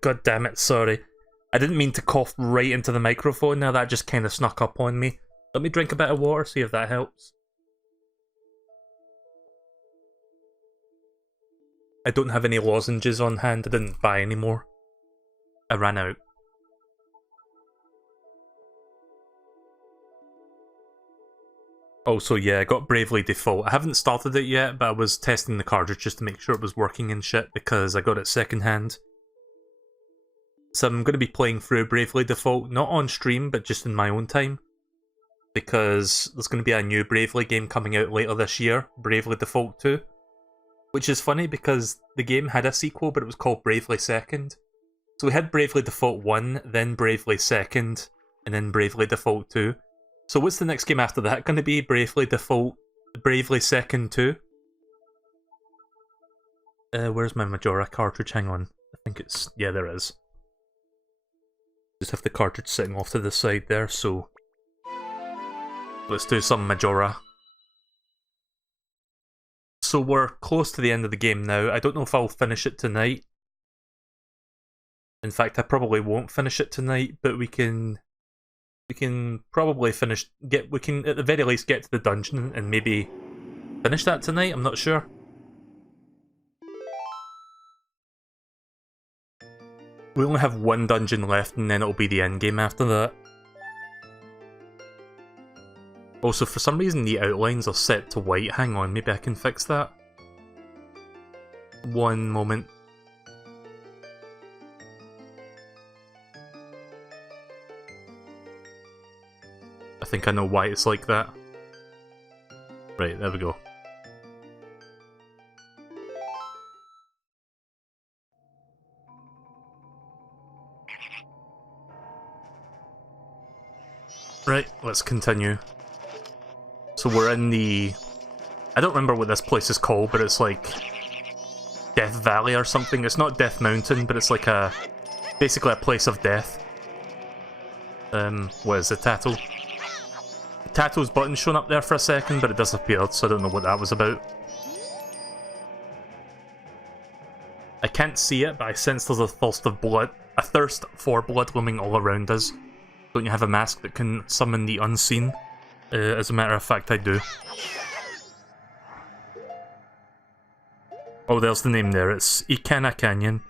God damn it, sorry. I didn't mean to cough right into the microphone, now that just kind of snuck up on me. Let me drink a bit of water, see if that helps. I don't have any lozenges on hand, I didn't buy any more. I ran out. Also, yeah, I got Bravely Default. I haven't started it yet, but I was testing the cartridge just to make sure it was working and shit, because I got it secondhand. So I'm going to be playing through Bravely Default, not on stream, but just in my own time. Because there's going to be a new Bravely game coming out later this year, Bravely Default 2. Which is funny because the game had a sequel, but it was called Bravely Second. So we had Bravely Default 1, then Bravely Second, and then Bravely Default 2. So what's the next game after that going to be? Bravely Default, Bravely Second 2? Where's my Majora cartridge? Hang on. I think it's... yeah, there is. Just have the cartridge sitting off to the side there, so... let's do some Majora. So we're close to the end of the game now. I don't know if I'll finish it tonight. In fact, I probably won't finish it tonight, but we can probably finish... we can at the very least get to the dungeon and maybe finish that tonight, I'm not sure. We only have one dungeon left and then it'll be the end game after that. Also, for some reason the outlines are set to white. Hang on, maybe I can fix that. One moment. I think I know why it's like that. Right, there we go. Right, let's continue. So we're in the... I don't remember what this place is called, but it's like... Death Valley or something. It's not Death Mountain, but it's like a... basically a place of death. What is it, Tattle? Tattle's button shown up there for a second, but it disappeared, so I don't know what that was about. I can't see it, but I sense there's a thirst of blood, a thirst for blood looming all around us. Don't you have a mask that can summon the unseen? As a matter of fact, I do. Oh, there's the name there. It's Ikana Canyon.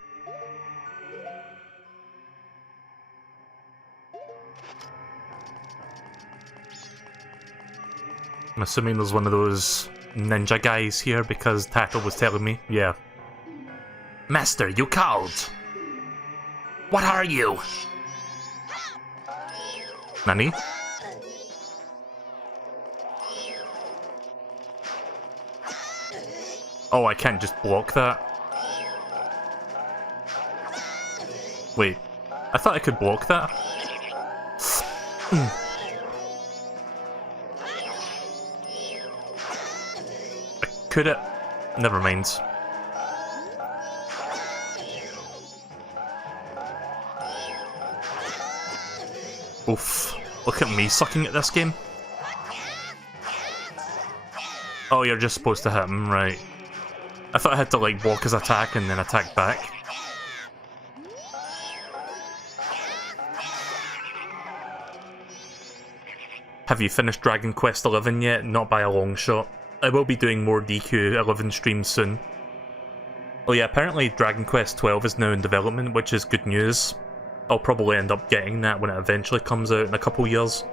I'm assuming there's one of those ninja guys here because Tattle was telling me. Yeah. Master, you called! What are you? Nani? Oh, I can't just block that. Wait, I thought I could block that. Could it? Never mind. Oof. Look at me sucking at this game. Oh, you're just supposed to hit him, right. I thought I had to like block his attack and then attack back. Have you finished Dragon Quest XI yet? Not by a long shot. I will be doing more DQ11 streams soon. Oh yeah, apparently Dragon Quest XII is now in development, which is good news. I'll probably end up getting that when it eventually comes out in a couple years.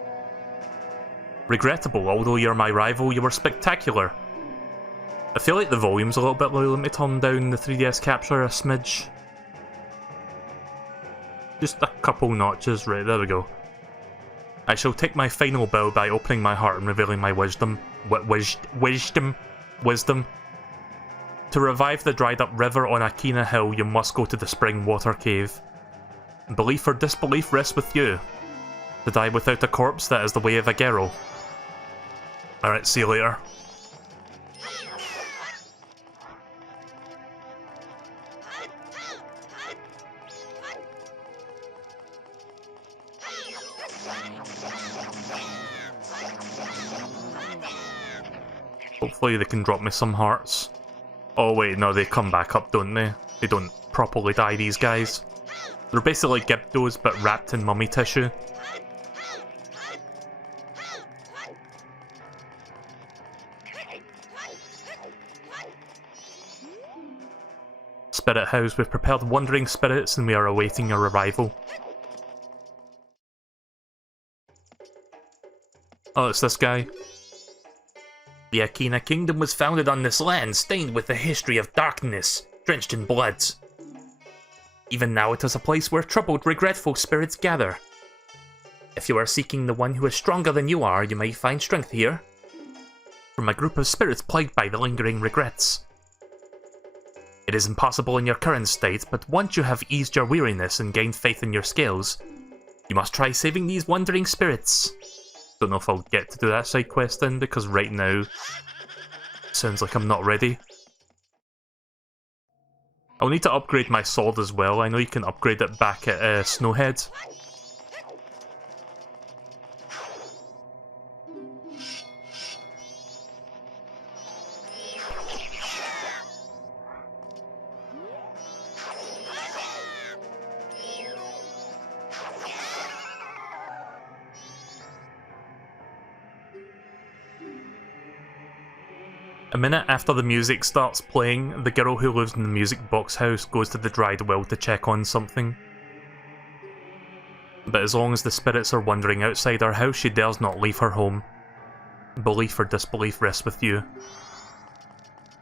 Regrettable, although you're my rival, you were spectacular. I feel like the volume's a little bit low, let me turn down the 3DS capture a smidge. Just a couple notches, right, there we go. I shall take my final bow by opening my heart and revealing my wisdom. Wisdom. To revive the dried up river on Akina Hill, you must go to the spring water cave. Belief or disbelief rests with you. To die without a corpse, that is the way of a Gero. Alright, see you later. Hopefully they can drop me some hearts. Oh wait, no, they come back up, don't they? They don't properly die, these guys. They're basically like Gyptos, but wrapped in mummy tissue. Spirit House, we've prepared wandering spirits and we are awaiting your arrival. Oh, it's this guy. The Akina Kingdom was founded on this land, stained with the history of darkness, drenched in blood. Even now it is a place where troubled, regretful spirits gather. If you are seeking the one who is stronger than you are, you may find strength here. From a group of spirits plagued by the lingering regrets. It is impossible in your current state, but once you have eased your weariness and gained faith in your skills, you must try saving these wandering spirits. Don't know if I'll get to do that side quest then, because right now, sounds like I'm not ready. I'll need to upgrade my sword as well. I know you can upgrade it back at Snowhead. A minute after the music starts playing, the girl who lives in the music box house goes to the dried well to check on something. But as long as the spirits are wandering outside her house, she dares not leave her home. Belief or disbelief rests with you.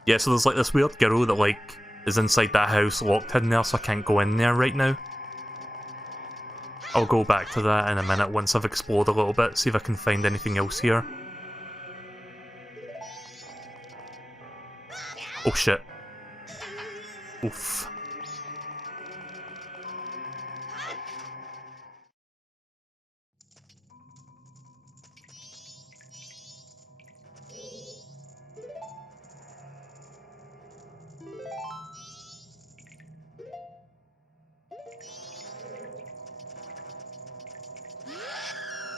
Yeah, so there's like this weird girl that like is inside that house locked in there, so I can't go in there right now. I'll go back to that in a minute once I've explored a little bit, see if I can find anything else here. Oh shit. Oof.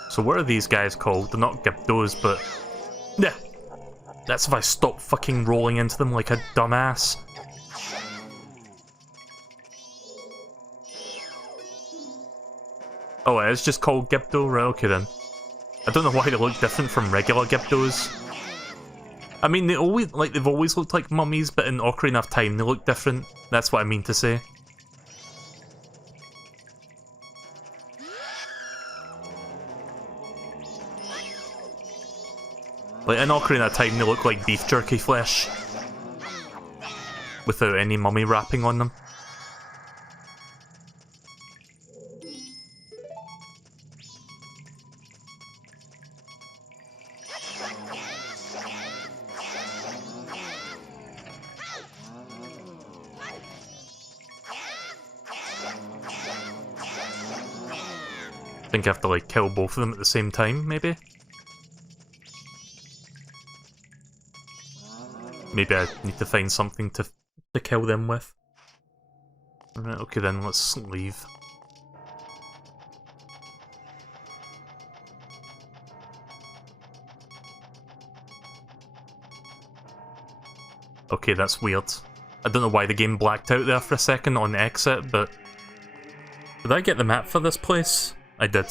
So what are these guys called? They're not Gyptos, but... Yeah! That's if I stop fucking rolling into them like a dumbass. Oh, it is just called Gypto? Right, okay then. I don't know why they look different from regular Gyptos. I mean, they've always looked like mummies, but in Ocarina of Time they look different. That's what I mean to say. Like, in Ocarina of Time they look like beef jerky flesh. Without any mummy wrapping on them. I think I have to like kill both of them at the same time, maybe? Maybe I need to find something to kill them with. Right, okay then, let's leave. Okay, that's weird. I don't know why the game blacked out there for a second on exit, but... Did I get the map for this place? I did.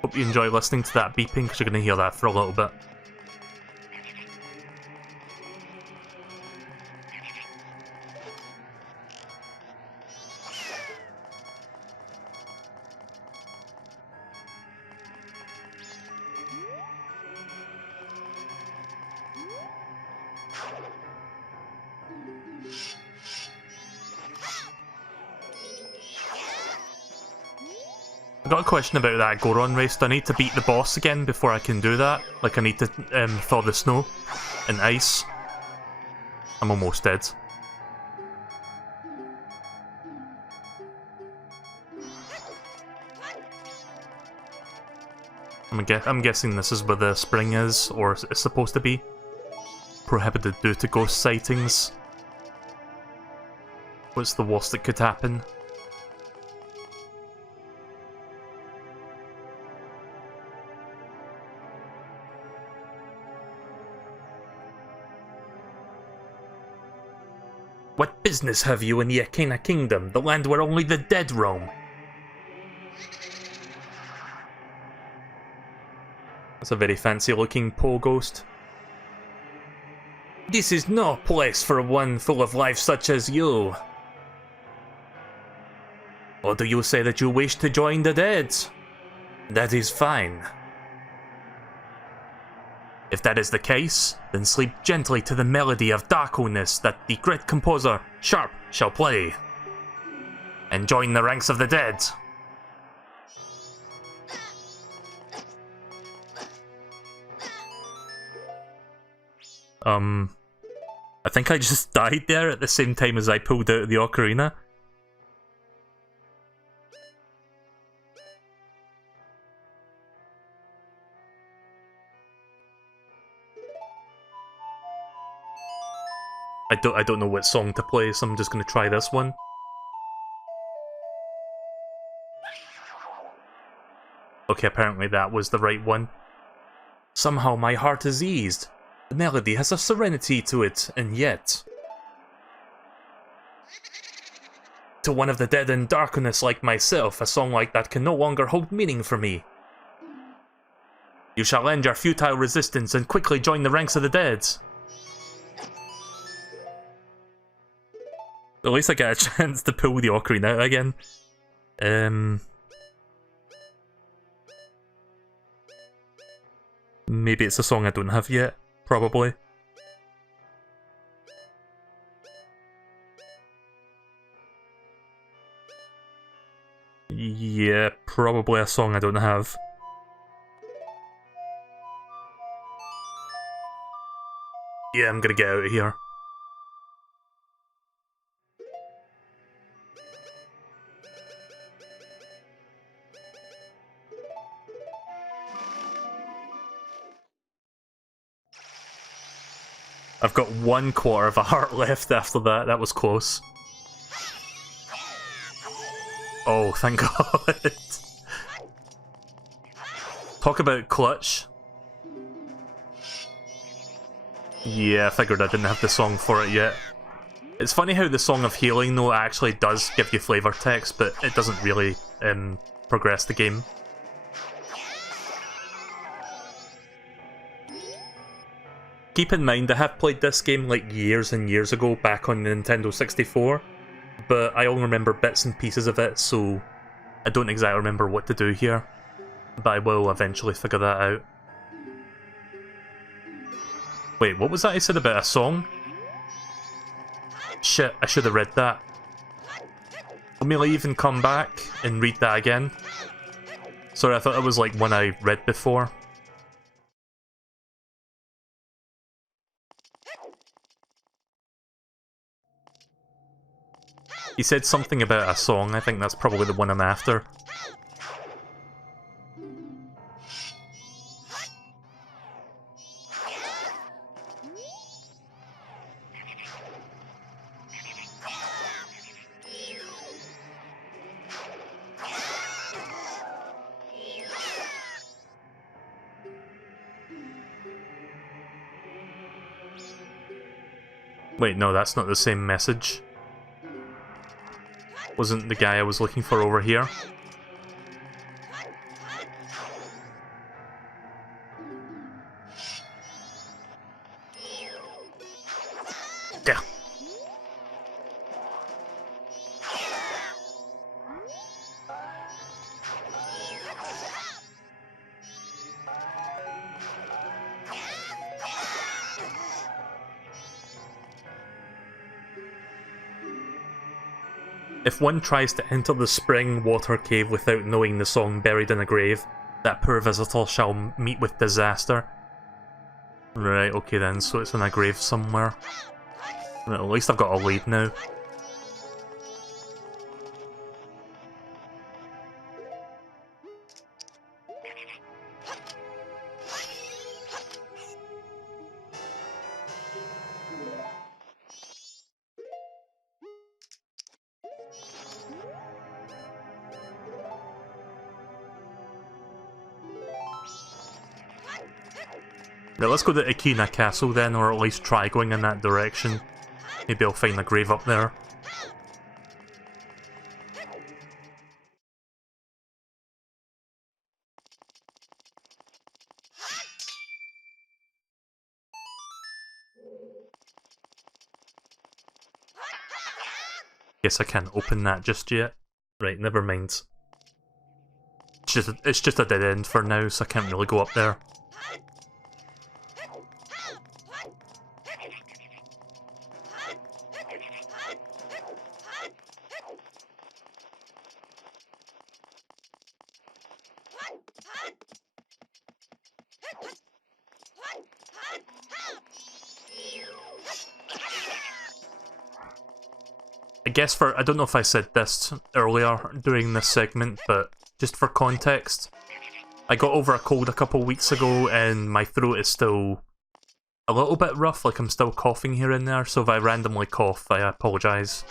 Hope you enjoy listening to that beeping, because you're going to hear that for a little bit. I got a question about that Goron race. Do I need to beat the boss again before I can do that? Like, I need to thaw the snow and ice. I'm almost dead. I'm guessing this is where the spring is, or is supposed to be. Prohibited due to ghost sightings. What's the worst that could happen? What business have you in the Akena Kingdom, the land where only the dead roam? That's a very fancy-looking pole ghost. This is no place for one full of life such as you. Or do you say that you wish to join the dead? That is fine. If that is the case, then sleep gently to the melody of darkness that the great composer Sharp shall play. And join the ranks of the dead. I think I just died there at the same time as I pulled out of the ocarina. I don't know what song to play, so I'm just gonna try this one. Okay, apparently that was the right one. Somehow my heart is eased. The melody has a serenity to it, and yet... To one of the dead in darkness like myself, a song like that can no longer hold meaning for me. You shall end your futile resistance and quickly join the ranks of the dead. At least I get a chance to pull the ocarina out again. Maybe it's a song I don't have yet. Probably. Yeah, probably a song I don't have. Yeah, I'm gonna get out of here. I've got 1/4 of a heart left after that. That was close. Oh, thank God. Talk about clutch. Yeah, I figured I didn't have the song for it yet. It's funny how the Song of Healing, though, actually does give you flavor text, but it doesn't really progress the game. Keep in mind, I have played this game like years and years ago back on the Nintendo 64, but I only remember bits and pieces of it, so I don't exactly remember what to do here. But I will eventually figure that out. Wait, what was that I said about a song? Shit, I should have read that. Let me leave and come back and read that again. Sorry, I thought it was like one I read before. He said something about a song, I think that's probably the one I'm after. Wait, no, that's not the same message. Wasn't the guy I was looking for over here? Yeah. If one tries to enter the spring water cave without knowing the song Buried in a Grave, that poor visitor shall meet with disaster. Right, okay then, so it's in a grave somewhere. Well, at least I've got a lead now. Right, let's go to Akena Castle then, or at least try going in that direction. Maybe I'll find a grave up there. Guess I can't open that just yet. Right, never mind. It's just a dead end for now, so I can't really go up there. I guess I don't know if I said this earlier during this segment, but just for context, I got over a cold a couple weeks ago and my throat is still a little bit rough, like I'm still coughing here and there, so if I randomly cough, I apologise.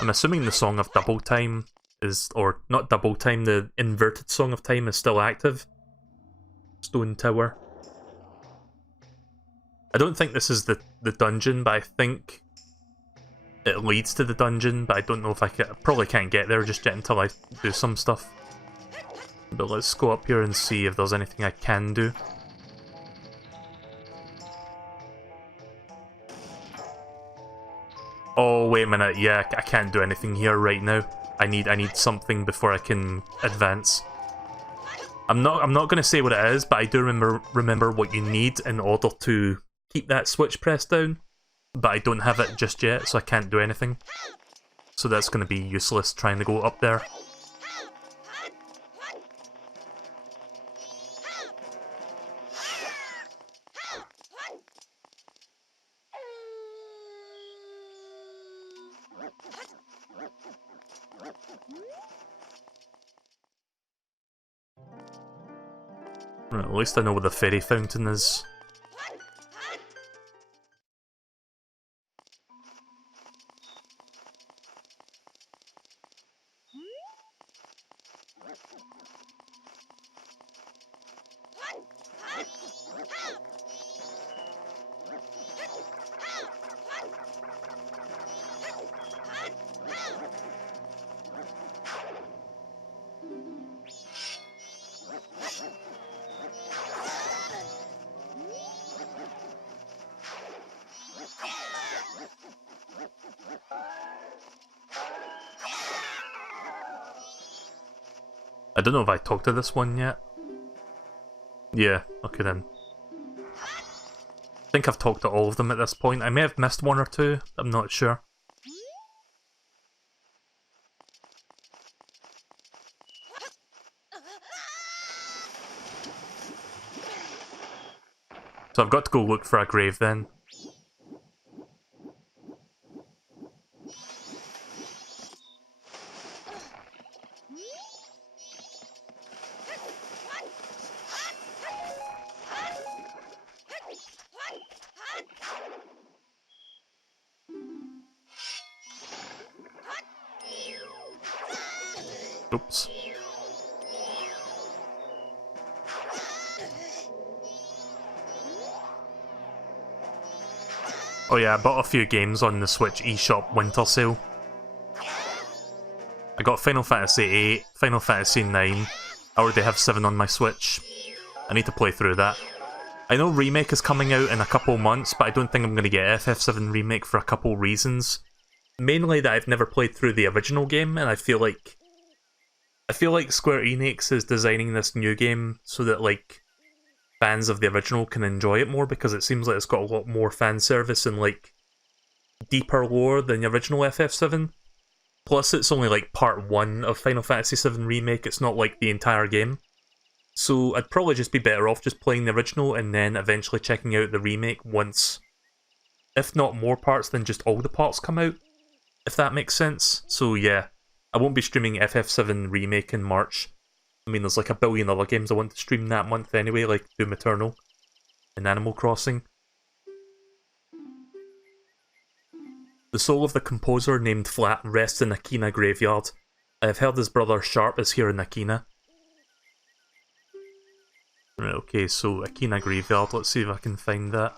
I'm assuming the Song of Double Time is, or not Double Time, the inverted Song of Time is still active. Stone Tower. I don't think this is the dungeon, but I think it leads to the dungeon, but I don't know if I probably can't get there just yet until I do some stuff. But let's go up here and see if there's anything I can do. Oh, wait a minute, yeah, I can't do anything here right now. I need something before I can advance. I'm not gonna say what it is, but I do remember what you need in order to keep that switch pressed down. But I don't have it just yet, so I can't do anything. So that's gonna be useless trying to go up there. Right, at least I know where the fairy fountain is. I don't know if I talked to this one yet. Yeah, okay then. I think I've talked to all of them at this point. I may have missed one or two, I'm not sure. So I've got to go look for a grave then. Oops. Oh yeah, I bought a few games on the Switch eShop winter sale. I got Final Fantasy VIII, Final Fantasy IX. I already have 7 on my Switch. I need to play through that. I know Remake is coming out in a couple months, but I don't think I'm going to get FF7 Remake for a couple reasons. Mainly that I've never played through the original game, and I feel like Square Enix is designing this new game so that, like, fans of the original can enjoy it more, because it seems like it's got a lot more fan service and, like, deeper lore than the original FF7. Plus, it's only, like, part 1 of Final Fantasy VII Remake, it's not, like, the entire game. So I'd probably just be better off just playing the original and then eventually checking out the remake once, if not more parts than just all the parts come out, if that makes sense. So yeah, I won't be streaming FF7 Remake in March. I mean, there's like a billion other games I want to stream that month anyway, like Doom Eternal and Animal Crossing. The soul of the composer named Flat rests in Akina Graveyard. I have heard his brother Sharp is here in Akina. Right, okay, so Akina Graveyard, let's see if I can find that.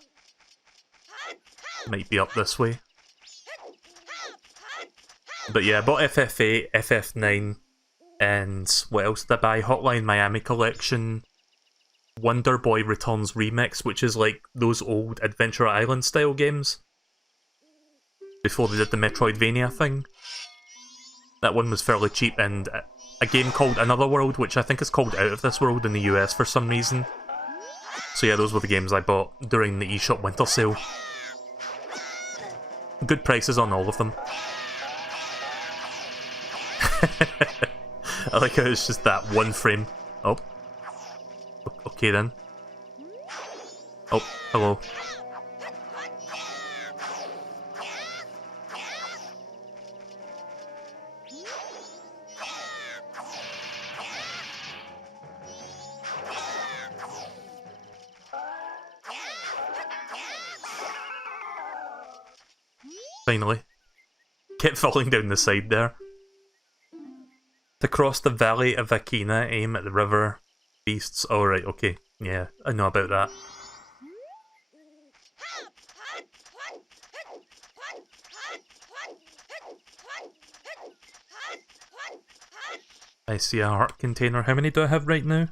Might be up this way. But yeah, I bought FF8, FF9, and what else did I buy? Hotline Miami Collection, Wonder Boy Returns Remix, which is like those old Adventure Island style games. Before they did the Metroidvania thing. That one was fairly cheap, and a game called Another World, which I think is called Out of This World in the US for some reason. So yeah, those were the games I bought during the eShop winter sale. Good prices on all of them. I like how it's just that one frame. Oh. Okay then. Oh, hello. Finally. Kept falling down the side there. To cross the Valley of Akina, aim at the river beasts. Oh, right, okay. Yeah, I know about that. I see a heart container. How many do I have right now?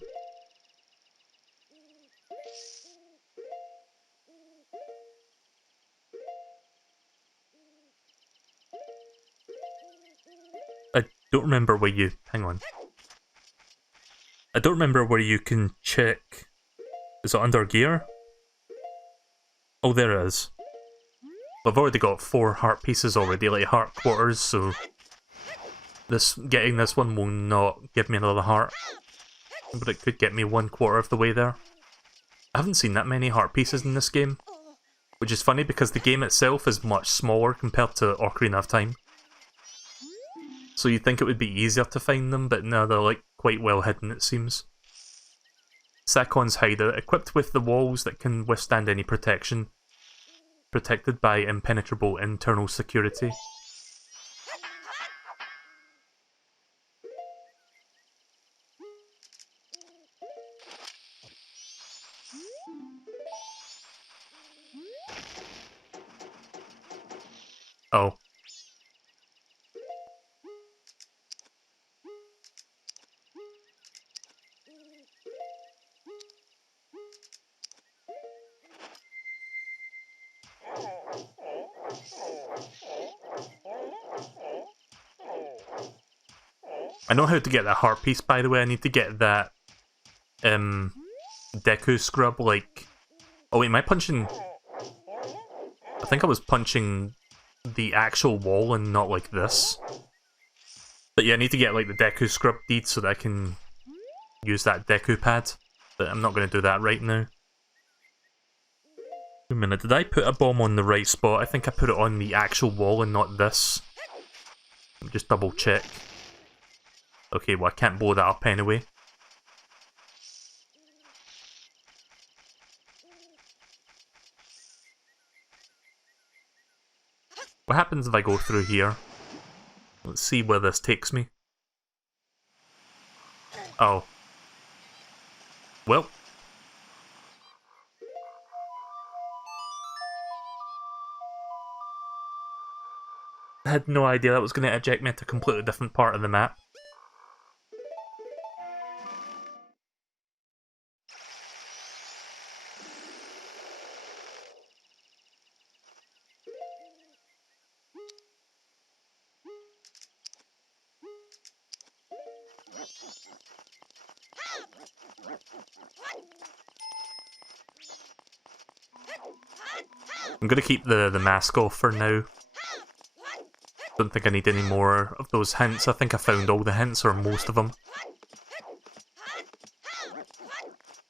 I don't remember where you... Hang on. I don't remember where you can check... Is it under gear? Oh, there it is. I've already got 4 heart pieces already, like heart quarters, so... Getting this one will not give me another heart. But it could get me 1/4 of the way there. I haven't seen that many heart pieces in this game. Which is funny because the game itself is much smaller compared to Ocarina of Time. So you'd think it would be easier to find them, but no, they're like quite well hidden it seems. Sakon's hideout, equipped with the walls that can withstand any protection. Protected by impenetrable internal security. Oh. I know how to get that heart piece, by the way. I need to get that Deku scrub, like... Oh wait, am I punching... I think I was punching the actual wall and not like this. But yeah, I need to get like the Deku scrub deed so that I can use that Deku pad. But I'm not going to do that right now. Wait a minute, did I put a bomb on the right spot? I think I put it on the actual wall and not this. Let me just double check. Okay, well I can't blow that up anyway. What happens if I go through here? Let's see where this takes me. Oh. Well. I had no idea that was going to eject me to a completely different part of the map. I'm gonna keep the mask off for now. Don't think I need any more of those hints. I think I found all the hints, or most of them.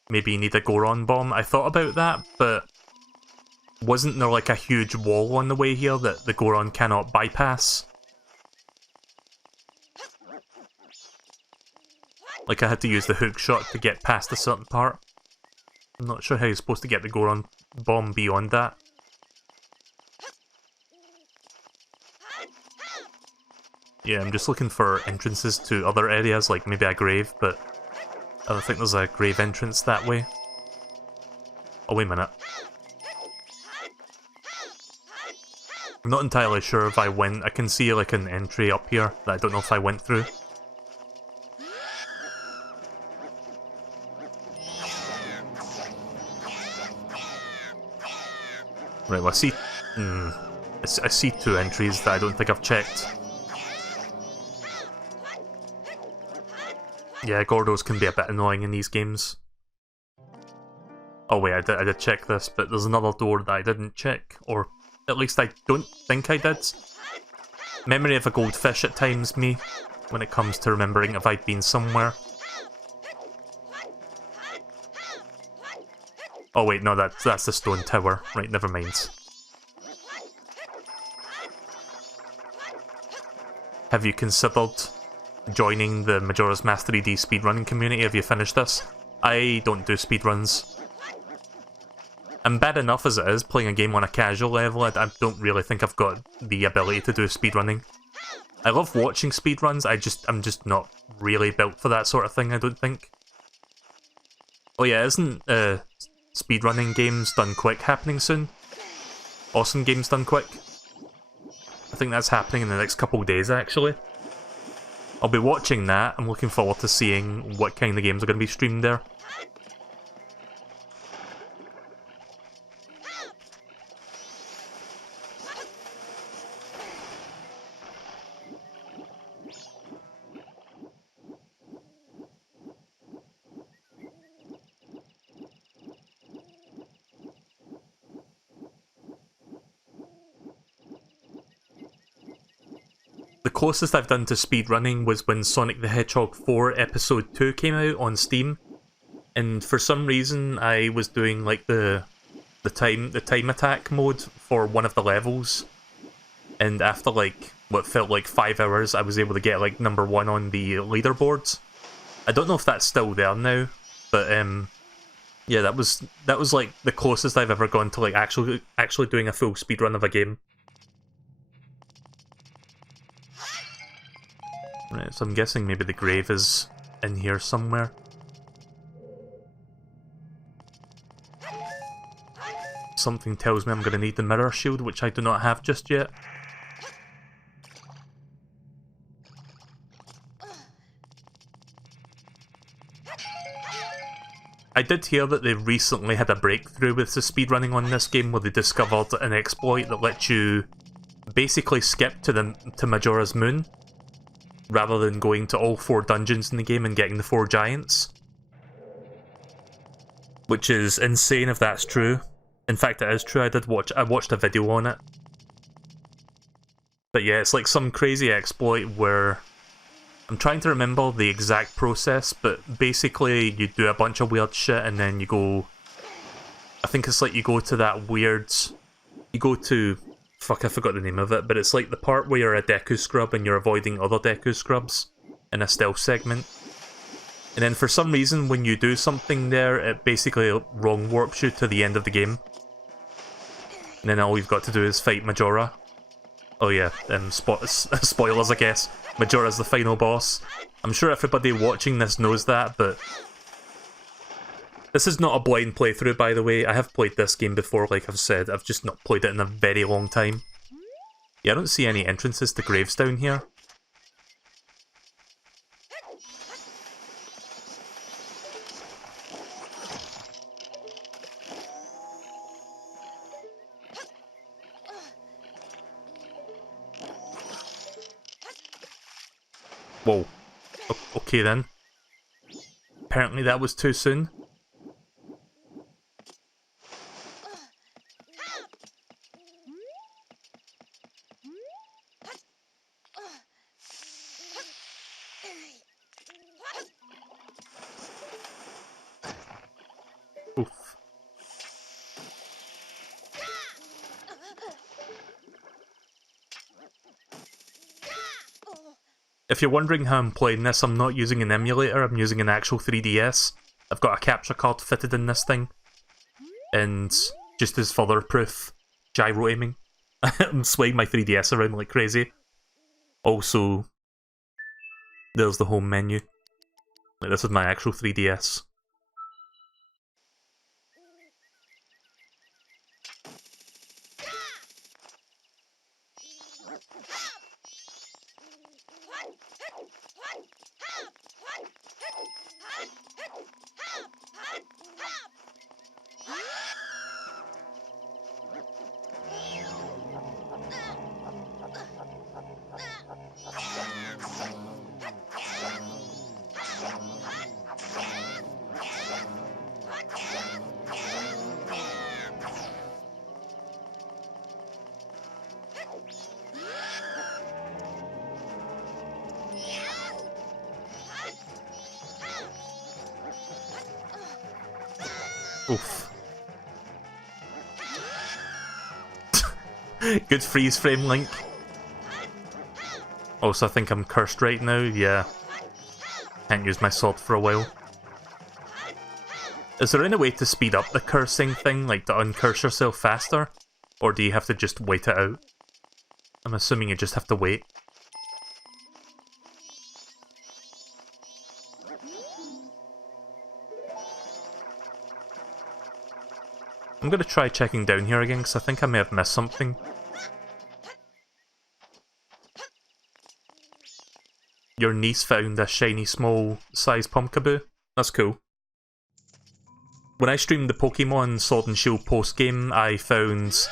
Maybe you need a Goron bomb. I thought about that, but wasn't there like a huge wall on the way here that the Goron cannot bypass? Like I had to use the hook shot to get past a certain part. I'm not sure how you're supposed to get the Goron bomb beyond that. Yeah, I'm just looking for entrances to other areas, like maybe a grave, but I don't think there's a grave entrance that way. Oh, wait a minute. I'm not entirely sure if I went. I can see like an entry up here that I don't know if I went through. Right, well I see... I see two entries that I don't think I've checked. Yeah, Gordos can be a bit annoying in these games. Oh wait, I did check this, but there's another door that I didn't check, or at least I don't think I did. Memory of a goldfish at times, me, when it comes to remembering if I've been somewhere. Oh wait, no, that's the stone tower. Right, never mind. Have you considered joining the Majora's Mask 3D speedrunning community? Have you finished this? I don't do speedruns. I'm bad enough as it is, playing a game on a casual level. I don't really think I've got the ability to do speedrunning. I love watching speedruns, I'm just not really built for that sort of thing, I don't think. Oh yeah, isn't speedrunning games done quick happening soon? Awesome Games Done Quick? I think that's happening in the next couple of days, actually. I'll be watching that. I'm looking forward to seeing what kind of games are going to be streamed there. The closest I've done to speedrunning was when Sonic the Hedgehog 4 Episode 2 came out on Steam, and for some reason I was doing like the time attack mode for one of the levels, and after like what felt like 5 hours I was able to get like #1 on the leaderboard. I don't know if that's still there now, but yeah, that was like the closest I've ever gone to like actually doing a full speedrun of a game. Right, so I'm guessing maybe the grave is in here somewhere. Something tells me I'm going to need the mirror shield, which I do not have just yet. I did hear that they recently had a breakthrough with the speedrunning on this game where they discovered an exploit that lets you basically skip to Majora's Moon, rather than going to all 4 dungeons in the game and getting the 4 giants. Which is insane if that's true. In fact, it is true. I watched a video on it. But yeah, it's like some crazy exploit where... I'm trying to remember the exact process, but basically you do a bunch of weird shit and then you go... I think it's like you go to that weird... You go to... Fuck, I forgot the name of it, but it's like the part where you're a Deku Scrub and you're avoiding other Deku Scrubs in a stealth segment. And then for some reason, when you do something there, it basically wrong warps you to the end of the game. And then all you've got to do is fight Majora. Oh yeah, spoilers I guess. Majora's the final boss. I'm sure everybody watching this knows that, but... This is not a blind playthrough, by the way. I have played this game before, like I've said. I've just not played it in a very long time. Yeah, I don't see any entrances to graves down here. Whoa. Okay then. Apparently that was too soon. Oof. If you're wondering how I'm playing this, I'm not using an emulator, I'm using an actual 3DS. I've got a capture card fitted in this thing. And just as further proof, gyro aiming. I'm swaying my 3DS around like crazy. Also, there's the home menu. Like, this is my actual 3DS. Oof. Good freeze frame, Link. Also, I think I'm cursed right now, yeah. Can't use my sword for a while. Is there any way to speed up the cursing thing, like to uncurse yourself faster? Or do you have to just wait it out? I'm assuming you just have to wait. I'm gonna try checking down here again, because I think I may have missed something. Your niece found a shiny small size pumpkaboo. That's cool. When I streamed the Pokemon Sword and Shield post-game, I found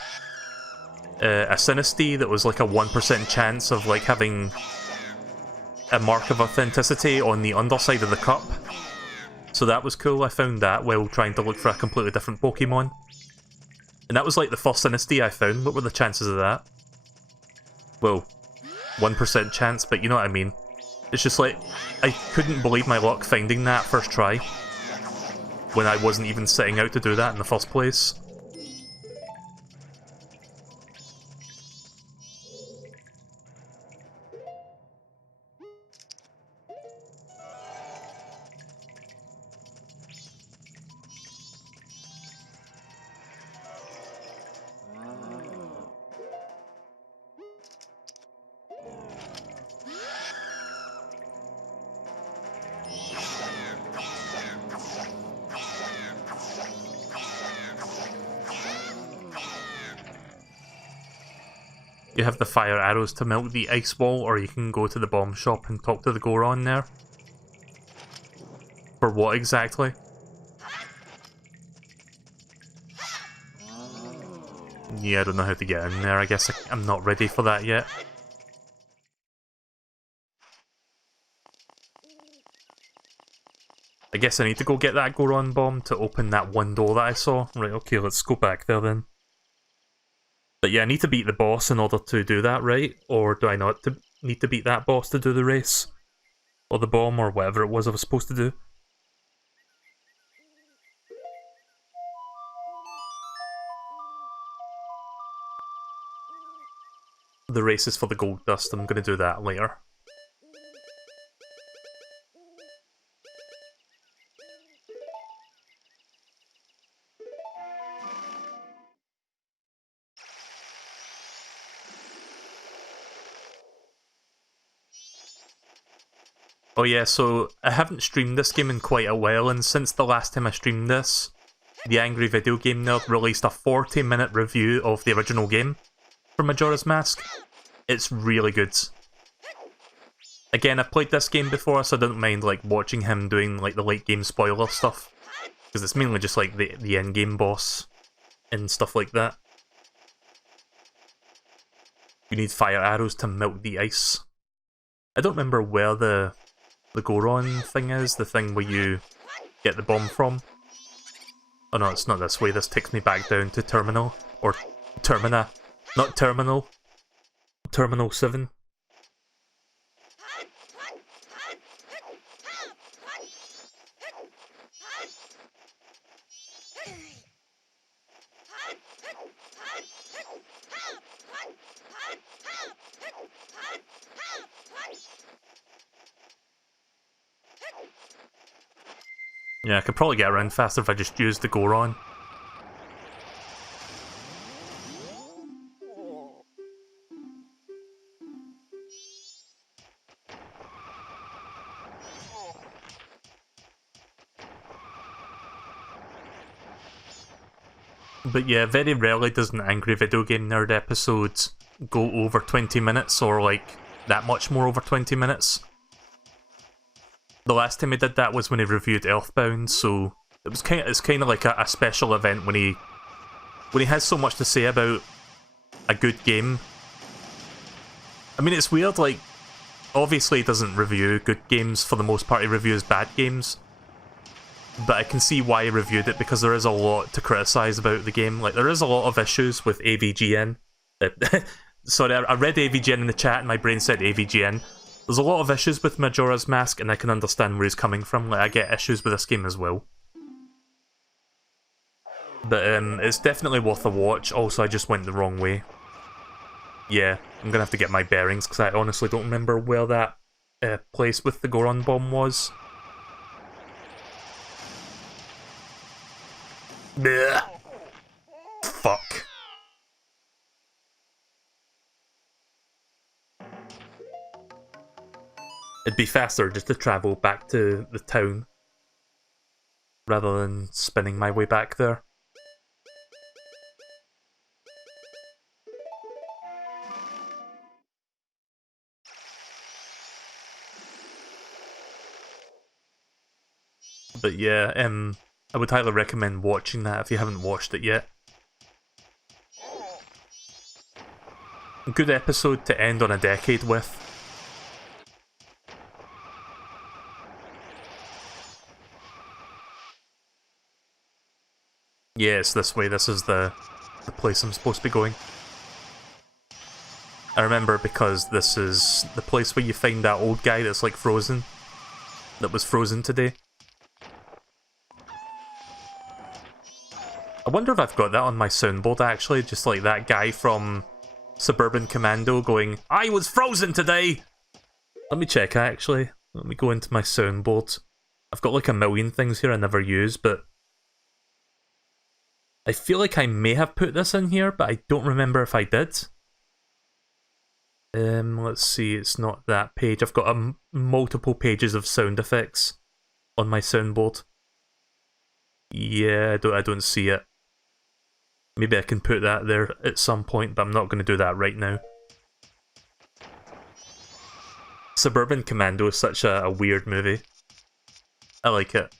a Sinistea that was like a 1% chance of like having a mark of authenticity on the underside of the cup. So that was cool, I found that while trying to look for a completely different Pokemon. And that was like the first Sinistea I found. What were the chances of that? Well, 1% chance, but you know what I mean. It's just like, I couldn't believe my luck finding that first try. When I wasn't even setting out to do that in the first place. You have the fire arrows to melt the ice wall, or you can go to the bomb shop and talk to the Goron there. For what exactly? Yeah, I don't know how to get in there. I guess I'm not ready for that yet. I guess I need to go get that Goron bomb to open that one door that I saw. Right, okay, let's go back there then. But yeah, I need to beat the boss in order to do that, right? Or do I not need to beat that boss to do the race? Or the bomb, or whatever it was I was supposed to do? The race is for the gold dust, I'm gonna do that later. Oh yeah, so I haven't streamed this game in quite a while, and since the last time I streamed this, the Angry Video Game Nerd released a 40-minute review of the original game for Majora's Mask. It's really good. Again, I've played this game before, so I don't mind like watching him doing like the late game spoiler stuff, because it's mainly just like the end game boss and stuff like that. You need fire arrows to melt the ice. I don't remember where the Goron thing is, the thing where you get the bomb from. Oh no, it's not this way, this takes me back down to Terminal, or Termina, not Terminal, Terminal 7. Yeah, I could probably get around faster if I just used the Goron. But yeah, very rarely does an Angry Video Game Nerd episode go over 20 minutes, or like that much more over 20 minutes. The last time he did that was when he reviewed Earthbound, so it's kind of like a special event when he has so much to say about a good game. I mean, it's weird, like, obviously he doesn't review good games for the most part, he reviews bad games. But I can see why he reviewed it, because there is a lot to criticise about the game. Like, there is a lot of issues with AVGN. Sorry, I read AVGN in the chat and my brain said AVGN. There's a lot of issues with Majora's Mask, and I can understand where he's coming from. Like, I get issues with this game as well. But it's definitely worth a watch. Also, I just went the wrong way. Yeah, I'm gonna have to get my bearings, because I honestly don't remember where that place with the Goron bomb was. Blech. Fuck. It'd be faster just to travel back to the town, rather than spinning my way back there. But yeah, I would highly recommend watching that if you haven't watched it yet. A good episode to end on a decade with. Yeah, it's this way. This is the place I'm supposed to be going. I remember because this is the place where you find that old guy that's like frozen. That was frozen today. I wonder if I've got that on my soundboard actually, just like that guy from Suburban Commando going, "I was frozen today!" Let me check actually. Let me go into my soundboard. I've got like a million things here I never use, but I feel like I may have put this in here, but I don't remember if I did. Let's see, it's not that page. I've got multiple pages of sound effects on my soundboard. Yeah, I don't see it. Maybe I can put that there at some point, but I'm not going to do that right now. Suburban Commando is such a weird movie. I like it.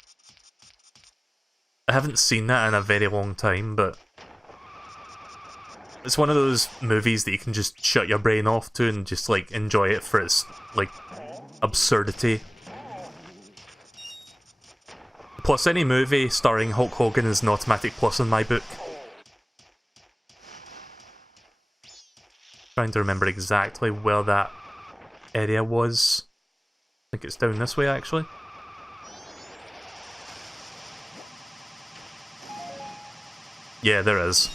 I haven't seen that in a very long time, but it's one of those movies that you can just shut your brain off to and just like enjoy it for its like absurdity. Plus, any movie starring Hulk Hogan is an automatic plus in my book. Trying to remember exactly where that area was. I think it's down this way actually. Yeah, there is.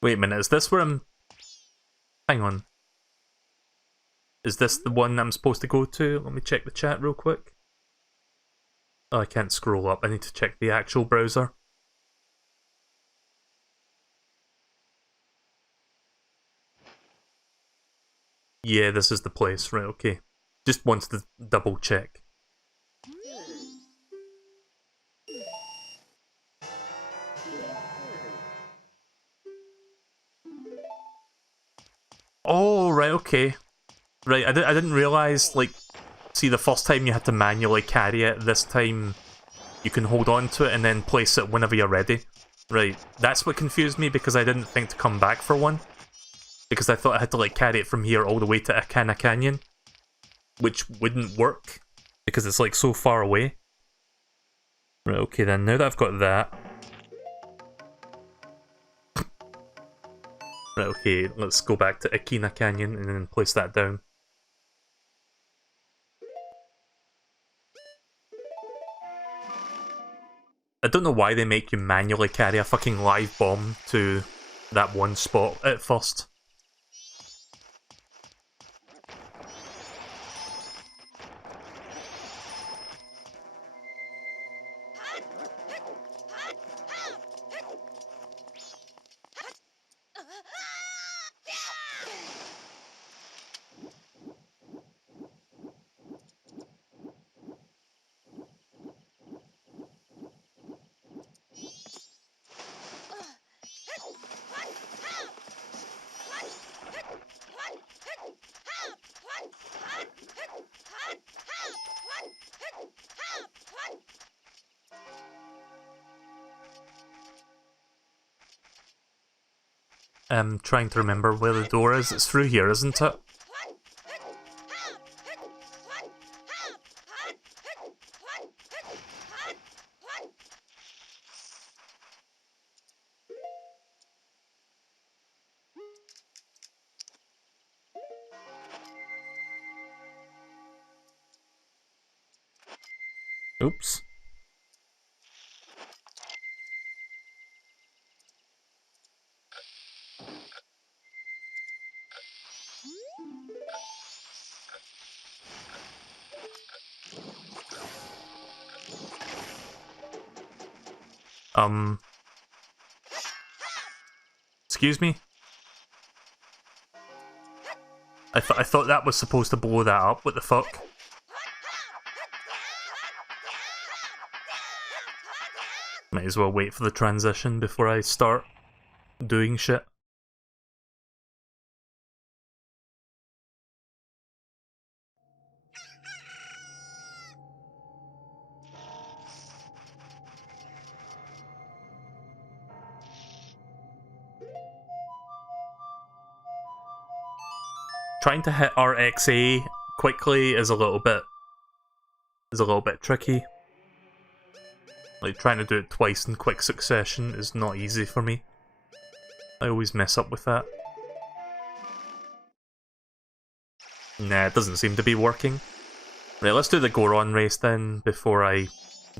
Wait a minute, is this where I'm... Hang on. Is this the one I'm supposed to go to? Let me check the chat real quick. Oh, I can't scroll up. I need to check the actual browser. Yeah, this is the place. Right, okay. Just wanted to double check. Oh, right, okay. Right, I didn't realise, like... See, the first time you had to manually carry it, this time you can hold on to it and then place it whenever you're ready. Right, that's what confused me because I didn't think to come back for one. Because I thought I had to like carry it from here all the way to Akana Canyon. Which wouldn't work, because it's like so far away. Right, okay then, now that I've got that... Right, okay, let's go back to Akina Canyon and then place that down. I don't know why they make you manually carry a fucking live bomb to that one spot at first. I'm trying to remember where the door is. It's through here, isn't it? Oops. Excuse me? I thought that was supposed to blow that up, what the fuck? Might as well wait for the transition before I start doing shit. Trying to hit RXA quickly is a little bit tricky. Like trying to do it twice in quick succession is not easy for me. I always mess up with that. Nah, it doesn't seem to be working. Right, let's do the Goron race then before I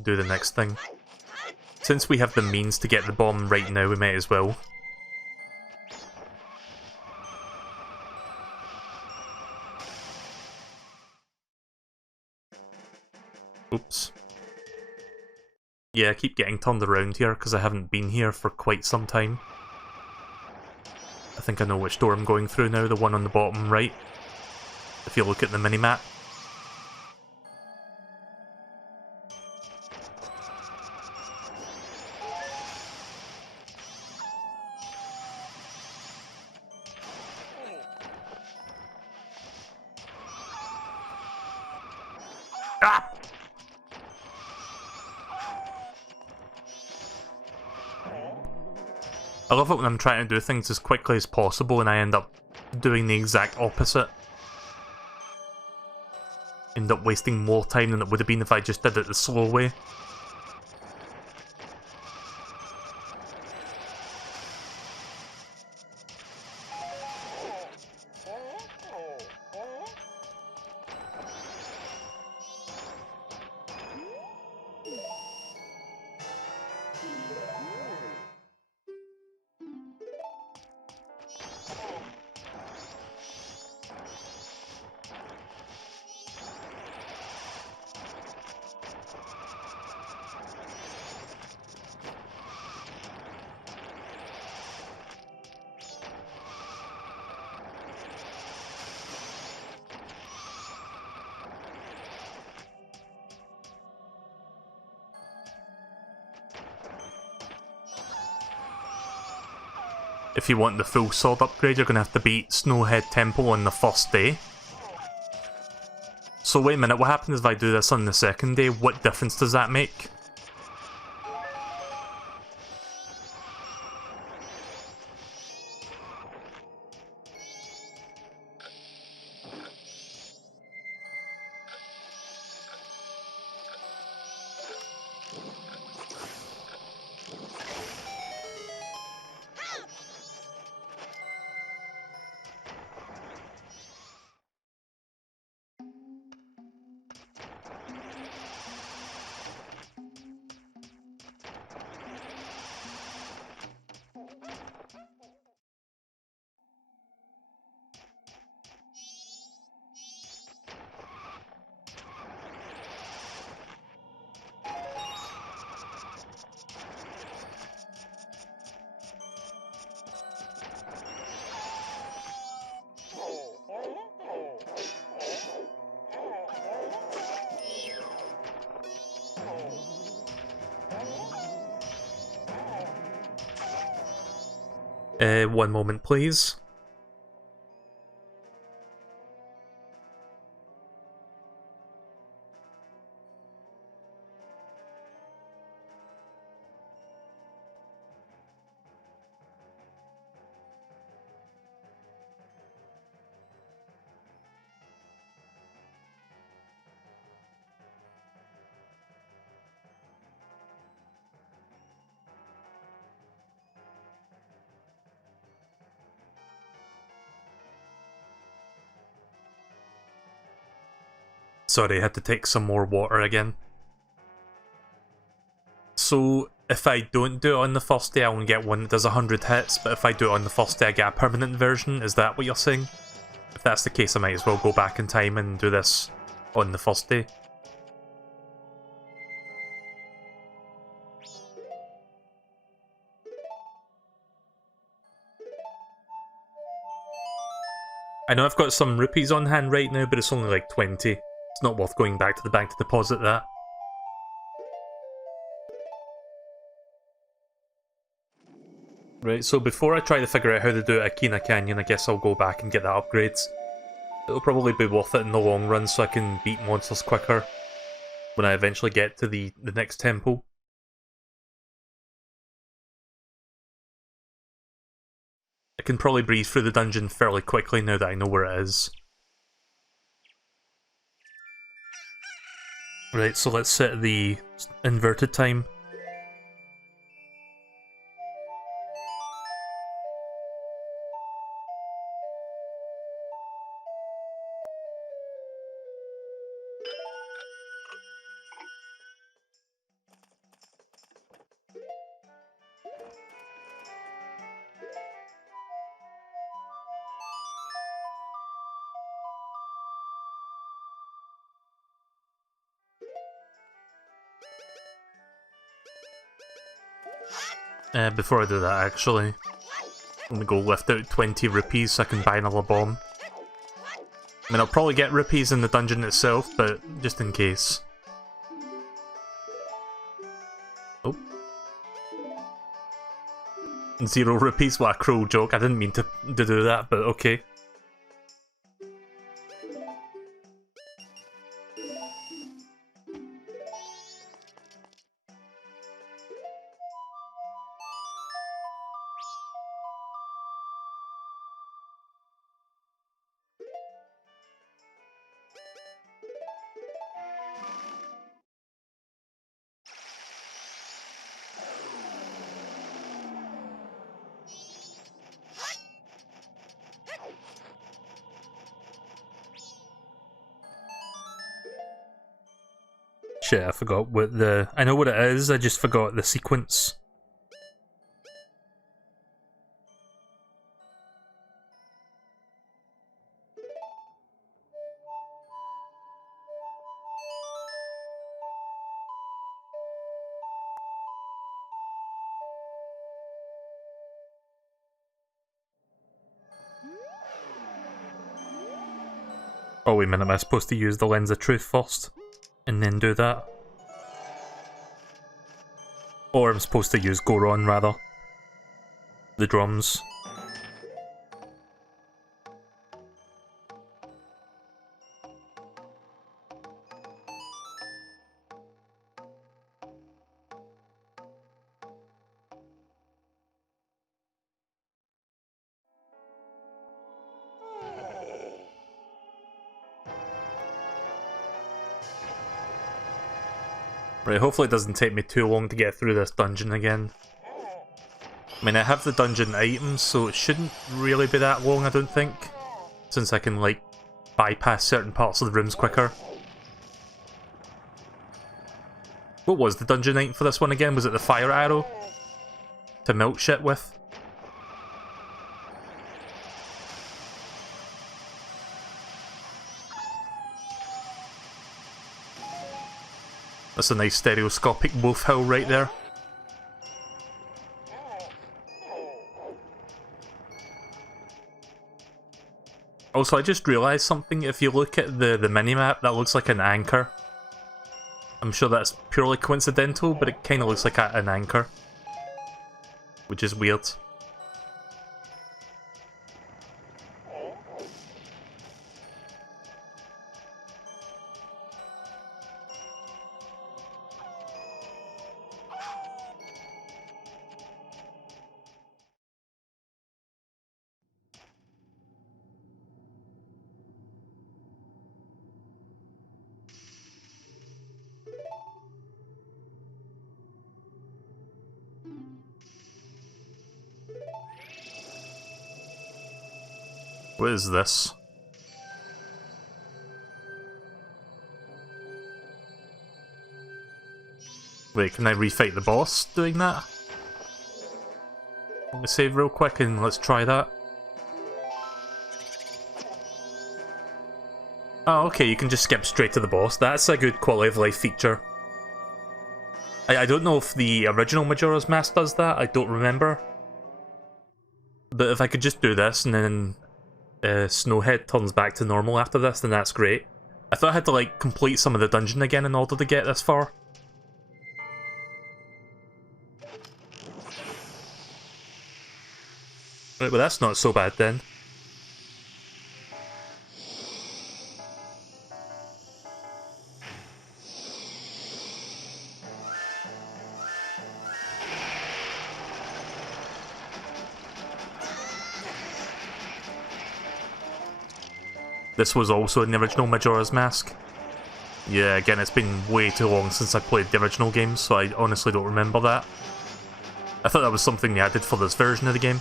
do the next thing. Since we have the means to get the bomb right now, we might as well. Oops. Yeah, I keep getting turned around here because I haven't been here for quite some time. I think I know which door I'm going through now, the one on the bottom right. If you look at the minimap. Ah! I love it when I'm trying to do things as quickly as possible and I end up doing the exact opposite. End up wasting more time than it would have been if I just did it the slow way. If you want the full sword upgrade, you're going to have to beat Snowhead Temple on the first day. So wait a minute, what happens if I do this on the second day? What difference does that make? One moment please. Sorry, I had to take some more water again. so if I don't do it on the first day, I only get one that does 100 hits, but if I do it on the first day, I get a permanent version. Is that what you're saying? If that's the case, I might as well go back in time and do this on the first day. I know I've got some rupees on hand right now, but it's only like 20. It's not worth going back to the bank to deposit that. Right, so before I try to figure out how to do it at Kina Canyon, I guess I'll go back and get the upgrades. It'll probably be worth it in the long run so I can beat monsters quicker when I eventually get to the next temple. I can probably breeze through the dungeon fairly quickly now that I know where it is. Right, so let's set the inverted time. Before I do that, actually, I'm gonna go lift out 20 rupees so I can buy another bomb. I mean, I'll probably get rupees in the dungeon itself, but just in case. Oh. 0 rupees? What a cruel joke. I didn't mean to do that, but okay. Shit, I forgot what the... I know what it is, I just forgot the sequence. Oh wait a minute, am I supposed to use the Lens of Truth first? And then do that? Or I'm supposed to use Goron, rather. The drums. Right, hopefully it doesn't take me too long to get through this dungeon again. I mean, I have the dungeon items, so it shouldn't really be that long, I don't think. Since I can, like, bypass certain parts of the rooms quicker. What was the dungeon item for this one again? Was it the fire arrow? To melt shit with? That's a nice stereoscopic wolf howl right there. Also, I just realised something. If you look at the minimap, that looks like an anchor. I'm sure that's purely coincidental, but it kind of looks like an anchor. Which is weird. What is this? Wait, can I refight the boss doing that? Let me save real quick and let's try that. Oh, okay, you can just skip straight to the boss. That's a good quality of life feature. I don't know if the original Majora's Mask does that, I don't remember. But if I could just do this and then Snowhead turns back to normal after this, then that's great. I thought I had to like complete some of the dungeon again in order to get this far. Right, well that's not so bad then. This was also in the original Majora's Mask. Yeah, again, it's been way too long since I played the original game, so I honestly don't remember that. I thought that was something they added for this version of the game.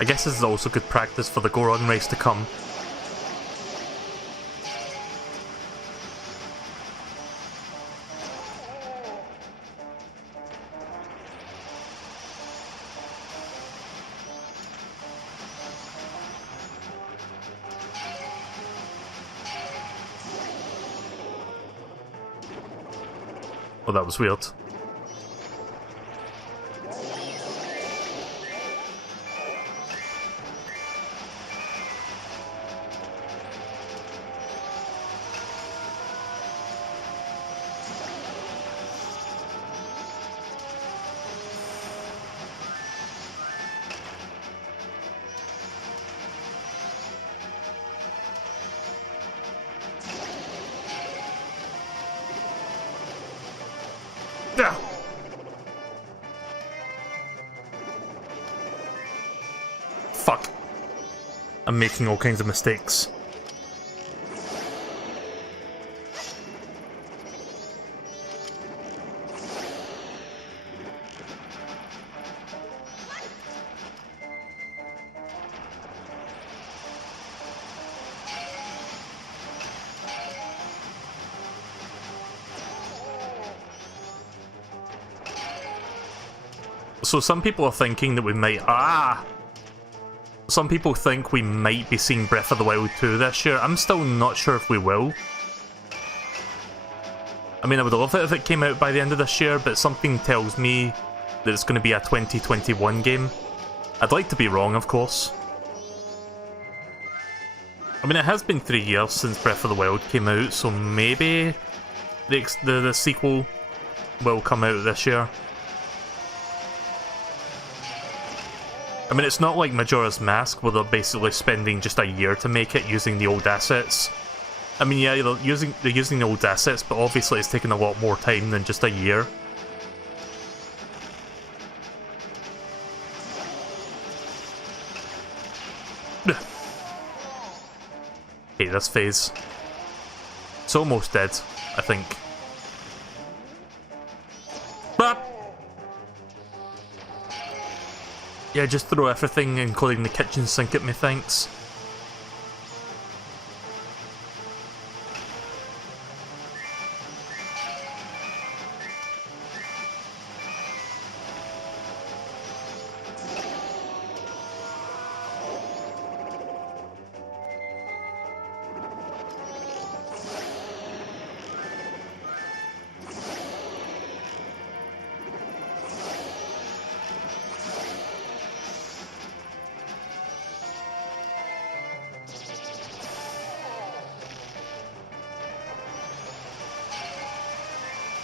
I guess this is also good practice for the Goron race to come. Oh, that was weird. Fuck. I'm making all kinds of mistakes. So some people are thinking that we might... Some people think we might be seeing Breath of the Wild 2 this year. I'm still not sure if we will. I mean, I would love it if it came out by the end of this year, but something tells me that it's going to be a 2021 game. I'd like to be wrong, of course. I mean, it has been 3 years since Breath of the Wild came out, so maybe the sequel will come out this year. I mean, it's not like Majora's Mask, where they're basically spending just a year to make it using the old assets. I mean, yeah, they're using the old assets, but obviously it's taken a lot more time than just a year. Hate this phase. It's almost dead, I think. Yeah, just throw everything, including the kitchen sink, at me, thanks.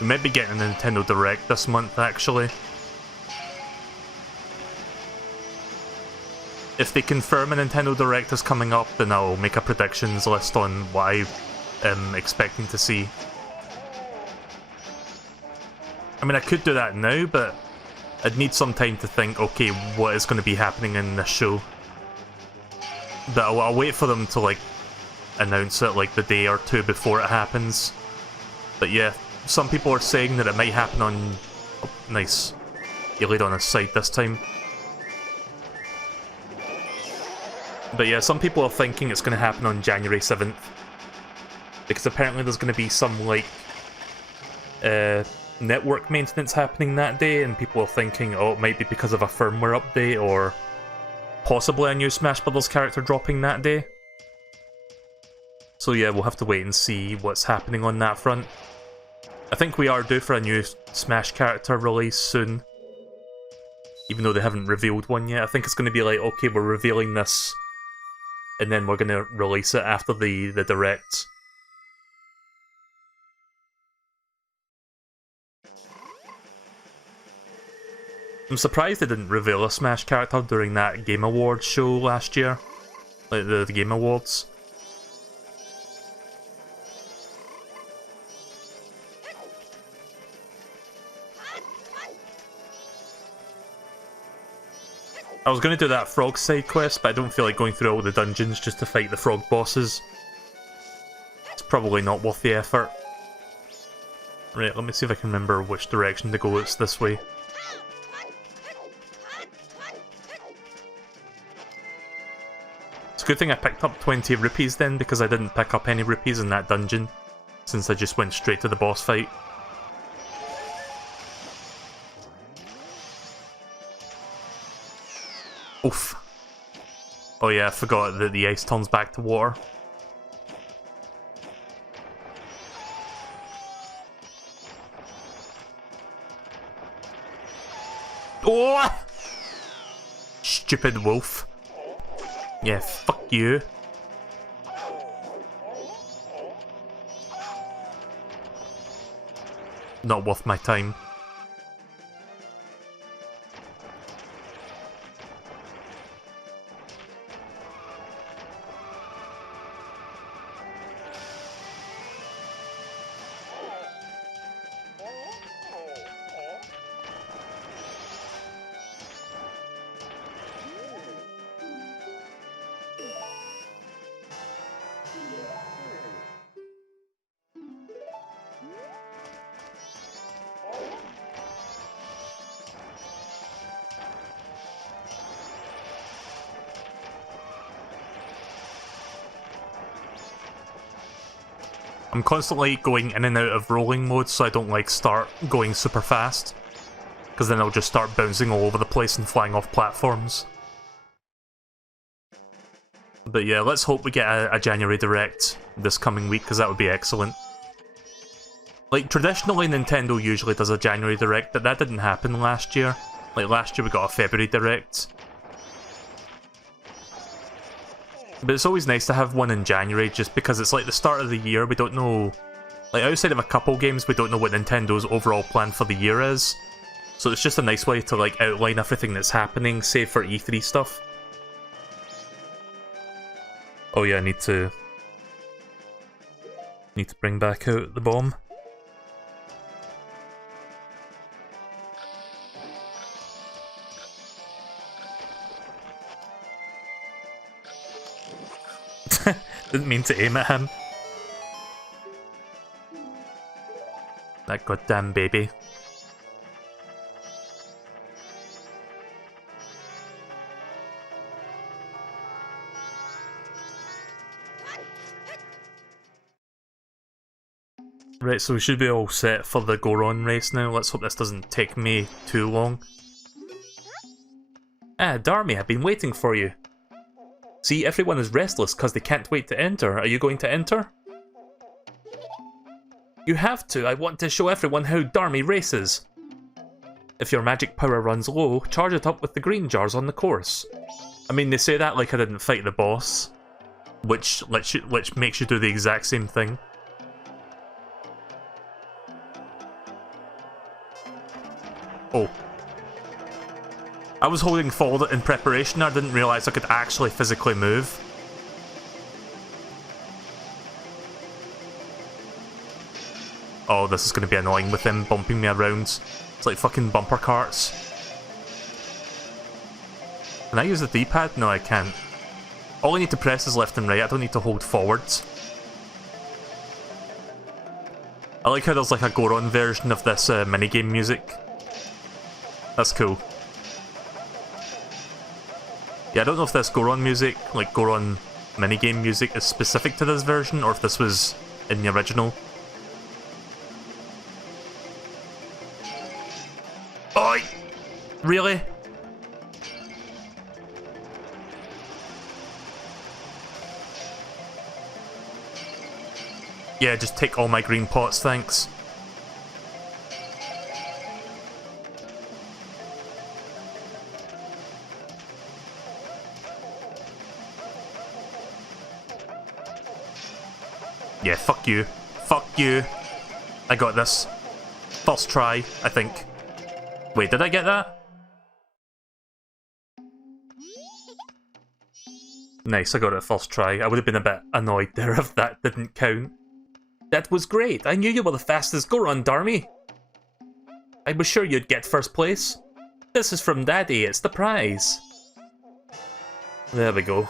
We might be getting a Nintendo Direct this month, actually. if they confirm a Nintendo Direct is coming up, then I'll make a predictions list on what I am expecting to see. I mean, I could do that now, but I'd need some time to think, okay, what is going to be happening in this show. But I'll wait for them to, like, announce it, like, the day or two before it happens. But yeah, some people are saying that it might happen on... Oh, nice. He laid on his side this time. But yeah, some people are thinking it's going to happen on January 7th. Because apparently there's going to be some, like, network maintenance happening that day, and people are thinking, oh, it might be because of a firmware update, or possibly a new Smash Bros. Character dropping that day. So yeah, we'll have to wait and see what's happening on that front. I think we are due for a new Smash character release soon. Even though they haven't revealed one yet. I think it's going to be like, okay, we're revealing this, and then we're going to release it after the Direct. I'm surprised they didn't reveal a Smash character during that Game Awards show last year. Like the Game Awards. I was going to do that frog side quest, but I don't feel like going through all the dungeons just to fight the frog bosses. It's probably not worth the effort. Right, let me see if I can remember which direction to go. It's this way. It's a good thing I picked up 20 rupees then, because I didn't pick up any rupees in that dungeon, since I just went straight to the boss fight. Oof. Oh yeah, I forgot that the ice turns back to water. Oh! Stupid wolf. Yeah, fuck you. Not worth my time. I'm constantly going in and out of rolling mode, so I don't like start going super fast, because then I'll just start bouncing all over the place and flying off platforms. But yeah, let's hope we get a January Direct this coming week, because that would be excellent. Like, traditionally Nintendo usually does a January Direct, but that didn't happen last year. Like, last year we got a February Direct. But it's always nice to have one in January, just because it's like the start of the year, we don't know... Like, outside of a couple games, we don't know what Nintendo's overall plan for the year is. So it's just a nice way to, like, outline everything that's happening, save for E3 stuff. Oh yeah, I need to bring back out the bomb. Didn't mean to aim at him. That goddamn baby. Right, so we should be all set for the Goron race now. Let's hope this doesn't take me too long. Ah, Darmy, I've been waiting for you. See, everyone is restless because they can't wait to enter. Are you going to enter? You have to. I want to show everyone how Darmy races. If your magic power runs low, charge it up with the green jars on the course. I mean, they say that like I didn't fight the boss, which makes you do the exact same thing. Oh. I was holding forward in preparation, I didn't realise I could actually physically move. Oh, this is going to be annoying with him bumping me around. It's like fucking bumper carts. Can I use the D-pad? No, I can't. All I need to press is left and right, I don't need to hold forwards. I like how there's like a Goron version of this minigame music. That's cool. Yeah, I don't know if this Goron music, like Goron minigame music, is specific to this version, or if this was in the original. Oi! Really? Yeah, just take all my green pots, thanks. Yeah, fuck you. Fuck you. I got this. First try, I think. Wait, did I get that? Nice, I got it first try. I would have been a bit annoyed there if that didn't count. That was great. I knew you were the fastest Goron, Darmy. I was sure you'd get first place. This is from Daddy, it's the prize. There we go.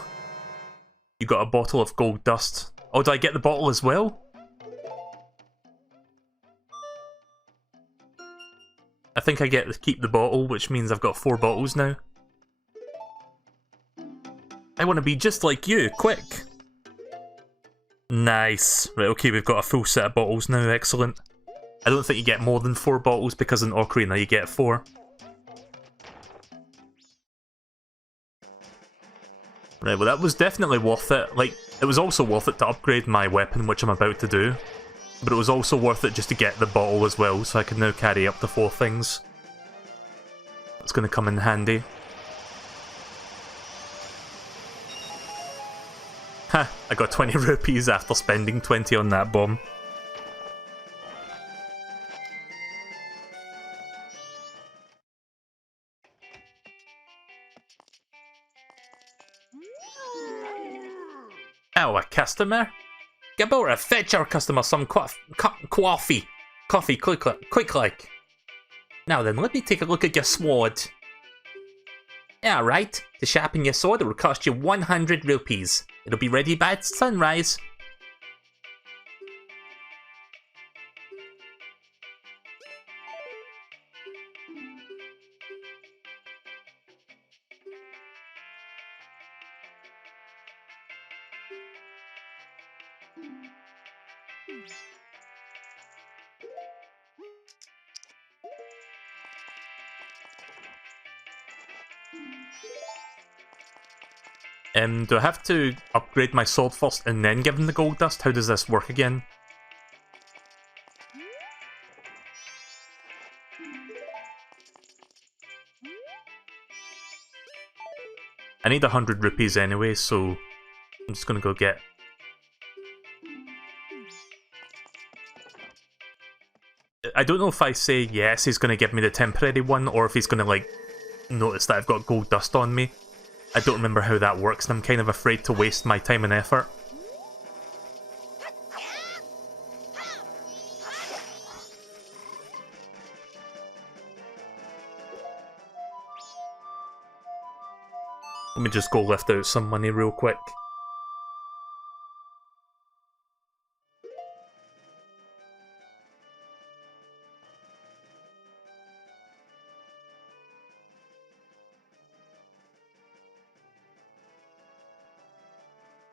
You got a bottle of gold dust. Oh, did I get the bottle as well? I think I get to keep the bottle, which means I've got 4 bottles now. I want to be just like you, quick! Nice. Right, okay, we've got a full set of bottles now, excellent. I don't think you get more than 4 bottles because in Ocarina you get 4. Right, well that was definitely worth it. Like, it was also worth it to upgrade my weapon, which I'm about to do. But it was also worth it just to get the bottle as well, so I can now carry up to 4 things. That's going to come in handy. Ha! I got 20 rupees after spending 20 on that bomb. Oh, a customer? Gabora, fetch our customer some coffee. Coffee, quick like. Now then, let me take a look at your sword. Alright, to sharpen your sword it will cost you 100 rupees. It'll be ready by sunrise. Do I have to upgrade my sword first and then give him the gold dust? How does this work again? I need 100 rupees anyway, so I'm just gonna go get... I don't know if I say yes, he's gonna give me the temporary one, or if he's gonna, like, notice that I've got gold dust on me. I don't remember how that works, and I'm kind of afraid to waste my time and effort. Let me just go lift out some money real quick.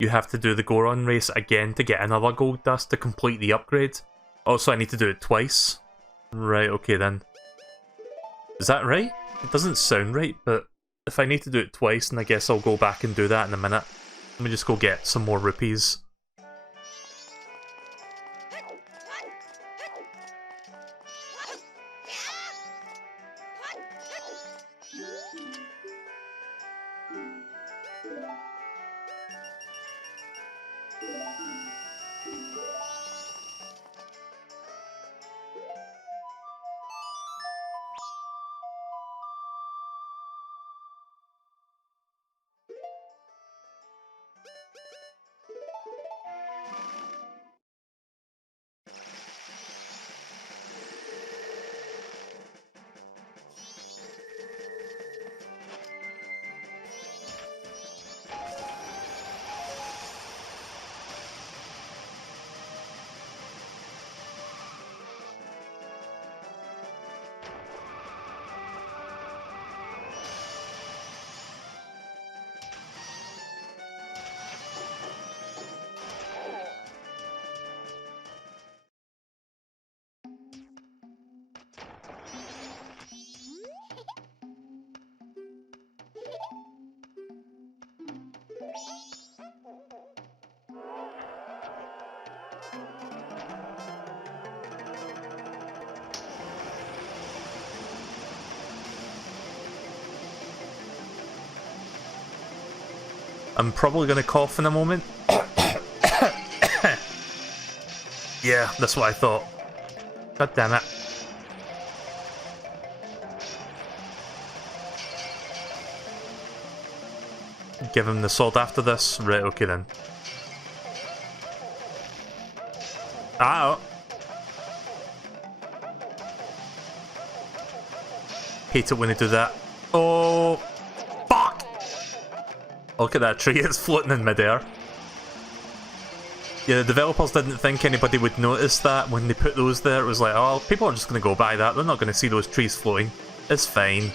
You have to do the Goron race again to get another gold dust to complete the upgrade. Also, I need to do it twice. Right, okay then. Is that right? It doesn't sound right, but if I need to do it twice, then I guess I'll go back and do that in a minute. Let me just go get some more rupees. I'm probably going to cough in a moment. Yeah, that's what I thought. God damn it. Give him the sword after this? Right, okay then. Ow! Hate it when they do that. Oh! Fuck! Look at that tree, it's floating in midair. Yeah, the developers didn't think anybody would notice that when they put those there. It was like, oh, people are just going to go by that. They're not going to see those trees floating. It's fine.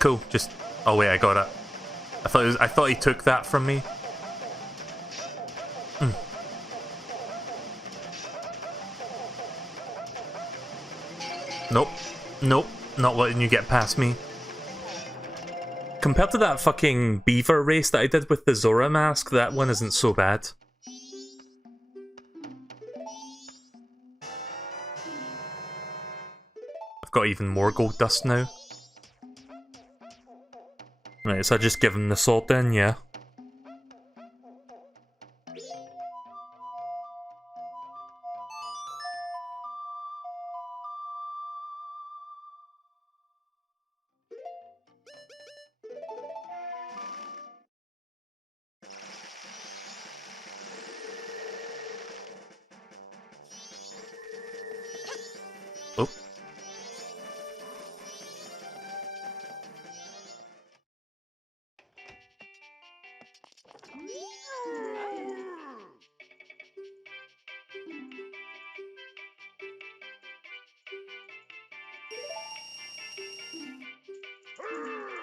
Cool, just... Oh wait, I got it. I thought he took that from me. Nope. Nope. Not letting you get past me. Compared to that fucking beaver race that I did with the Zora mask, that one isn't so bad. I've got even more gold dust now. Right, so I just give him the sword then, yeah. Oh.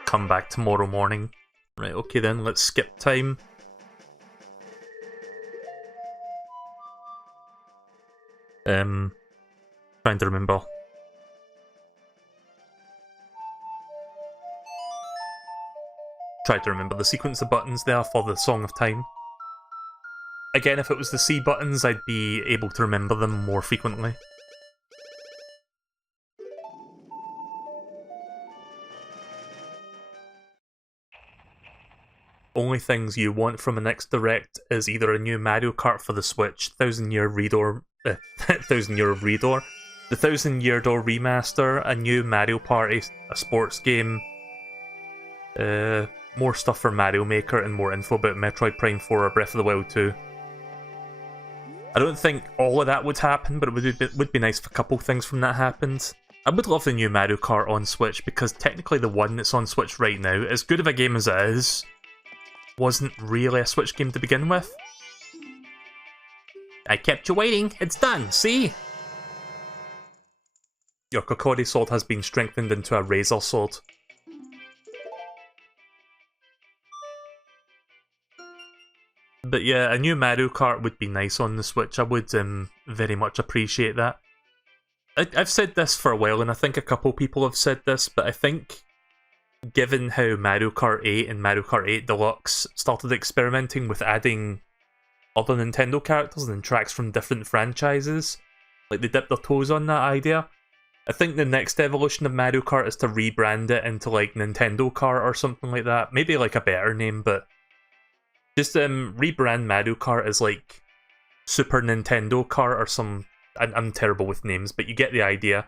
Come back tomorrow morning. Right, okay then, let's skip time. Trying to remember. Try to remember the sequence of buttons there for the Song of Time. Again, if it was the C buttons, I'd be able to remember them more frequently. Only things you want from a next Direct is either a new Mario Kart for the Switch, 1000 Year Redoor, 1000 Year of Redoor, the 1000 Year Door Remaster, a new Mario Party, a sports game, more stuff for Mario Maker, and more info about Metroid Prime 4 or Breath of the Wild 2. I don't think all of that would happen, but it would be nice if a couple things from that happened. I would love the new Mario Kart on Switch, because technically the one that's on Switch right now, as good of a game as it is, wasn't really a Switch game to begin with. I kept you waiting, it's done, see? Your Kokori sword has been strengthened into a Razor sword. But yeah, a new Mario Kart would be nice on the Switch. I would very much appreciate that. I've said this for a while, and I think a couple people have said this, but I think given how Mario Kart 8 and Mario Kart 8 Deluxe started experimenting with adding other Nintendo characters and tracks from different franchises, like they dipped their toes on that idea, I think the next evolution of Mario Kart is to rebrand it into like Nintendo Kart or something like that. Maybe like a better name, but just rebrand Mario Kart as like Super Nintendo Kart or some... I'm terrible with names, but you get the idea.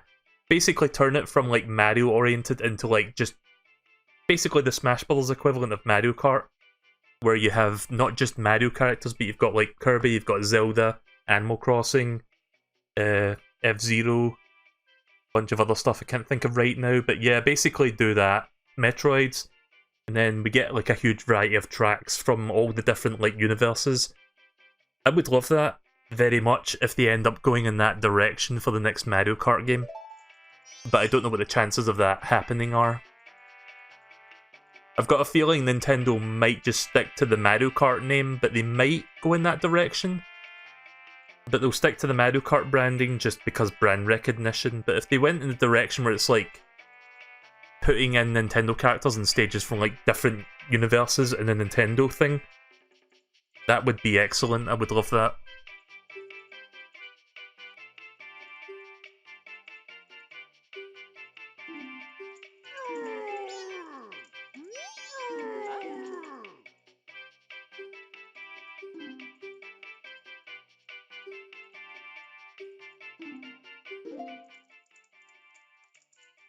Basically turn it from like Mario oriented into like just basically the Smash Bros equivalent of Mario Kart, where you have not just Mario characters, but you've got like Kirby, you've got Zelda, Animal Crossing, F-Zero, a bunch of other stuff I can't think of right now, but yeah, basically do that. Metroids, and then we get like a huge variety of tracks from all the different like universes. I would love that very much if they end up going in that direction for the next Mario Kart game, but I don't know what the chances of that happening are. I've got a feeling Nintendo might just stick to the Mario Kart name, but they might go in that direction. But they'll stick to the Mario Kart branding just because brand recognition. But if they went in the direction where it's like putting in Nintendo characters and stages from like different universes in a Nintendo thing, That would be excellent, I would love that.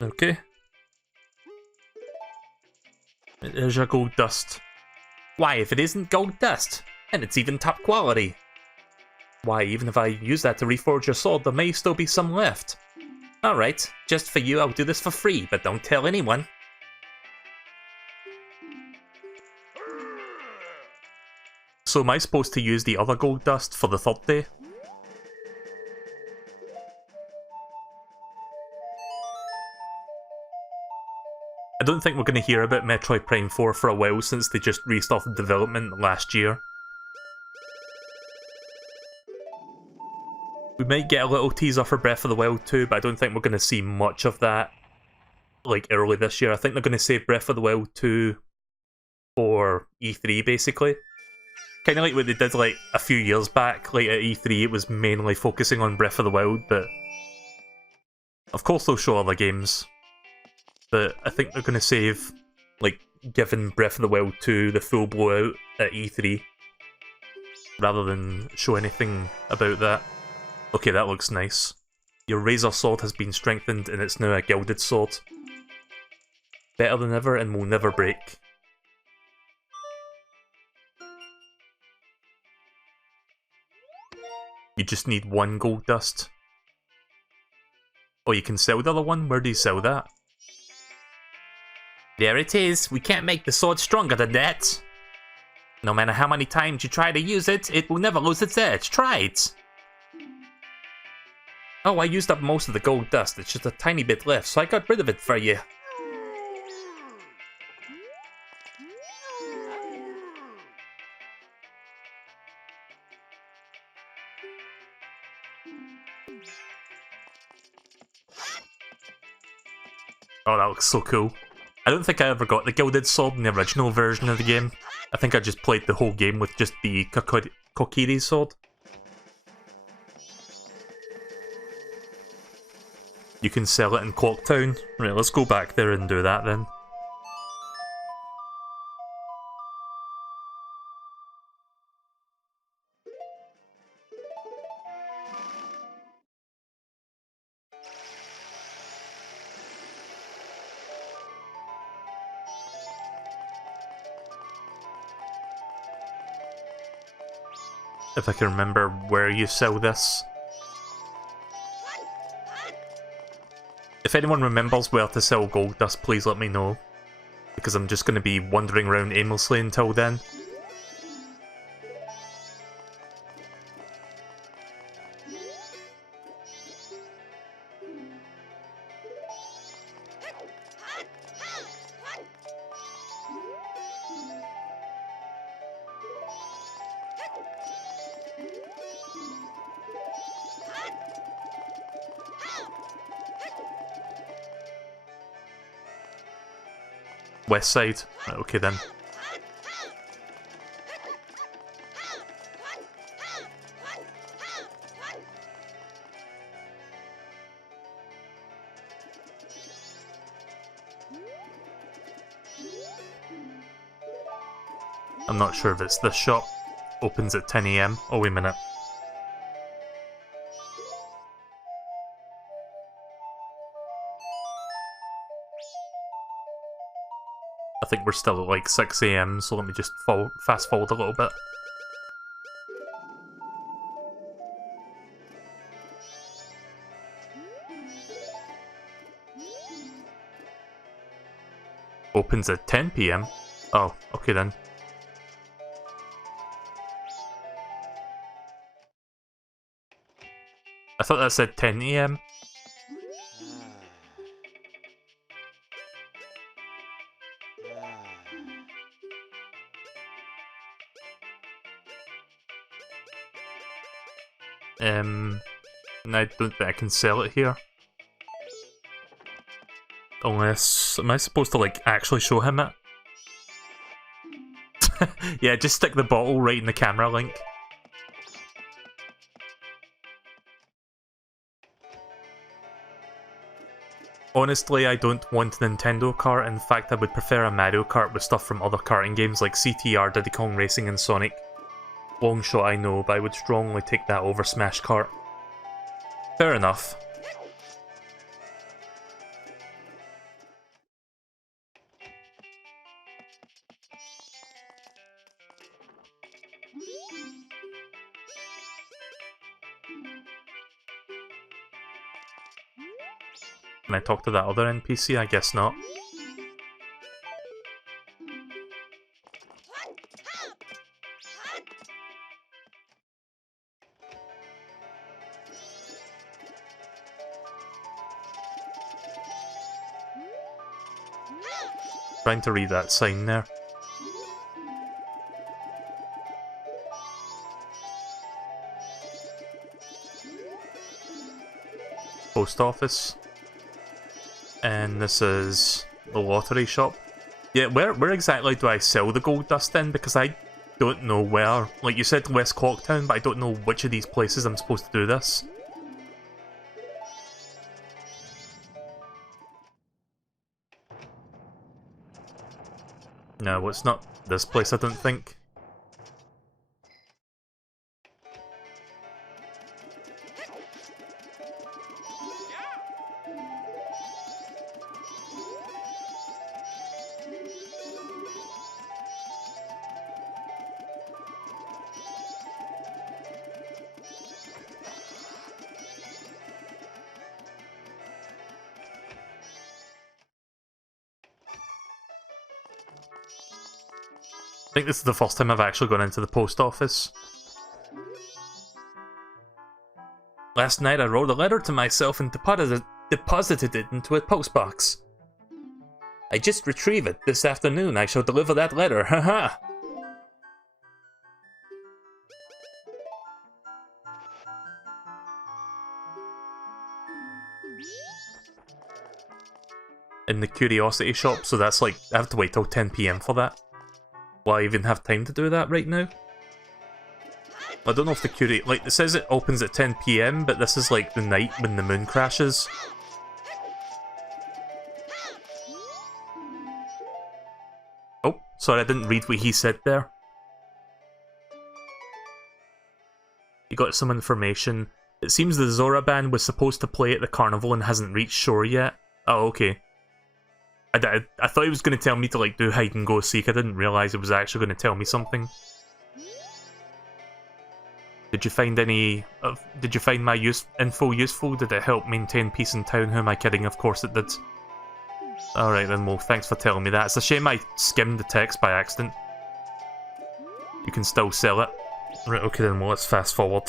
Okay. There's your gold dust. Why, if it isn't gold dust, and it's even top quality. Why, even if I use that to reforge your sword, there may still be some left. Alright, just for you I'll do this for free, but don't tell anyone. So am I supposed to use the other gold dust for the third day? I don't think we're going to hear about Metroid Prime 4 for a while since they just restarted development last year. We might get a little teaser for Breath of the Wild 2, but I don't think we're going to see much of that like early this year. I think they're going to save Breath of the Wild 2 for E3 basically. Kind of like what they did like a few years back, like at E3 it was mainly focusing on Breath of the Wild, but of course they'll show other games. But I think they're going to save, like, giving Breath of the Wild 2 the full blowout at E3, rather than show anything about that. Okay, that looks nice. Your Razor Sword has been strengthened and it's now a gilded sword. Better than ever and will never break. You just need one gold dust. Oh, you can sell the other one? Where do you sell that? There it is. We can't make the sword stronger than that. No matter how many times you try to use it, it will never lose its edge. Try it. Oh, I used up most of the gold dust. It's just a tiny bit left, so I got rid of it for you. Oh, that looks so cool. I don't think I ever got the gilded sword in the original version of the game. I think I just played the whole game with just the Kokiri sword. You can sell it in Clocktown. Right, let's go back there and do that then. If I can remember where you sell this. If anyone remembers where to sell gold dust, please let me know. Because I'm just going to be wandering around aimlessly until then. West side. Right, okay then. I'm not sure if it's this shop. Opens at 10 AM. Oh, wait a minute. I think we're still at like 6 AM, so let me just fast forward a little bit. Opens at 10 PM? Oh, okay then. I thought that said 10 AM. I don't think I can sell it here. Unless... am I supposed to, like, actually show him it? Yeah, just stick the bottle right in the camera link. Honestly, I don't want a Nintendo Kart. In fact, I would prefer a Mario Kart with stuff from other karting games like CTR, Diddy Kong Racing, and Sonic. Long shot, I know, but I would strongly take that over Smash Kart. Fair enough. Can I talk to that other NPC? I guess not. Trying to read that sign there. Post office. And this is the lottery shop. Yeah, where exactly do I sell the gold dust in? Because I don't know where. Like you said, West Clocktown, but I don't know which of these places I'm supposed to do this. No, it's not this place, I don't think. I think this is the first time I've actually gone into the post office. Last night I wrote a letter to myself and deposited it into a postbox. I just retrieved it this afternoon. I shall deliver that letter, haha! In the curiosity shop, so that's like, I have to wait till 10 PM for that. Will I even have time to do that right now? I don't know if the like, it says it opens at 10 PM, but this is like the night when the moon crashes. Oh, sorry, I didn't read what he said there. You got some information. It seems the Zora band was supposed to play at the carnival and hasn't reached shore yet. Oh, okay. I thought he was going to tell me to like do hide and go seek. I didn't realise it was actually going to tell me something. Did you find any did you find my info useful? Did it help maintain peace in town? Who am I kidding? Of course it did. Alright then, well, thanks for telling me that. It's a shame I skimmed the text by accident. You can still sell it. Right, okay then, well, let's fast forward.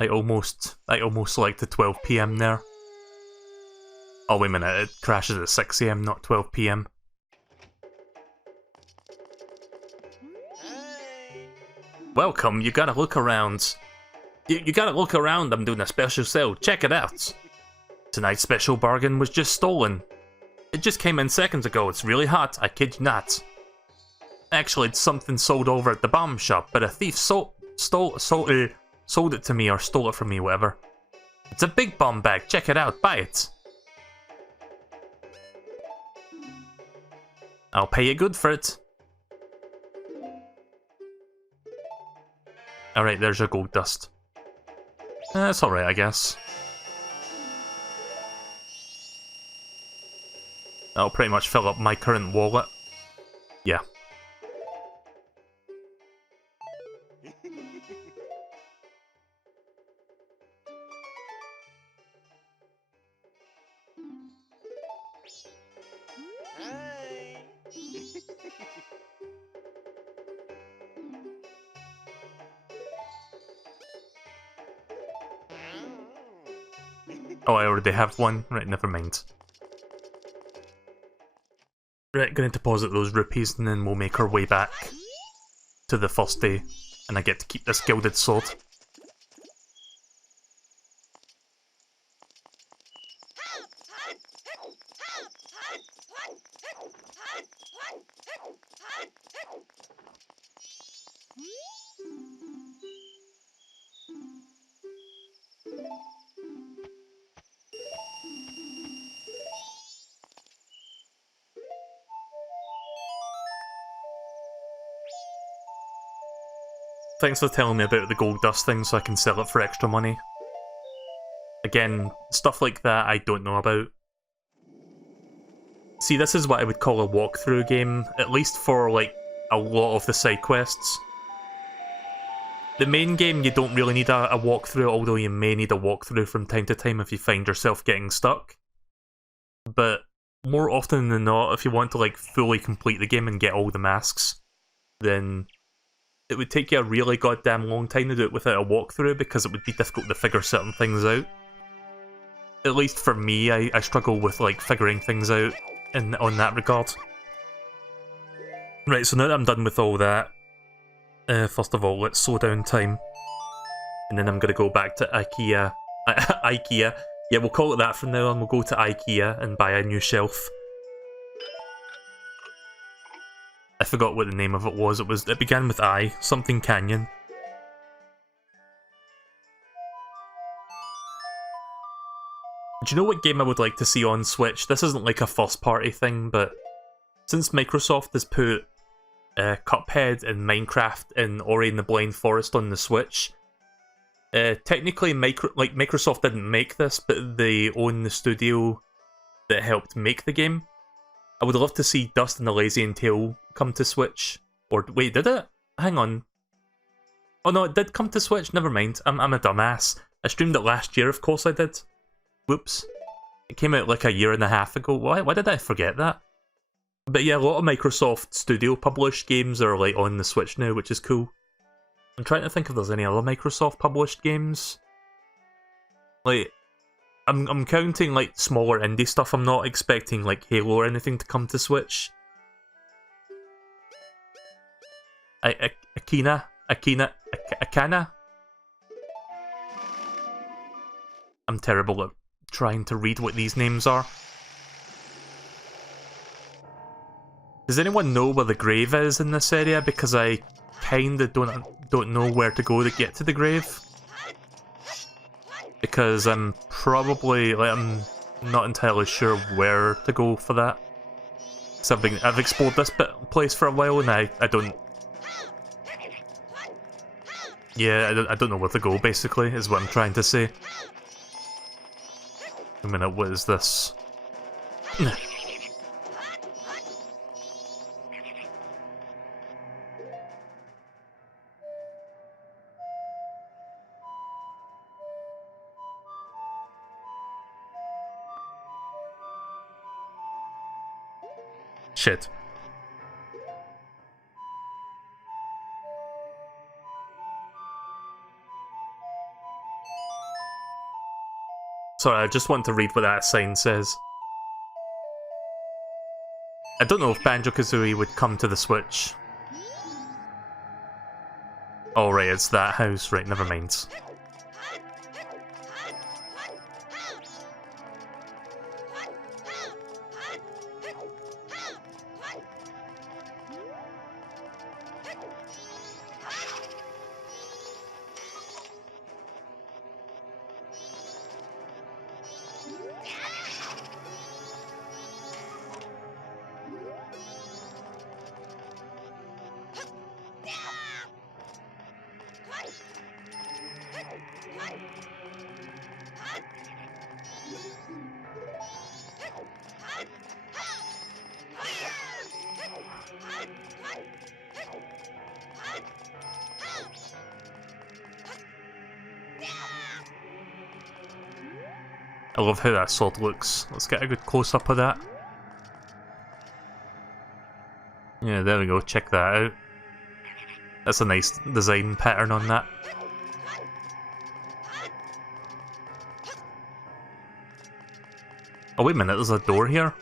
I almost selected 12 PM there. Oh wait a minute, it crashes at 6 AM, not 12 PM. Welcome, you gotta look around. You gotta look around, I'm doing a special sale, check it out. Tonight's special bargain was just stolen. It just came in seconds ago, it's really hot, I kid you not. Actually, it's something sold over at the bomb shop, but a thief sold it to me or stole it from me, whatever. It's a big bomb bag, check it out, buy it. I'll pay you good for it. Alright, there's your gold dust. That's alright, I guess. That'll pretty much fill up my current wallet. Yeah. Oh, I already have one. Right, never mind. Right, gonna deposit those rupees and then we'll make our way back. to the first day, and I get to keep this gilded sword. Thanks for telling me about the gold dust thing so I can sell it for extra money. Again, stuff like that I don't know about. See, this is what I would call a walkthrough game, at least for, like, a lot of the side quests. The main game, you don't really need a walkthrough, although you may need a walkthrough from time to time if you find yourself getting stuck. But more often than not, if you want to, like, fully complete the game and get all the masks, then it would take you a really goddamn long time to do it without a walkthrough because it would be difficult to figure certain things out. At least for me, I struggle with, like, figuring things out on that regard. Right, so now that I'm done with all that, first of all, let's slow down time. And then I'm going to go back to IKEA. IKEA. Yeah, we'll call it that from now on. We'll go to IKEA and buy a new shelf. I forgot what the name of it was. It began with I, something Canyon. Do you know what game I would like to see on Switch? This isn't like a first party thing, but since Microsoft has put Cuphead and Minecraft and Ori and the Blind Forest on the Switch, technically Microsoft didn't make this, but they own the studio that helped make the game. I would love to see Dust and the Lazy Entail come to Switch. Or, wait, did it? Hang on. Oh no, it did come to Switch, never mind. I'm a dumbass. I streamed it last year, of course I did. Whoops. It came out like a year and a half ago. Why did I forget that? But yeah, a lot of Microsoft Studio published games are like on the Switch now, which is cool. I'm trying to think if there's any other Microsoft published games. Like, I'm counting like smaller indie stuff. I'm not expecting like Halo or anything to come to Switch. Akina? I'm terrible at trying to read what these names are. Does anyone know where the grave is in this area? Because I kinda don't know where to go to get to the grave. Because I'm probably, like, I'm not entirely sure where to go for that. So I've explored this place for a while and I don't... Yeah, I don't know where to go, basically, is what I'm trying to say. A minute, what is this? Shit. Sorry, I just want to read what that sign says. I don't know if Banjo-Kazooie would come to the Switch. Oh right, it's that house. Right, never mind. I love how that sword looks. Let's get a good close-up of that. Yeah, there we go, check that out. That's a nice design pattern on that. Oh wait a minute, there's a door here?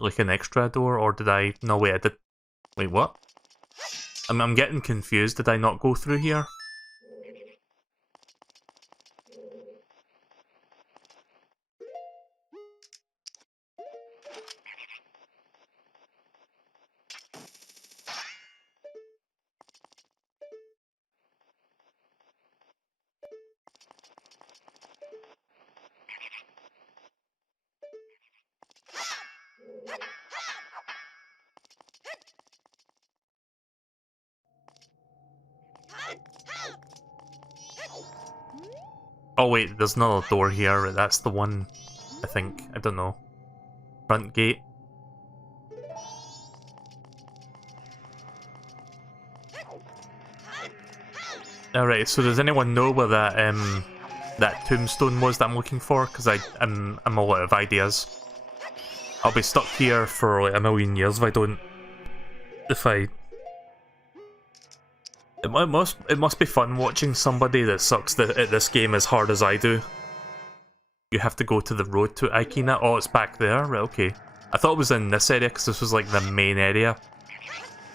Like an extra door, or did I... No wait, I did... Wait, what? I'm getting confused. Did I not go through here? Oh wait, there's another door here. That's the one, I think. I don't know. Front gate. Alright, so does anyone know where that tombstone was that I'm looking for? Because I'm all out of ideas. I'll be stuck here for like a million years if I don't... It must be fun watching somebody that sucks at this game as hard as I do. You have to go to the road to Ikina. Oh, it's back there? Right, okay. I thought it was in this area because this was like the main area.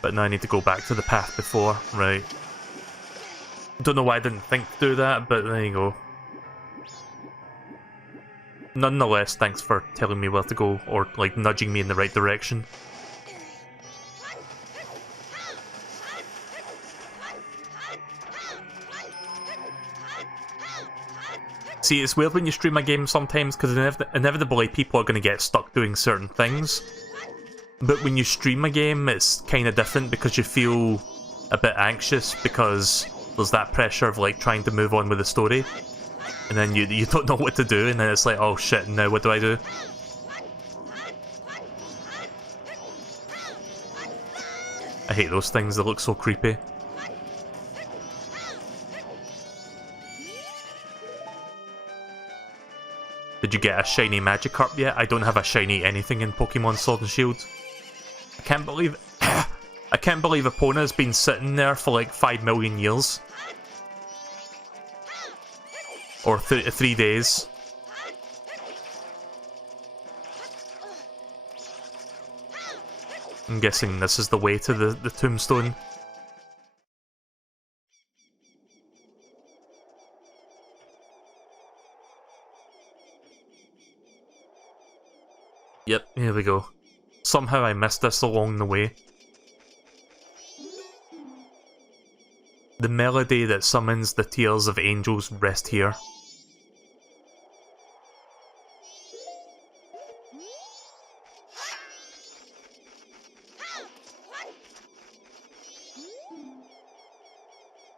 But now I need to go back to the path before. Right. Don't know why I didn't think to do that, but there you go. Nonetheless, thanks for telling me where to go, or like nudging me in the right direction. See, it's weird when you stream a game sometimes, because inevitably people are going to get stuck doing certain things. But when you stream a game, it's kind of different because you feel a bit anxious because there's that pressure of like trying to move on with the story. And then you don't know what to do, and then it's like, oh shit, now what do I do? I hate those things, they look so creepy. Did you get a shiny Magikarp yet? I don't have a shiny anything in Pokemon Sword and Shield. I can't believe... I can't believe Epona's been sitting there for like 5 million years. Or 3 days. I'm guessing this is the way to the tombstone. Yep, here we go. Somehow I missed this along the way. The melody that summons the tears of angels rest here.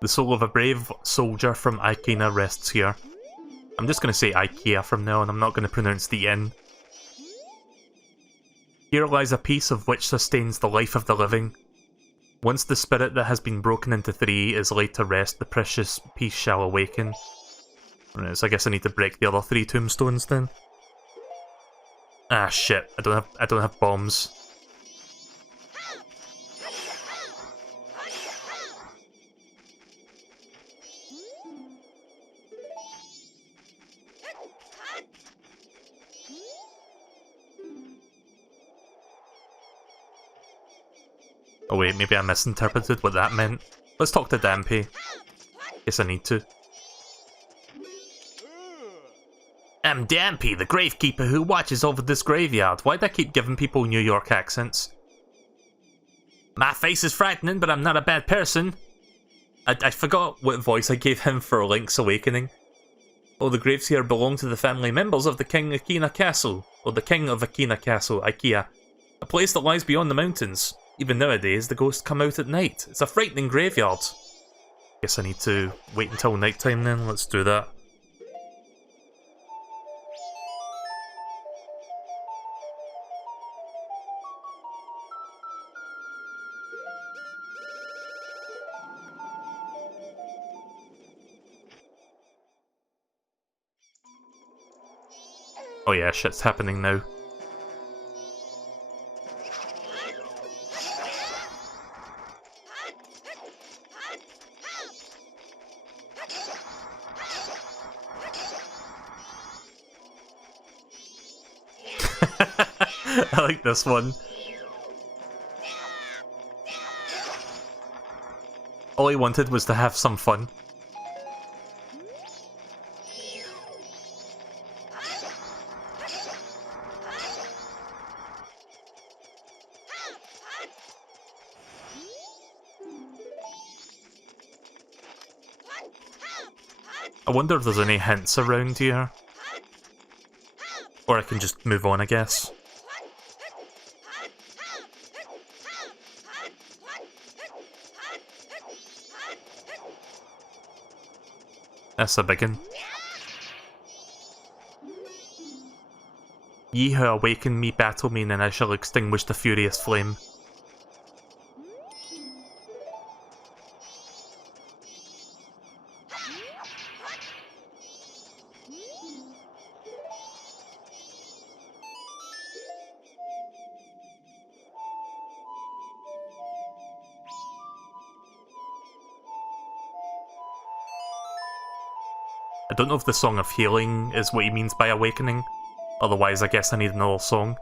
The soul of a brave soldier from Ikea rests here. I'm just going to say IKEA from now on, I'm not going to pronounce the N. Here lies a piece of which sustains the life of the living. Once the spirit that has been broken into 3 is laid to rest, the precious piece shall awaken. Right, so I guess I need to break the other 3 tombstones then. Ah shit, I don't have bombs. Oh wait, maybe I misinterpreted what that meant. Let's talk to Dampé. Guess I need to. I'm Dampé, the gravekeeper who watches over this graveyard. Why'd I keep giving people New York accents? My face is frightening, but I'm not a bad person. I forgot what voice I gave him for Link's Awakening. Oh, the graves here belong to the family members of the King Akina Castle. Or the King of Akina Castle, Ikea. A place that lies beyond the mountains. Even nowadays, the ghosts come out at night. It's a frightening graveyard. Guess I need to wait until nighttime then. Let's do that. Oh yeah, shit's happening now. I like this one. All he wanted was to have some fun. I wonder if there's any hints around here. Or I can just move on, I guess. That's a big one. Ye who awaken me battle me, and I shall extinguish the furious flame. I don't know if the Song of Healing is what he means by awakening. Otherwise, I guess I need another song.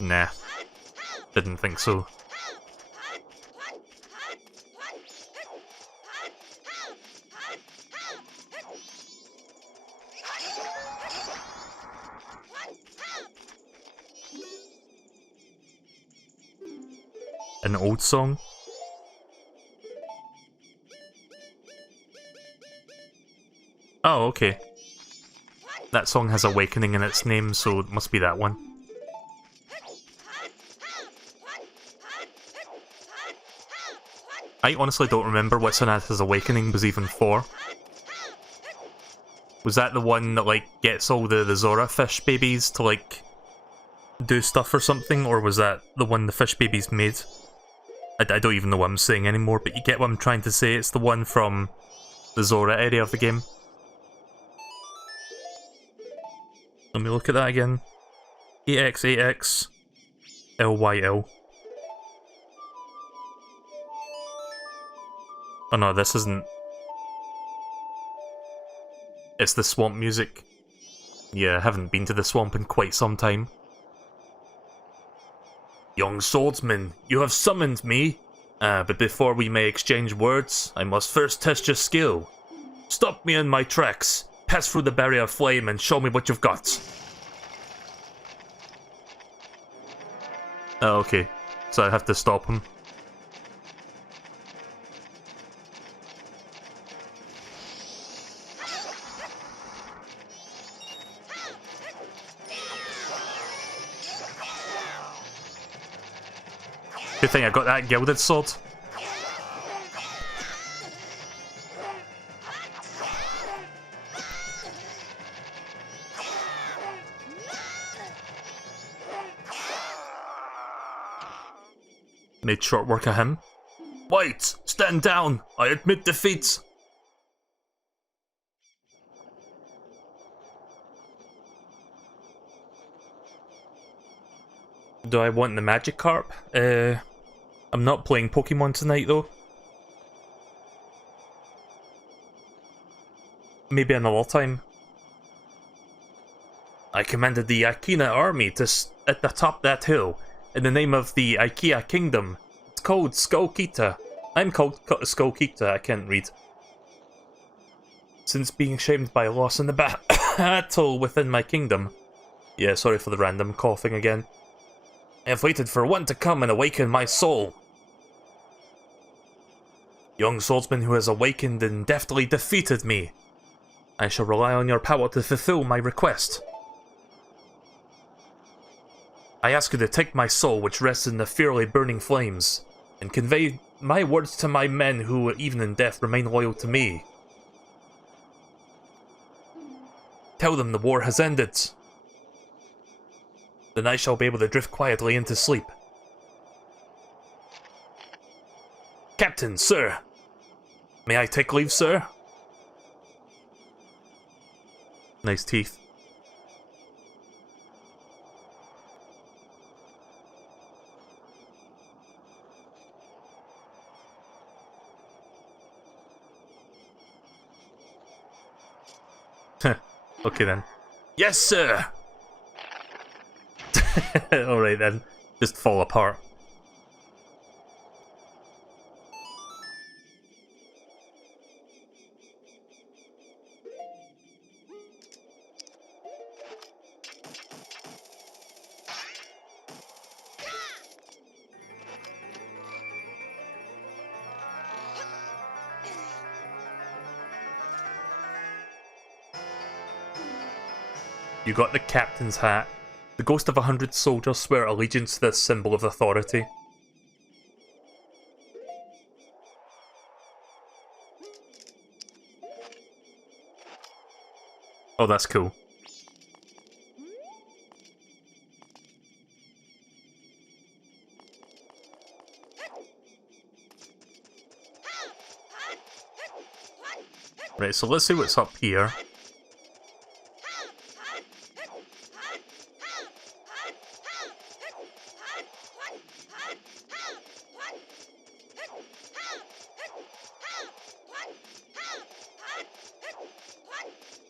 Nah. Didn't think so. An old song? Oh, okay. That song has Awakening in its name, so it must be that one. I honestly don't remember what Sonata's Awakening was even for. Was that the one that, like, gets all the Zora fish babies to, like, do stuff or something? Or was that the one the fish babies made? I don't even know what I'm saying anymore, but you get what I'm trying to say. It's the one from the Zora area of the game. Let me look at that again. AX, LYL. Oh no, this isn't. It's the swamp music. Yeah, I haven't been to the swamp in quite some time. Young swordsman, you have summoned me. But before we may exchange words, I must first test your skill. Stop me in my tracks. Pass through the barrier of flame and show me what you've got. Oh, okay. So I have to stop him. Good thing I got that gilded sword. Made short work of him. Wait! Stand down! I admit defeat! Do I want the Magikarp? I'm not playing Pokemon tonight though. Maybe another time. I commanded the Akina army to at the top of that hill, in the name of the Ikea Kingdom. It's called Skullkita. I'm called Skullkita, I can't read. Since being shamed by loss in the battle within my kingdom. Yeah, sorry for the random coughing again. I have waited for one to come and awaken my soul. Young swordsman who has awakened and deftly defeated me. I shall rely on your power to fulfill my request. I ask you to take my soul, which rests in the fiercely burning flames, and convey my words to my men who, even in death, remain loyal to me. Tell them the war has ended. Then I shall be able to drift quietly into sleep. Captain, sir! May I take leave, sir? Nice teeth. Okay then. Yes, sir! Alright then. Just fall apart. You got the captain's hat. The ghost of 100 soldiers swear allegiance to this symbol of authority. Oh, that's cool. Right, so let's see what's up here.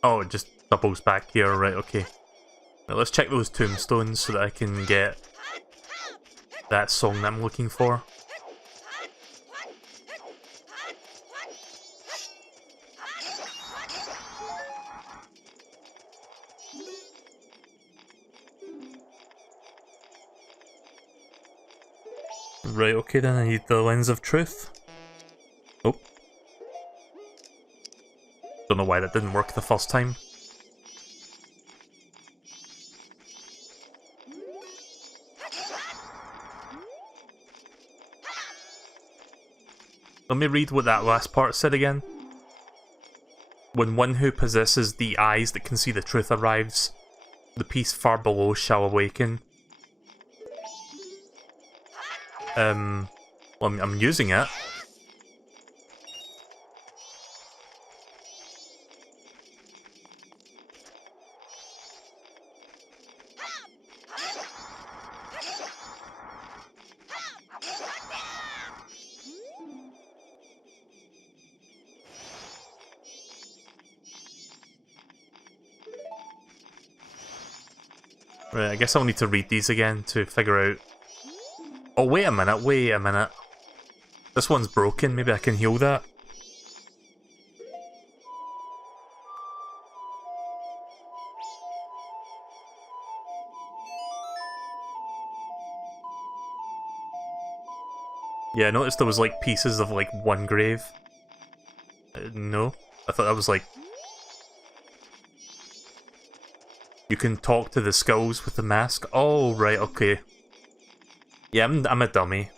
Oh, it just doubles back here, right, okay. Now let's check those tombstones so that I can get that song that I'm looking for. Right, okay then, I need the Lens of Truth. Oh. Don't know why that didn't work the first time. Let me read what that last part said again. When one who possesses the eyes that can see the truth arrives, the peace far below shall awaken. Well, I'm using it. Right, I guess I'll need to read these again to figure out... Oh, wait a minute, wait a minute. This one's broken, maybe I can heal that? Yeah, I noticed there was like pieces of like one grave. No, I thought that was like... You can talk to the skulls with the mask? Oh, right, okay. Yeah, I'm a dummy.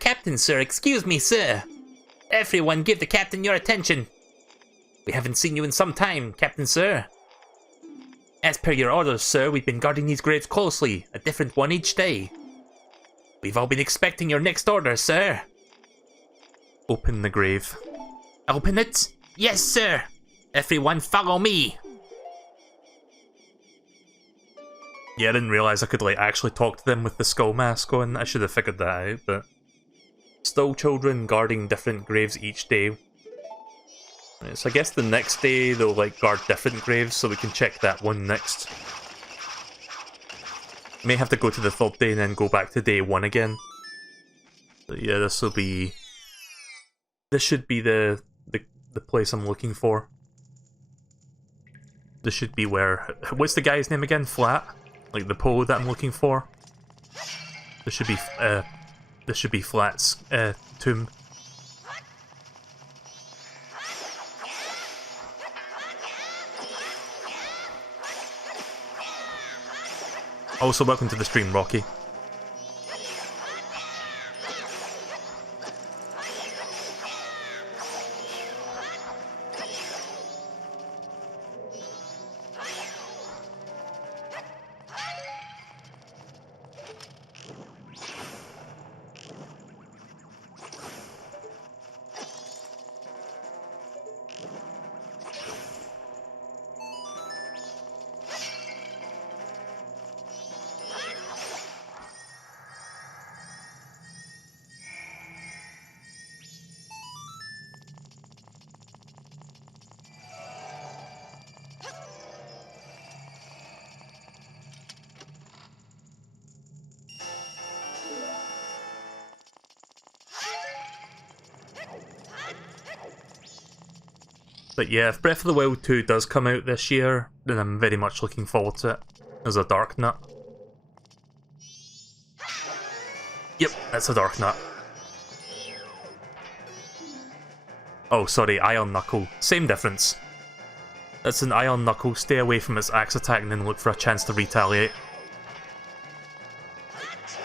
Captain, sir, excuse me, sir. Everyone give the captain your attention. We haven't seen you in some time, Captain, sir. As per your orders, sir, we've been guarding these graves closely, a different one each day. We've all been expecting your next order, sir. Open the grave. Open it? Yes, sir. Everyone follow me. Yeah, I didn't realise I could like actually talk to them with the skull mask on. I should have figured that out, but... Still children guarding different graves each day. Right, so I guess the next day they'll like guard different graves, so we can check that one next. May have to go to the third day and then go back to day one again. But yeah, this will be... This should be the place I'm looking for. This should be where... What's the guy's name again? Flat? Like the pole that I'm looking for? This should be Flat's tomb. Also, welcome to the stream, Rocky. But yeah, if Breath of the Wild 2 does come out this year, then I'm very much looking forward to it. As a Dark Nut. Yep, that's a Dark Nut. Oh, sorry, Iron Knuckle. Same difference. That's an Iron Knuckle. Stay away from its axe attack and then look for a chance to retaliate.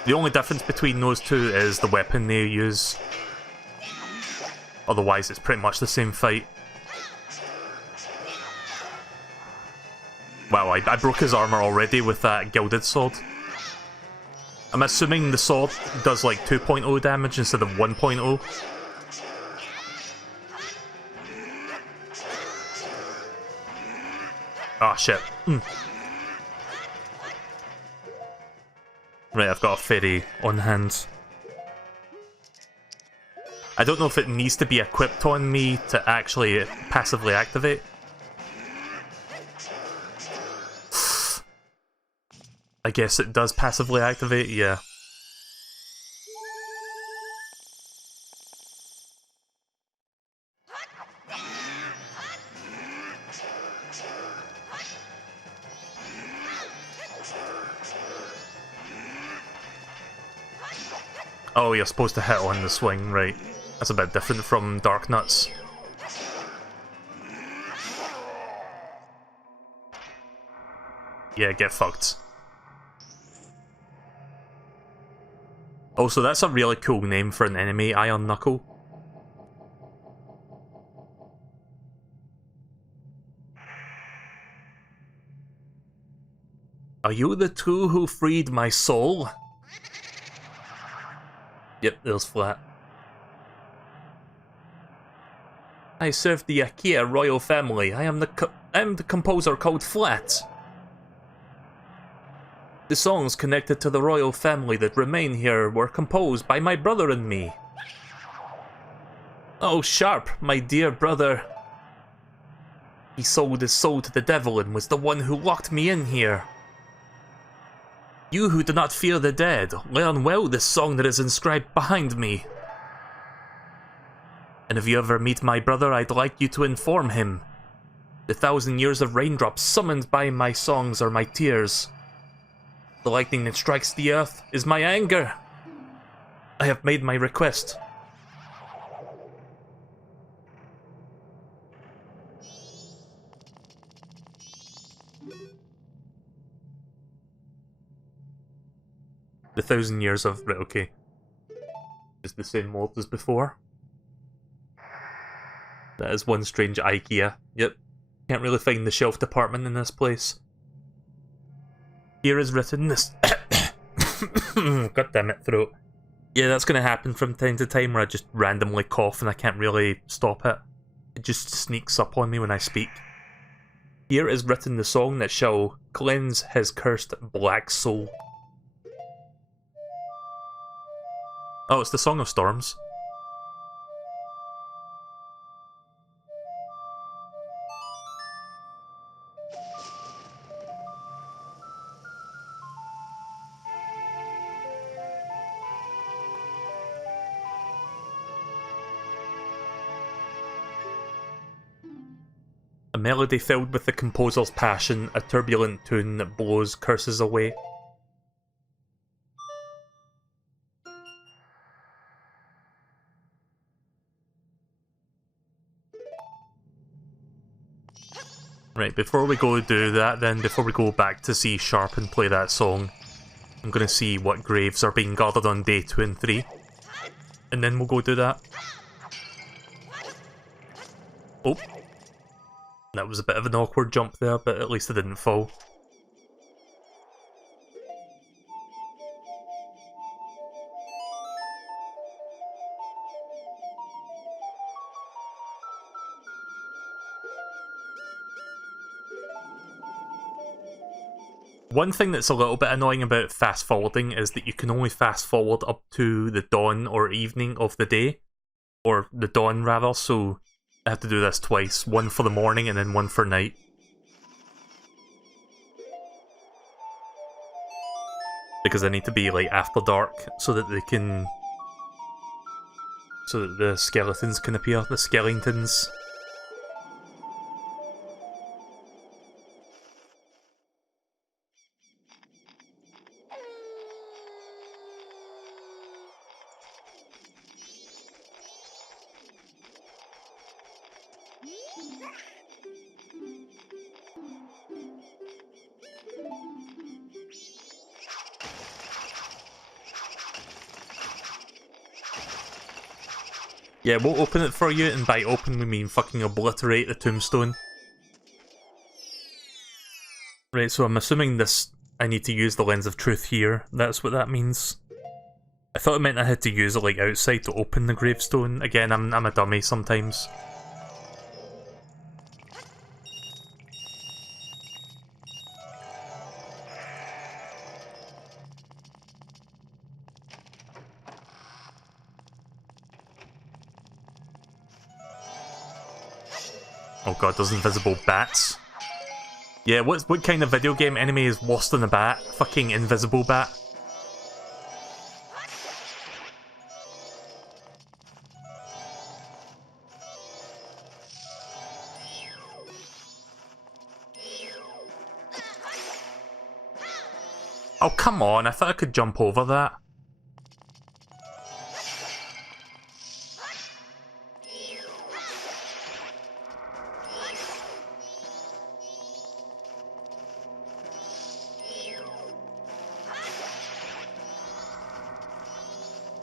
The only difference between those two is the weapon they use. Otherwise, it's pretty much the same fight. Wow, I broke his armor already with that gilded sword. I'm assuming the sword does like 2.0 damage instead of 1.0. Ah, shit. Right, I've got a fairy on hand. I don't know if it needs to be equipped on me to actually passively activate. I guess it does passively activate, yeah. Oh, you're supposed to hit on the swing, right. That's a bit different from Dark Nuts. Yeah, get fucked. Also, that's a really cool name for an enemy, Iron Knuckle. Are you the two who freed my soul? Yep, there's Flat. I serve the Akia royal family. I am the composer called Flat. The songs connected to the royal family that remain here were composed by my brother and me. Oh, Sharp, my dear brother. He sold his soul to the devil and was the one who locked me in here. You who do not fear the dead, learn well this song that is inscribed behind me. And if you ever meet my brother, I'd like you to inform him. The 1,000 years of raindrops summoned by my songs are my tears. The lightning that strikes the earth is my anger. I have made my request. The 1,000 years of... Right, okay. Is the same mold as before. That is one strange IKEA. Yep. Can't really find the shelf department in this place. Here is written this... God damn it, throat. Yeah, that's going to happen from time to time where I just randomly cough and I can't really stop it. It just sneaks up on me when I speak. Here is written the song that shall cleanse his cursed black soul. Oh, it's the Song of Storms. A melody filled with the composer's passion, a turbulent tune that blows curses away. Right, before we go do that then, before we go back to see Sharp and play that song, I'm gonna see what graves are being guarded on day 2 and 3. And then we'll go do that. Oh. That was a bit of an awkward jump there, but at least I didn't fall. One thing that's a little bit annoying about fast forwarding is that you can only fast forward up to the dawn or evening of the day. Or the dawn rather, so I have to do this twice. One for the morning and then one for night. Because I need to be like after dark so that they can... so that the skeletons can appear, the skeletons. Yeah, we'll open it for you, and by open we mean fucking obliterate the tombstone. Right, so I'm assuming this... I need to use the Lens of Truth here. That's what that means. I thought it meant I had to use it like outside to open the gravestone. Again, I'm a dummy sometimes. Oh god, there's invisible bats. Yeah, what kind of video game enemy is worse than a bat? Fucking invisible bat. Oh, come on, I thought I could jump over that.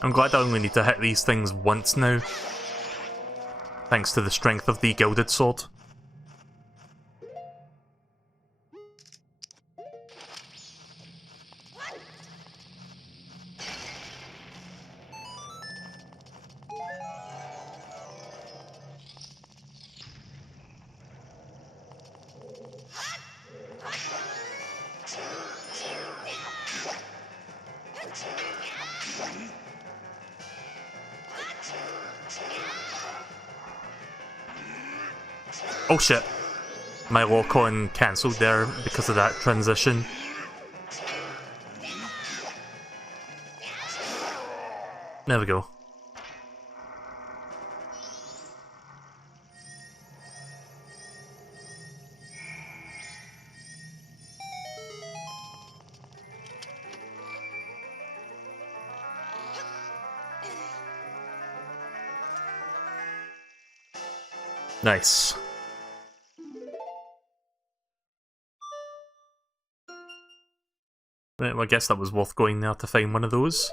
I'm glad I only need to hit these things once now. Thanks to the strength of the Gilded Sword. Oh shit. My lock-on cancelled there because of that transition. There we go. Nice. Right, well, I guess that was worth going there to find one of those.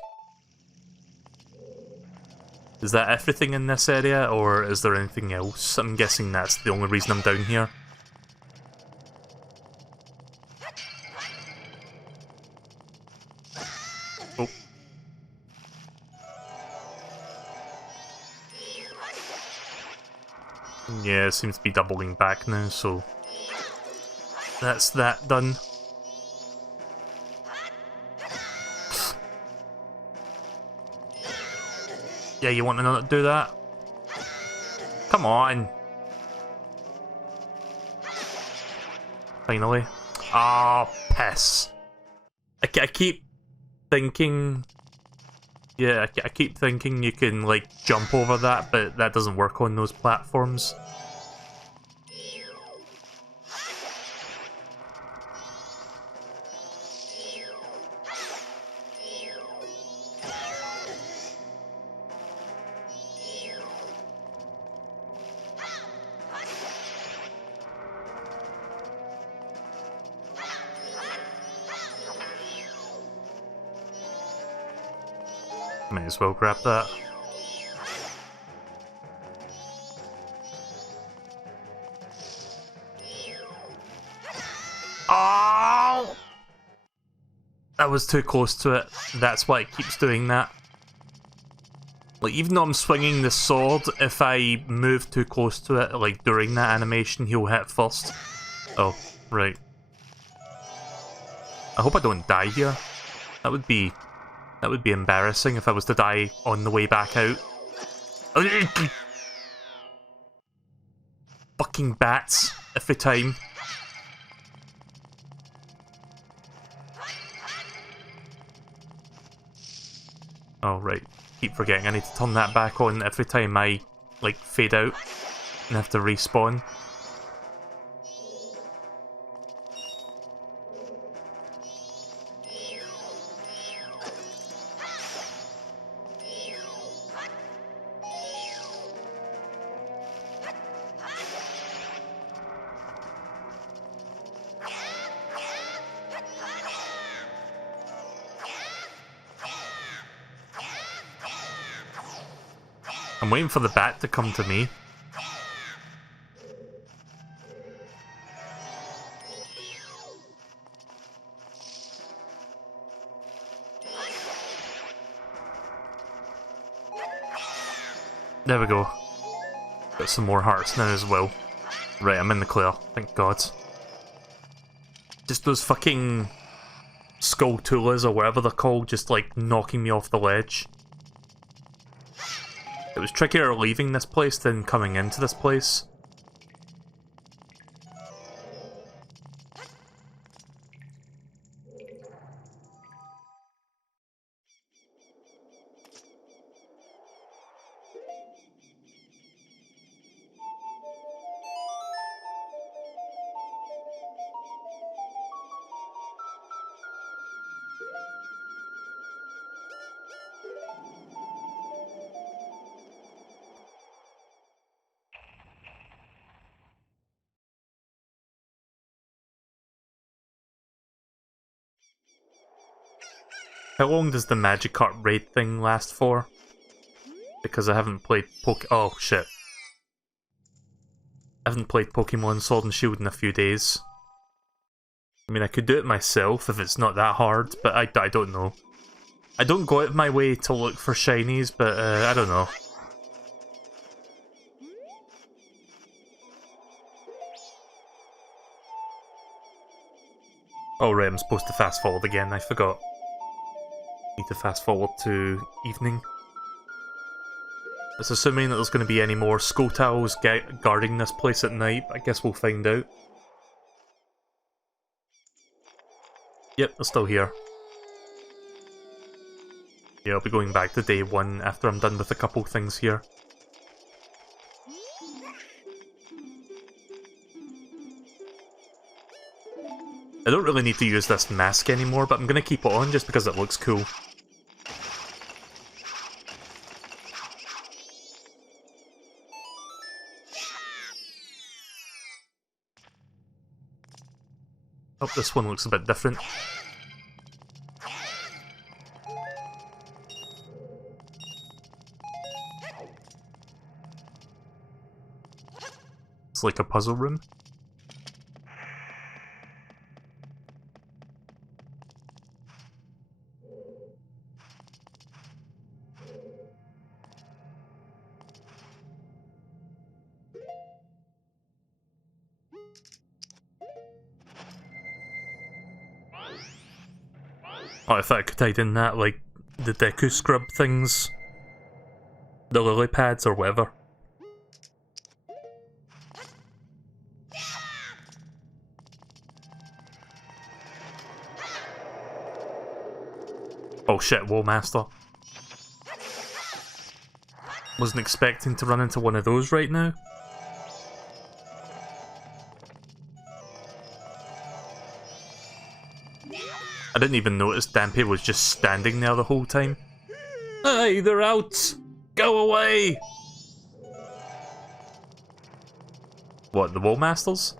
Is that everything in this area, or is there anything else? I'm guessing that's the only reason I'm down here. Oh. Yeah, it seems to be doubling back now, so... that's that done. Yeah, you want to not do that? Come on! Finally. Ah, piss. I keep thinking... yeah, I keep thinking you can, like, jump over that, but that doesn't work on those platforms. Might as well grab that. Oh! That was too close to it. That's why it keeps doing that. Like, even though I'm swinging the sword, if I move too close to it, like, during that animation, he'll hit first. Oh, right. I hope I don't die here. That would be embarrassing if I was to die on the way back out. Fucking bats every time. Oh, right. Keep forgetting I need to turn that back on every time I, like, fade out and have to respawn. I'm I'm waiting for the bat to come to me. There we go. Got some more hearts now as well. Right, I'm in the clear. Thank God. Just those fucking skulltulas or whatever they're called, just like knocking me off the ledge. It was trickier leaving this place than coming into this place. How long does the Magikarp raid thing last for? Because I haven't played oh shit. I haven't played Pokemon Sword and Shield in a few days. I mean, I could do it myself if it's not that hard, but I don't know. I don't go out of my way to look for shinies, but I don't know. Oh right, I'm supposed to fast forward again, I forgot. Need to fast forward to evening. It's assuming that there's going to be any more Skotals guarding this place at night. I guess we'll find out. Yep, they're still here. Yeah, I'll be going back to day 1 after I'm done with a couple things here. I don't really need to use this mask anymore, but I'm going to keep it on just because it looks cool. Oh, this one looks a bit different. It's like a puzzle room. Oh, I thought I could hide in that, like, the Deku Scrub things. The lily pads or whatever. Oh shit, Wallmaster. Wasn't expecting to run into one of those right now. I didn't even notice Dampé was just standing there the whole time. Hey, they're out! Go away! What, the Wallmasters?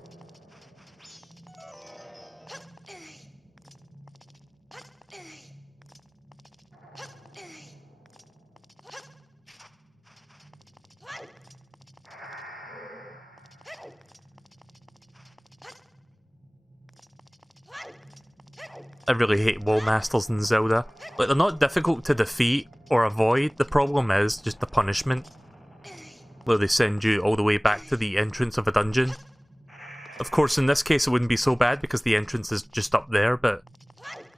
I really hate Wallmasters in Zelda. Like, they're not difficult to defeat or avoid, the problem is just the punishment. Where they send you all the way back to the entrance of a dungeon. Of course, in this case it wouldn't be so bad because the entrance is just up there, but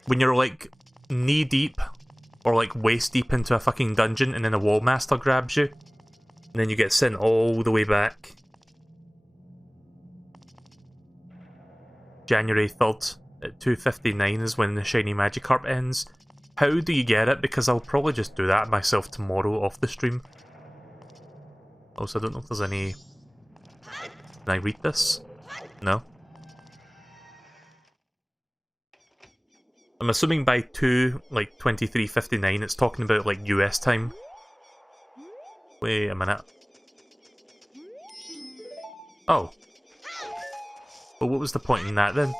when you're like knee deep or like waist deep into a fucking dungeon and then a Wallmaster grabs you, and then you get sent all the way back. January 3rd. At 2:59 is when the Shiny Magikarp ends. How do you get it? Because I'll probably just do that myself tomorrow off the stream. Also, I don't know if there's any... Can I read this? No? I'm assuming by 23:59 it's talking about like US time. Wait a minute. Oh. Well, what was the point in that then?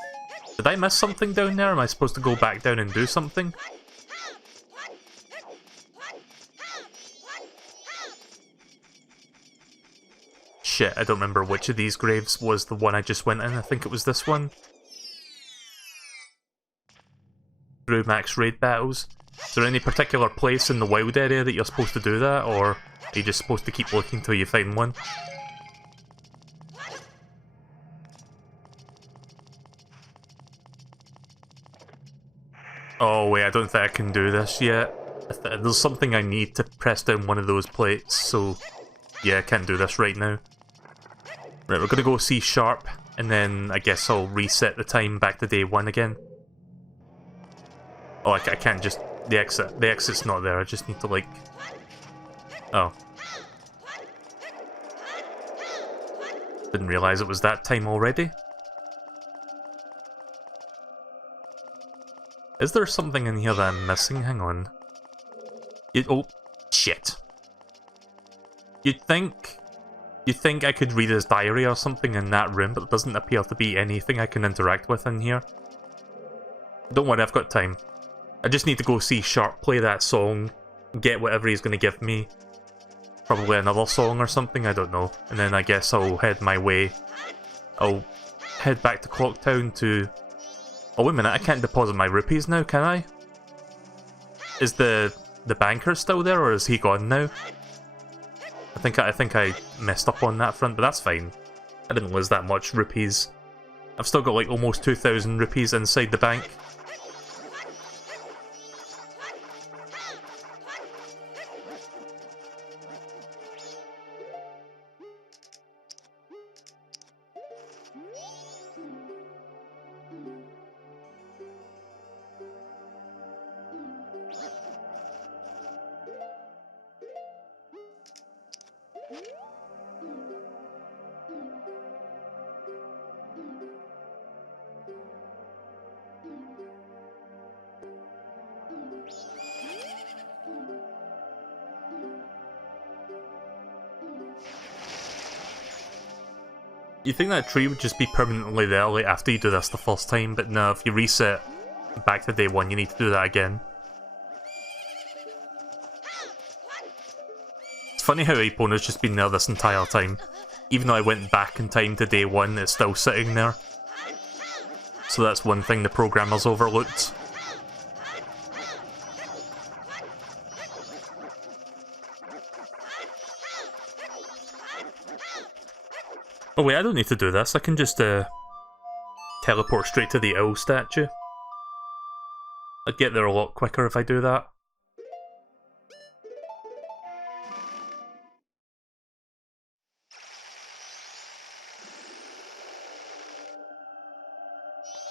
Did I miss something down there? Am I supposed to go back down and do something? shit, I don't remember which of these graves was the one I just went in. I think it was this one. Through max raid battles. Is there any particular place in the wild area that you're supposed to do that, or are you just supposed to keep looking till you find one? Oh wait, I don't think I can do this yet. There's something I need to press down one of those plates, so yeah, I can't do this right now. Right, we're gonna go C sharp, and then I guess I'll reset the time back to day 1 again. Oh, I can't just... the exit's not there, I just need to like... Oh. Didn't realise it was that time already. Is there something in here that I'm missing? Hang on. Oh, shit. You'd think I could read his diary or something in that room, but it doesn't appear to be anything I can interact with in here. Don't worry, I've got time. I just need to go C sharp, play that song, get whatever he's going to give me. Probably another song or something, I don't know. And then I guess I'll head my way. I'll head back to Clocktown to... Oh wait a minute, I can't deposit my rupees now, can I? Is the banker still there, or is he gone now? I think I messed up on that front, but that's fine. I didn't lose that much rupees. I've still got like almost 2,000 rupees inside the bank. You think that tree would just be permanently there like after you do this the first time, but no, if you reset back to day 1, you need to do that again. It's funny how Epona's just been there this entire time. Even though I went back in time to day 1, it's still sitting there. So that's one thing the programmers overlooked. Oh wait, I don't need to do this, I can just teleport straight to the owl statue. I'd get there a lot quicker if I do that.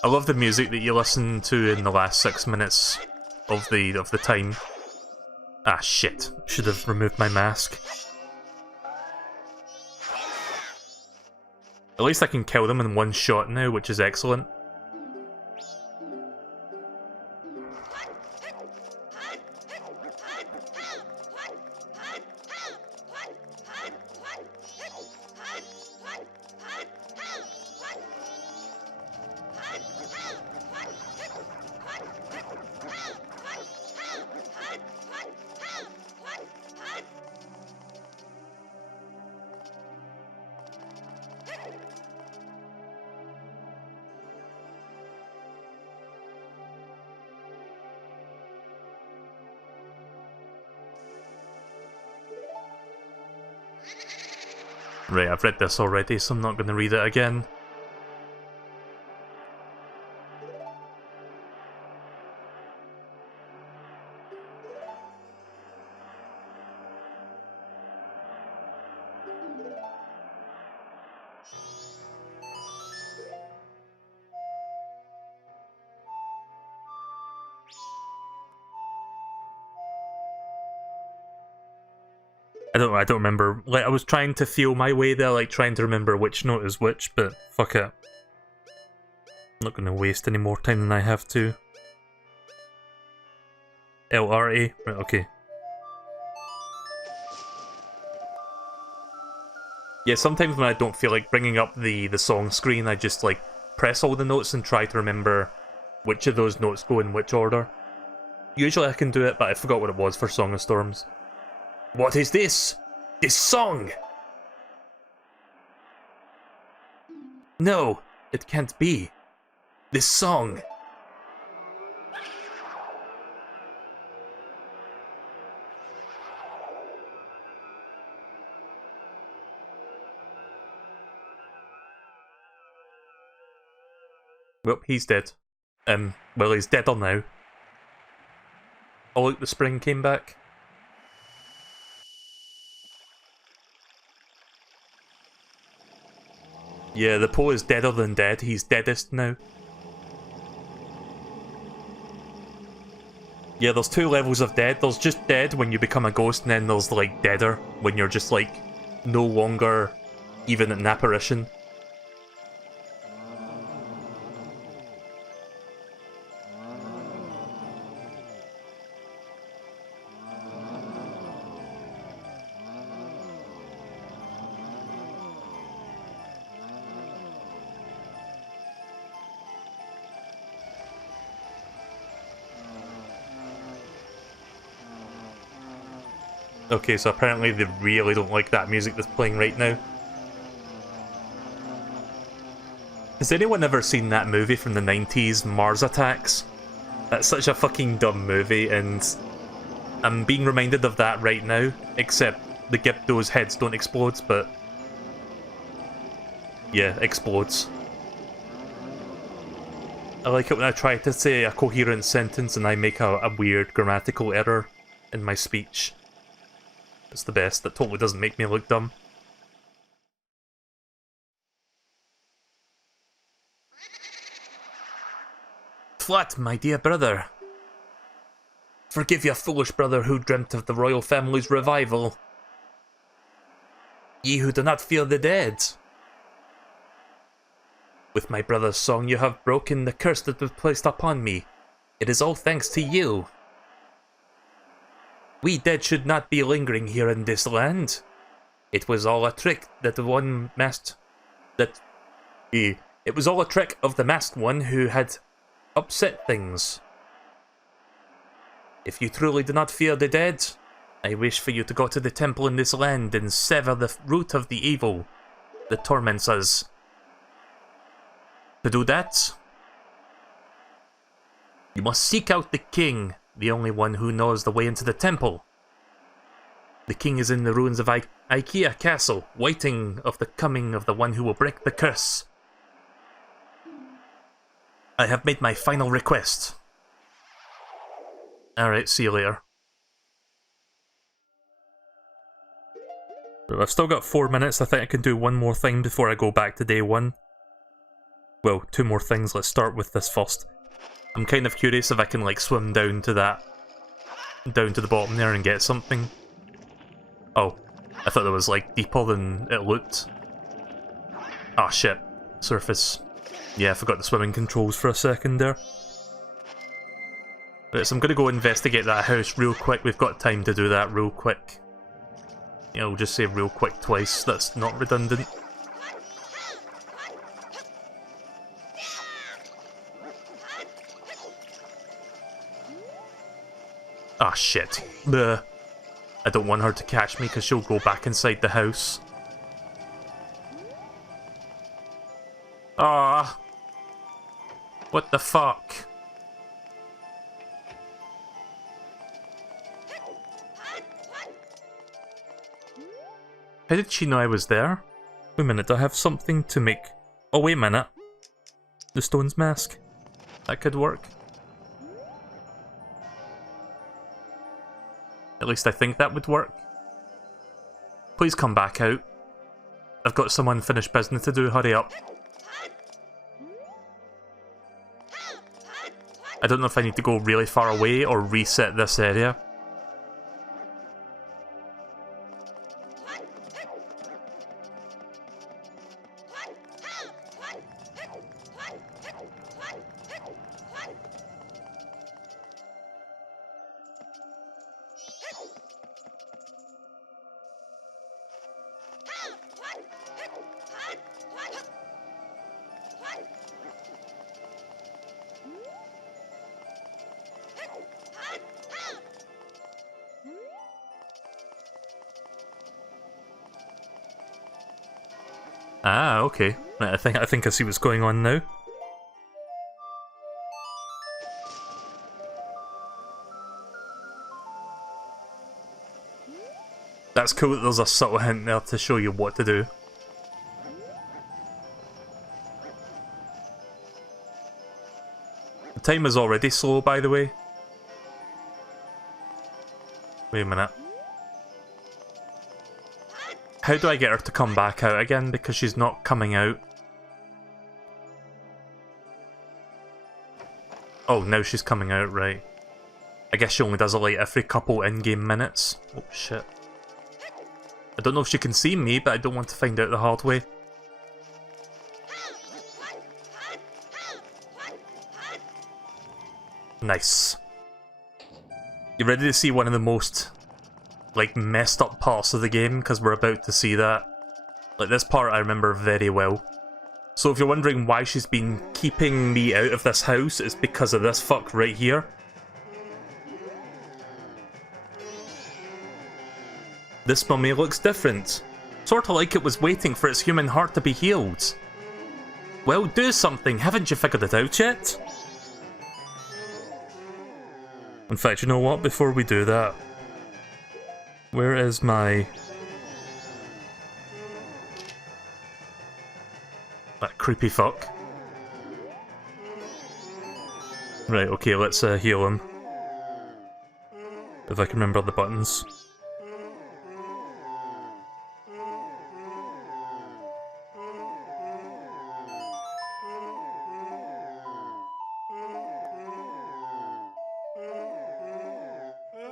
I love the music that you listen to in the last 6 minutes of the time. Ah shit, should have removed my mask. At least I can kill them in one shot now, which is excellent. Right, I've read this already, so I'm not going to read it again. I don't remember. Like, I was trying to feel my way there, like trying to remember which note is which, but fuck it. I'm not going to waste any more time than I have to. LRA? Right, okay. Yeah, sometimes when I don't feel like bringing up the song screen, I just like press all the notes and try to remember which of those notes go in which order. Usually I can do it, but I forgot what it was for Song of Storms. What is this? This song! No, it can't be. This song. Well, he's dead. Well, he's deader now. Oh, look, the spring came back. Yeah, the Poe is deader than dead. He's deadest now. Yeah, there's two levels of dead. There's just dead when you become a ghost, and then there's, like, deader when you're just, like, no longer even an apparition. Okay, so apparently they really don't like that music that's playing right now. Has anyone ever seen that movie from the 90s, Mars Attacks? That's such a fucking dumb movie, and I'm being reminded of that right now, except the Gypto's heads don't explode, but... yeah, explodes. I like it when I try to say a coherent sentence and I make a weird grammatical error in my speech. It's the best. That totally doesn't make me look dumb. Flat, my dear brother. Forgive your foolish brother who dreamt of the royal family's revival. Ye who do not fear the dead. With my brother's song you have broken the curse that was placed upon me. It is all thanks to you. We dead should not be lingering here in this land. It was all a trick that the one masked... It was all a trick of the masked one who had upset things. If you truly do not fear the dead, I wish for you to go to the temple in this land and sever the root of the evil that torments us. To do that, you must seek out the king, the only one who knows the way into the temple. The king is in the ruins of Ikea Castle, waiting of the coming of the one who will break the curse. I have made my final request. Alright, see you later. I've still got 4 minutes. I think I can do one more thing before I go back to day one. Well, 2 more things. Let's start with this first. I'm kind of curious if I can, like, swim down to that... down to the bottom there and get something. Oh, I thought it was, like, deeper than it looked. Ah, shit. Surface. Yeah, I forgot the swimming controls for a second there. Right, so I'm gonna go investigate that house real quick. We've got time to do that real quick. You know, we'll just say real quick twice. That's not redundant. Ah, shit. Bleh. I don't want her to catch me because she'll go back inside the house. Ah. What the fuck? How did she know I was there? Wait a minute, I have something to make... Oh, wait a minute. The stone's mask. That could work. At least I think that would work. Please come back out. I've got some unfinished business to do, hurry up. I don't know if I need to go really far away or reset this area. Ah, okay. Right, I think I see what's going on now. That's cool that there's a subtle hint there to show you what to do. The time is already slow, by the way. Wait a minute. How do I get her to come back out again? Because she's not coming out. Oh, now she's coming out, right. I guess she only does it like every couple in-game minutes. Oh shit. I don't know if she can see me, but I don't want to find out the hard way. Nice. You ready to see one of the most, like, messed up parts of the game? Because we're about to see that. Like, this part I remember very well. So if you're wondering why she's been keeping me out of this house, it's because of this fuck right here. This mummy looks different. Sorta like it was waiting for its human heart to be healed. Well, do something, haven't you figured it out yet? In fact, you know what? Before we do that, where is my... that creepy fuck? Right, okay, let's heal him. If I can remember the buttons.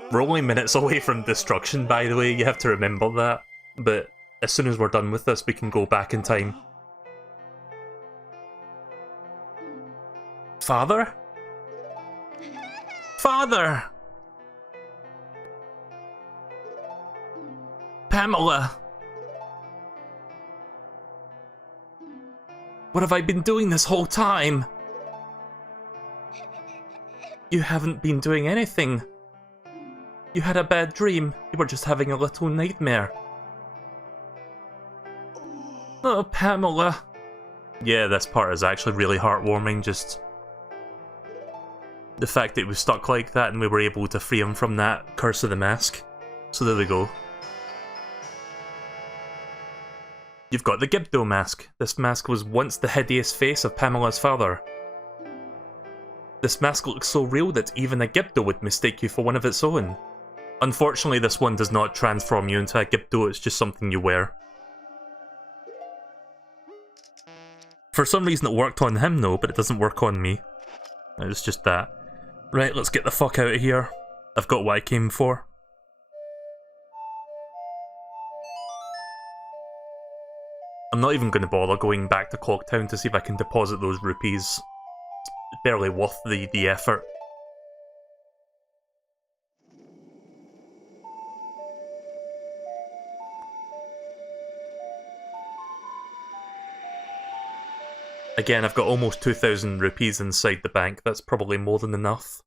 We're only minutes away from destruction, by the way, you have to remember that. But as soon as we're done with this, we can go back in time. Father? Father! Pamela! What have I been doing this whole time? You haven't been doing anything. You had a bad dream. You were just having a little nightmare. Oh, Pamela. Yeah, this part is actually really heartwarming, just... the fact that it was stuck like that and we were able to free him from that curse of the mask. So there we go. You've got the Gibdo mask. This mask was once the hideous face of Pamela's father. This mask looks so real that even a Gibdo would mistake you for one of its own. Unfortunately, this one does not transform you into a Gibdo, it's just something you wear. For some reason it worked on him though, but it doesn't work on me. It's just that. Right, let's get the fuck out of here. I've got what I came for. I'm not even going to bother going back to Clocktown to see if I can deposit those rupees. It's barely worth the effort. Again, I've got almost 2,000 rupees inside the bank. That's probably more than enough.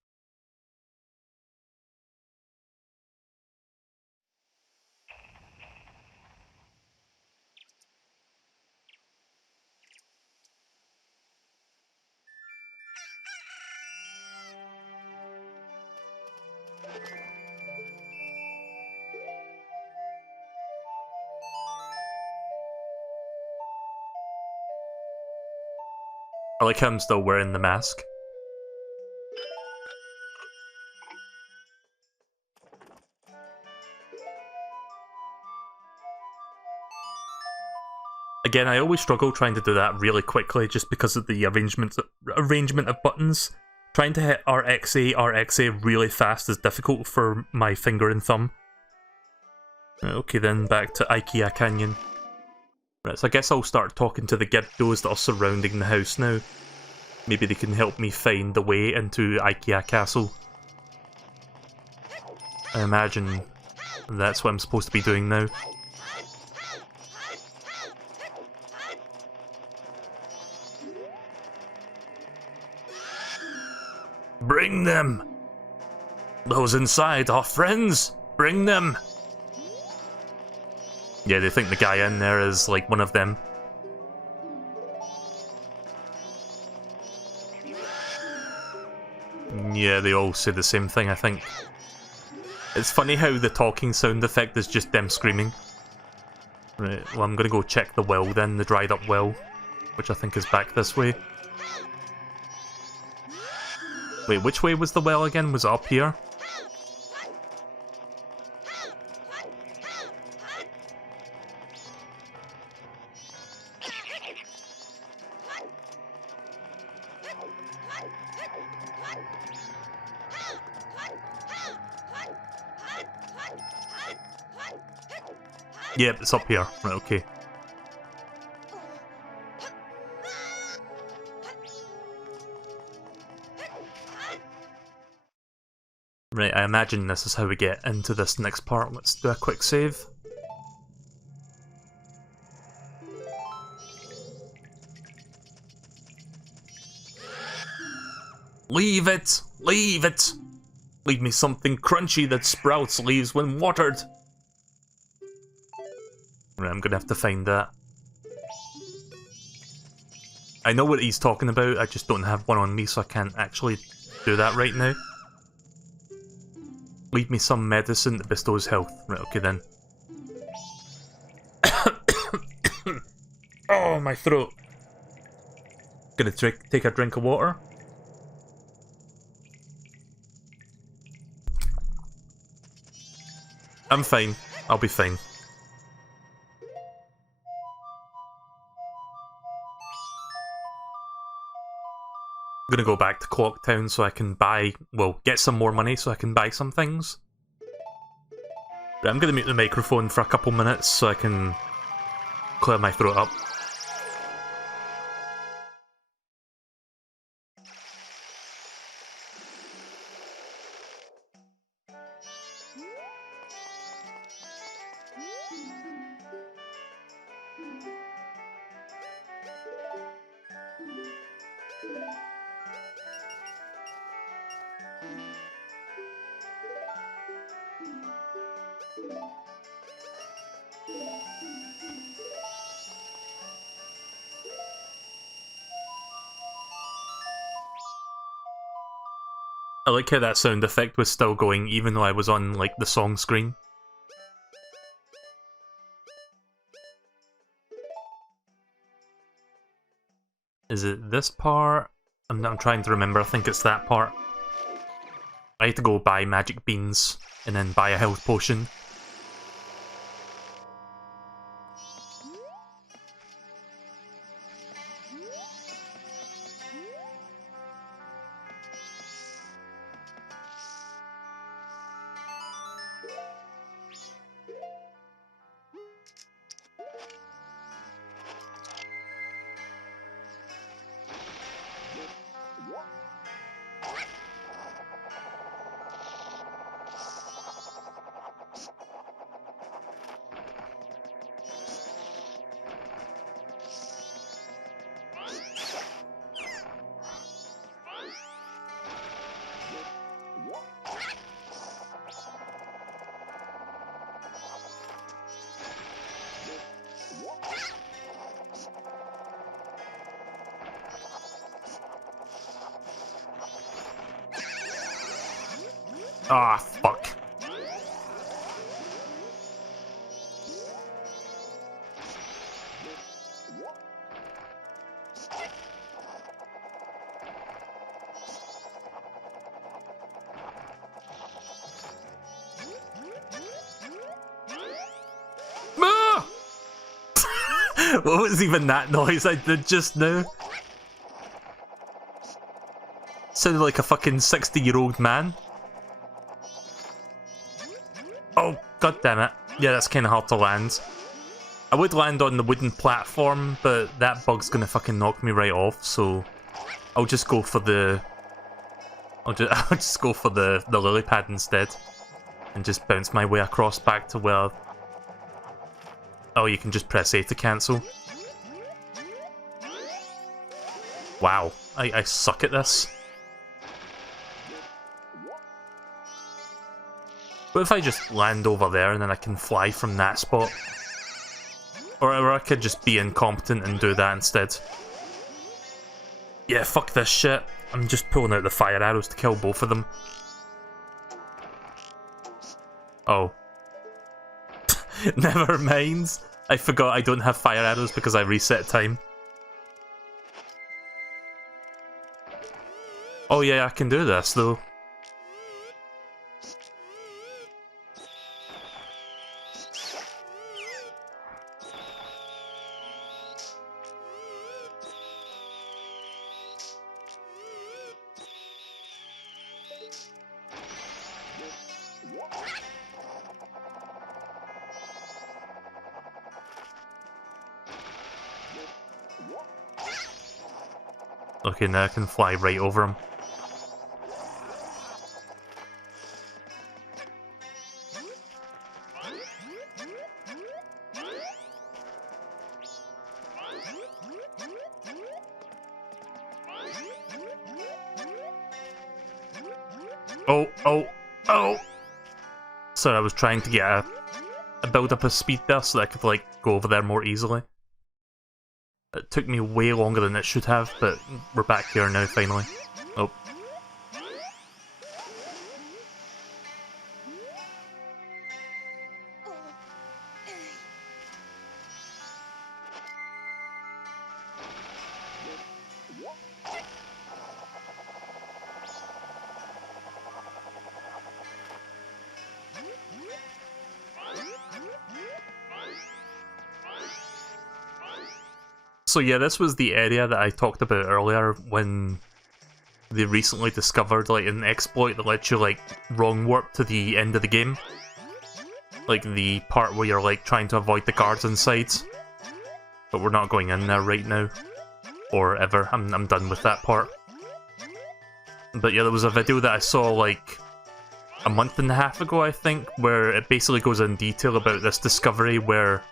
I like how I'm still wearing the mask. Again, I always struggle trying to do that really quickly just because of the arrangement of buttons. Trying to hit RXA really fast is difficult for my finger and thumb. Okay then, back to IKEA Canyon. Right, so I guess I'll start talking to the Gibdos that are surrounding the house now. Maybe they can help me find the way into IKEA Castle. I imagine that's what I'm supposed to be doing now. Bring them! Those inside are friends! Bring them! Yeah, they think the guy in there is like one of them. Yeah, they all say the same thing, I think. It's funny how the talking sound effect is just them screaming. Right, well I'm gonna go check the well then, the dried up well, which I think is back this way. Wait, which way was the well again? Was it up here? Yep, it's up here. Right, okay. Right, I imagine this is how we get into this next part. Let's do a quick save. Leave it! Leave it! Leave me something crunchy that sprouts leaves when watered. Right, I'm gonna have to find that. I know what he's talking about, I just don't have one on me, so I can't actually do that right now. Leave me some medicine that bestows health. Right, okay then. Oh, my throat. Gonna take a drink of water. I'm fine. I'll be fine. I'm gonna go back to Clocktown so I can buy, well, get some more money so I can buy some things. But I'm gonna mute the microphone for a couple minutes so I can clear my throat up. I like how that sound effect was still going even though I was on, like, the song screen. Is it this part? I'm trying to remember, I think it's that part. I had to go buy magic beans and then buy a health potion. Ah, fuck. Ah! What was even that noise I did just now? Sounded like a fucking 60-year-old man. Oh, god damn it. Yeah, that's kinda hard to land. I would land on the wooden platform, but that bug's gonna fucking knock me right off, so I'll just go for the... I'll just go for the lily pad instead. And just bounce my way across back to where... Oh, you can just press A to cancel. Wow, I suck at this. What if I just land over there and then I can fly from that spot? Or I could just be incompetent and do that instead. Yeah, fuck this shit. I'm just pulling out the fire arrows to kill both of them. Oh. Never mind. I forgot I don't have fire arrows because I reset time. Oh yeah, I can do this though. Okay, now I can fly right over him. Oh, oh, oh! Sorry, I was trying to get a build up of speed there so that I could, like, go over there more easily. It took me way longer than it should have, but we're back here now, finally. Oh. So yeah, this was the area that I talked about earlier when they recently discovered like an exploit that lets you like wrong warp to the end of the game. Like the part where you're like trying to avoid the guards inside. But we're not going in there right now. Or ever. I'm done with that part. But yeah, there was a video that I saw like a month and a half ago, I think, where it basically goes in detail about this discovery where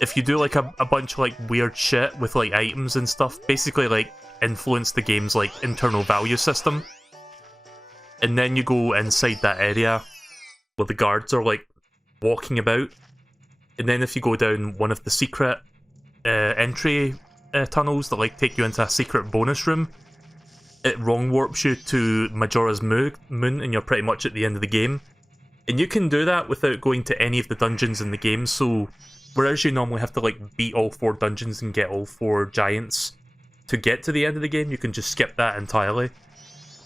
if you do like a bunch of like weird shit with like items and stuff, basically like influence the game's like internal value system, and then you go inside that area where the guards are like walking about, and then if you go down one of the secret entry tunnels that like take you into a secret bonus room, it wrong warps you to Majora's moon, and you're pretty much at the end of the game. And you can do that without going to any of the dungeons in the game, so whereas you normally have to like beat all 4 dungeons and get all 4 giants to get to the end of the game, you can just skip that entirely.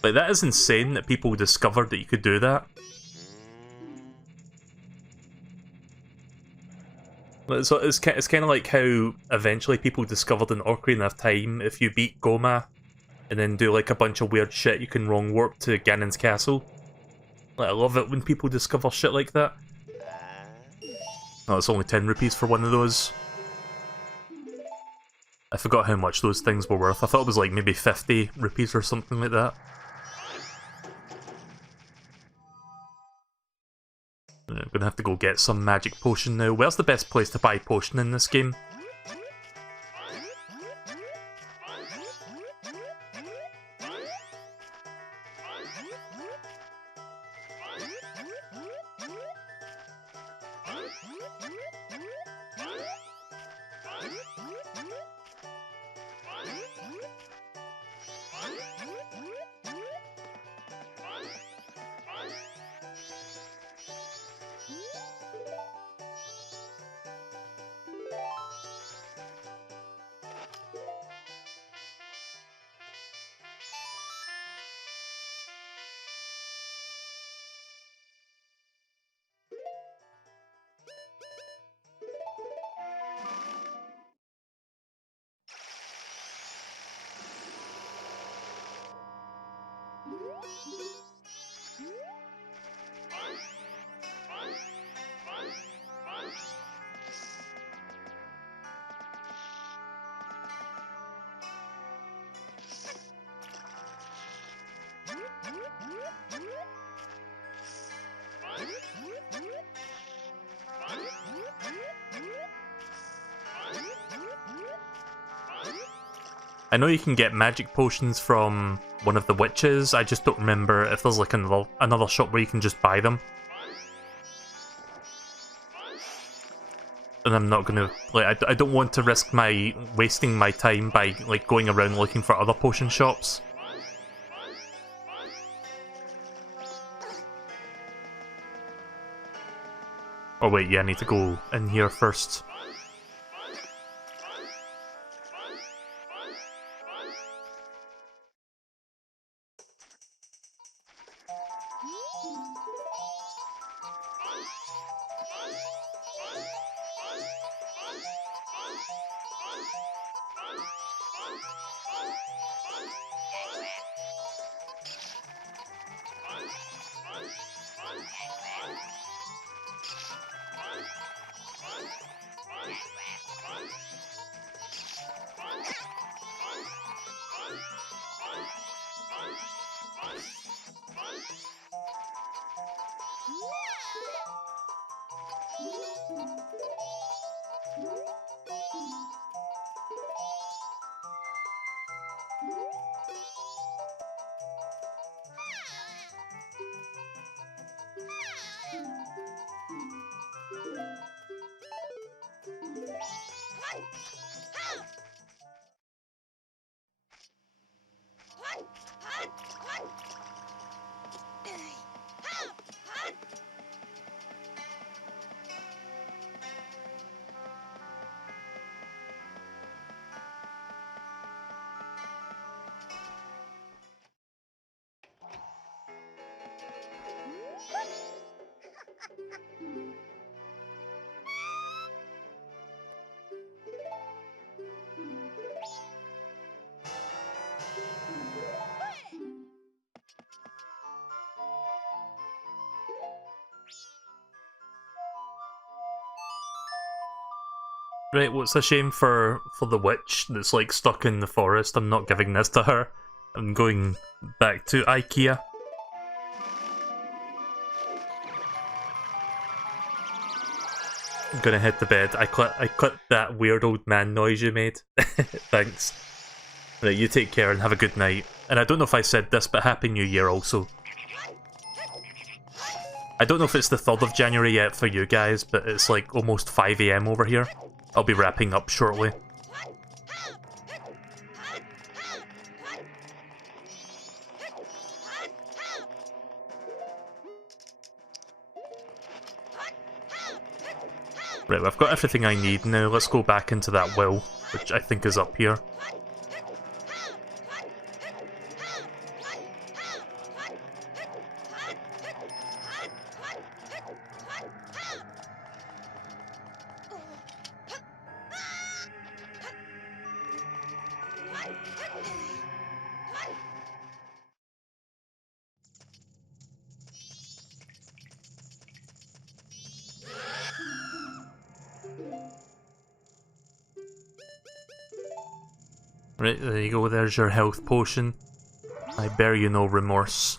Like, that is insane that people discovered that you could do that. So it's kind of like how eventually people discovered in Ocarina of Time, if you beat Goma and then do like a bunch of weird shit, you can wrong warp to Ganon's castle. Like, I love it when people discover shit like that. Oh, it's only 10 rupees for one of those. I forgot how much those things were worth. I thought it was like maybe 50 rupees or something like that. I'm gonna have to go get some magic potion now. Where's the best place to buy potion in this game? I know you can get magic potions from one of the witches, I just don't remember if there's like another shop where you can just buy them. And I'm not gonna, like, I don't want to risk wasting my time by like going around looking for other potion shops. Oh wait, yeah, I need to go in here first. Right, well, it's a shame for the witch that's like stuck in the forest. I'm not giving this to her. I'm going back to IKEA. I'm gonna hit the bed. I clipped that weird old man noise you made. Thanks. Right, you take care and have a good night. And I don't know if I said this, but Happy New Year also. I don't know if it's the 3rd of January yet for you guys, but it's like almost 5 AM over here. I'll be wrapping up shortly. Right, well, I've got everything I need now. Let's go back into that well, which I think is up here. Right, there you go, there's your health potion. I bear you no remorse.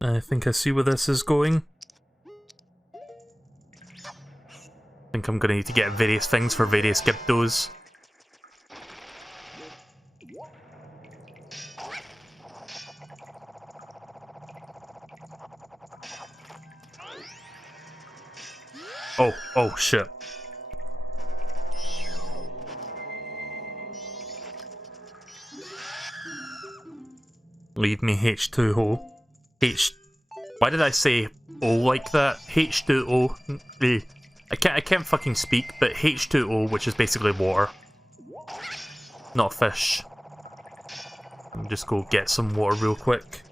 I think I see where this is going. I think I'm gonna need to get various things for various Gibdos. Oh shit. Leave me H2O. Why did I say O like that? H2O. I can't fucking speak, but H2O, which is basically water. Not fish. Let me just go get some water real quick.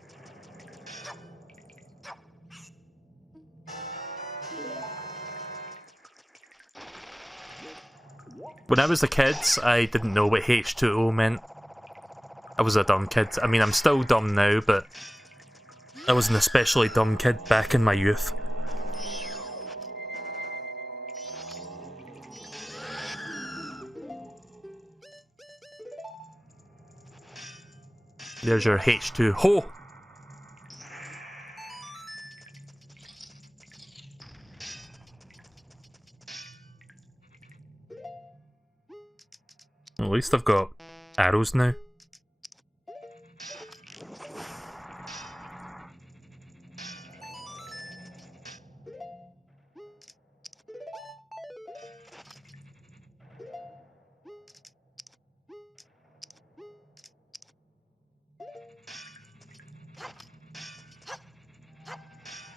When I was a kid, I didn't know what H2O meant. I was a dumb kid. I mean, I'm still dumb now, but I was an especially dumb kid back in my youth. There's your H2O. At least I've got arrows now.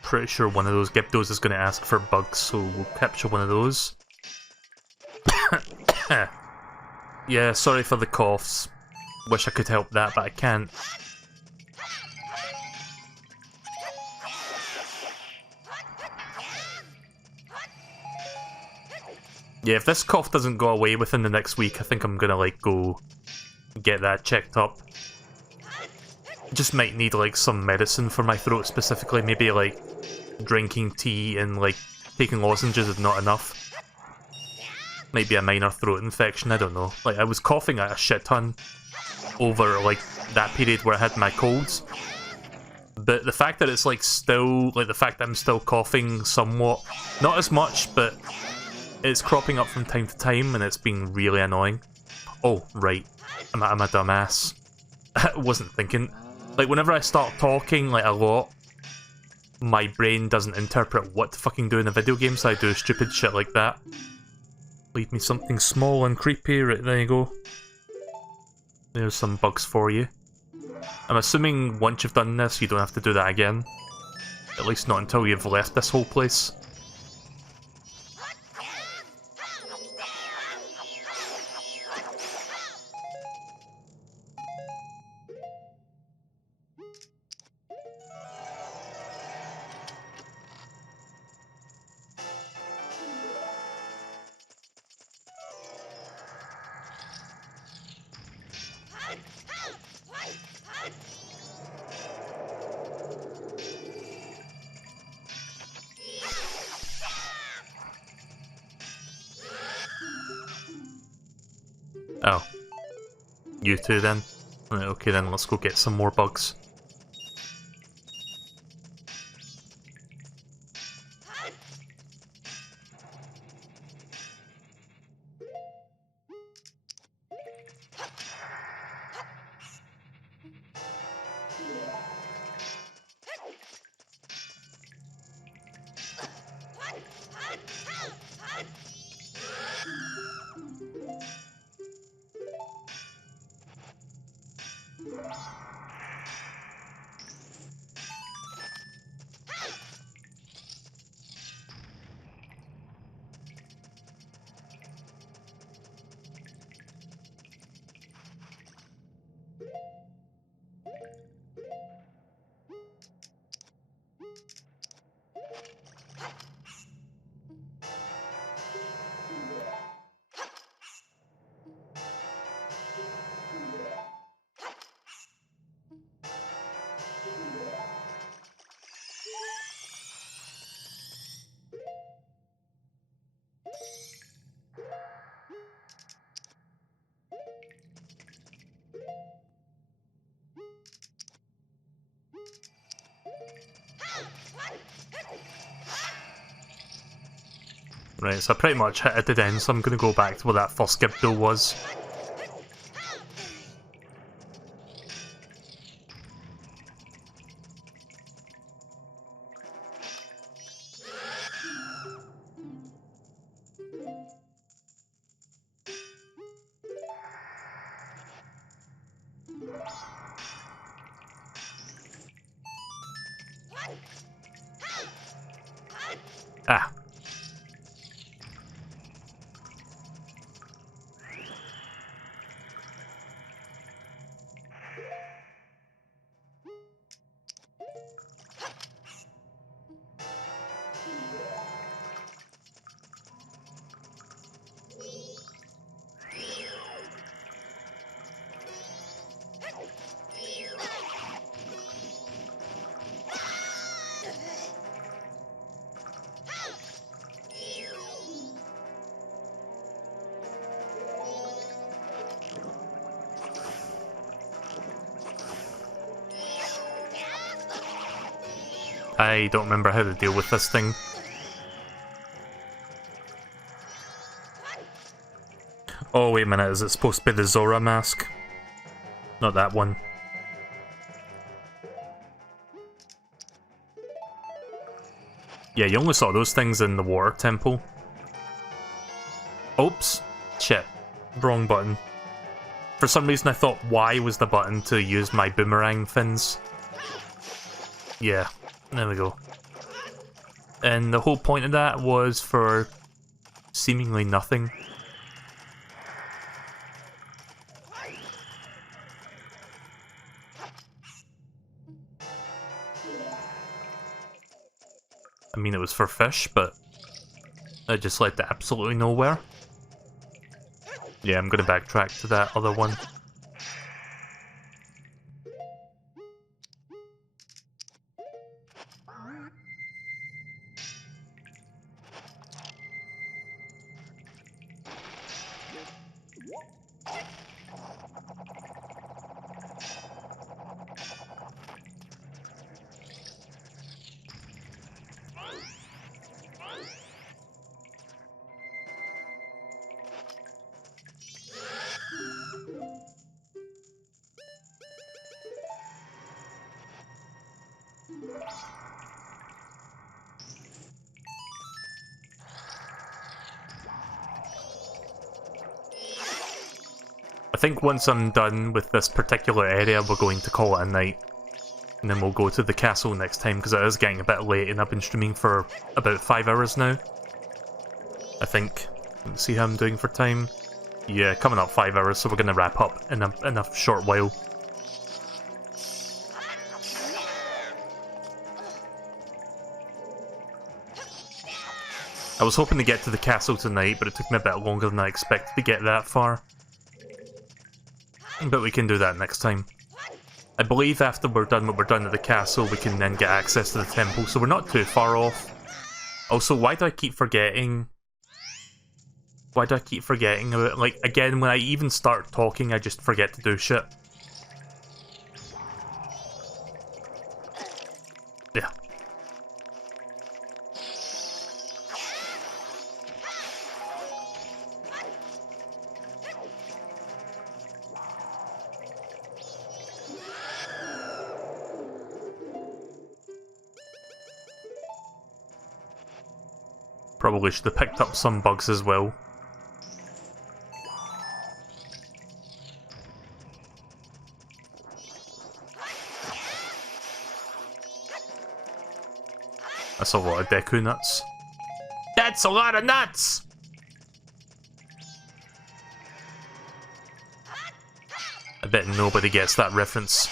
pretty sure one of those Gyptos is going to ask for bugs, so we'll capture one of those. Yeah, sorry for the coughs. Wish I could help that, but I can't. Yeah, if this cough doesn't go away within the next week, I think I'm gonna, like, go get that checked up. Just might need, like, some medicine for my throat specifically. Maybe, like, drinking tea and, like, taking lozenges is not enough. Might be a minor throat infection, I don't know. Like, I was coughing at a shit ton over, like, that period where I had my colds. But the fact that it's, like, still... Like, the fact that I'm still coughing somewhat... Not as much, but... It's cropping up from time to time, and it's being really annoying. Oh, right. I'm a dumbass. I wasn't thinking. Like, whenever I start talking, like, a lot, my brain doesn't interpret what to fucking do in a video game, so I do stupid shit like that. Leave me something small and creepy. Right, there you go. There's some bugs for you. I'm assuming once you've done this, you don't have to do that again. At least not until you've left this whole place. Oh. You two then? Right, okay then, let's go get some more bugs. Right, so I pretty much hit a dead end, so I'm gonna go back to where that first Gypto was. Ah. I don't remember how to deal with this thing. Oh, wait a minute, is it supposed to be the Zora mask? Not that one. Yeah, you only saw those things in the water temple. Oops. Shit. Wrong button. For some reason I thought Y was the button to use my boomerang fins. Yeah, there we go. And the whole point of that was for seemingly nothing. I mean, it was for fish, but it just led to absolutely nowhere. Yeah, I'm gonna backtrack to that other one. I think once I'm done with this particular area, we're going to call it a night. And then we'll go to the castle next time, because it is getting a bit late, and I've been streaming for about 5 hours now. I think. Let's see how I'm doing for time. Yeah, coming up 5 hours, so we're going to wrap up in a short while. I was hoping to get to the castle tonight, but it took me a bit longer than I expected to get that far. But we can do that next time. I believe after we're done what we're done at the castle, we can then get access to the temple, so we're not too far off. Also, why do I keep forgetting? Why do I keep forgetting about, like, again, when I even start talking, I just forget to do shit. Yeah. Probably should have picked up some bugs as well. That's a lot of Deku nuts. That's a lot of nuts! I bet nobody gets that reference.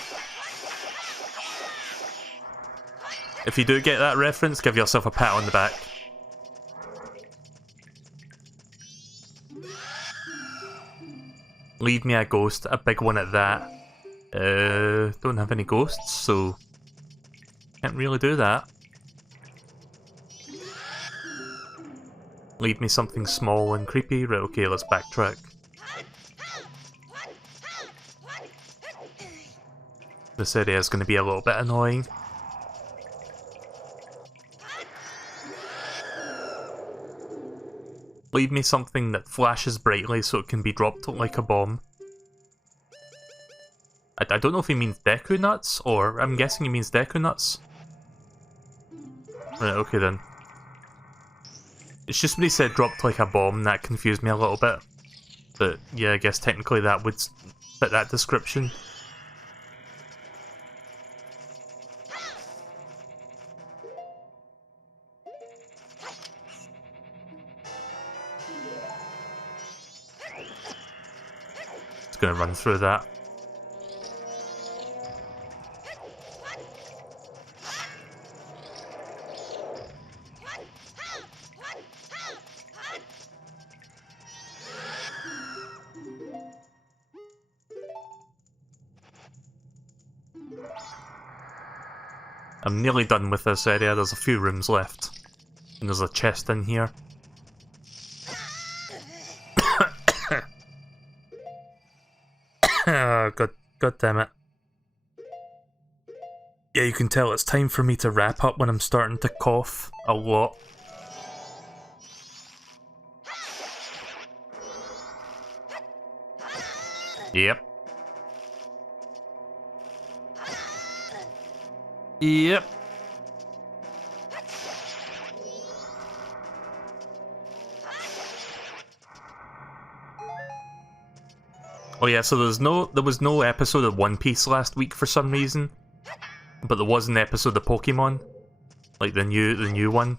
If you do get that reference, give yourself a pat on the back. Leave me a ghost, a big one at that. Don't have any ghosts, so can't really do that. Leave me something small and creepy. Right, okay, let's backtrack. This area is going to be a little bit annoying. Leave me something that flashes brightly so it can be dropped like a bomb. I don't know if he means Deku nuts, or I'm guessing he means Deku nuts. Right, okay then. It's just when he said dropped like a bomb that confused me a little bit. But yeah, I guess technically that would fit that description. Just gonna run through that. I'm nearly done with this area, there's a few rooms left. And there's a chest in here. Oh, God damn it. Yeah, you can tell it's time for me to wrap up when I'm starting to cough a lot. Yep. Yep. Oh yeah, so there was no episode of One Piece last week for some reason, but there was an episode of Pokemon, like the new one.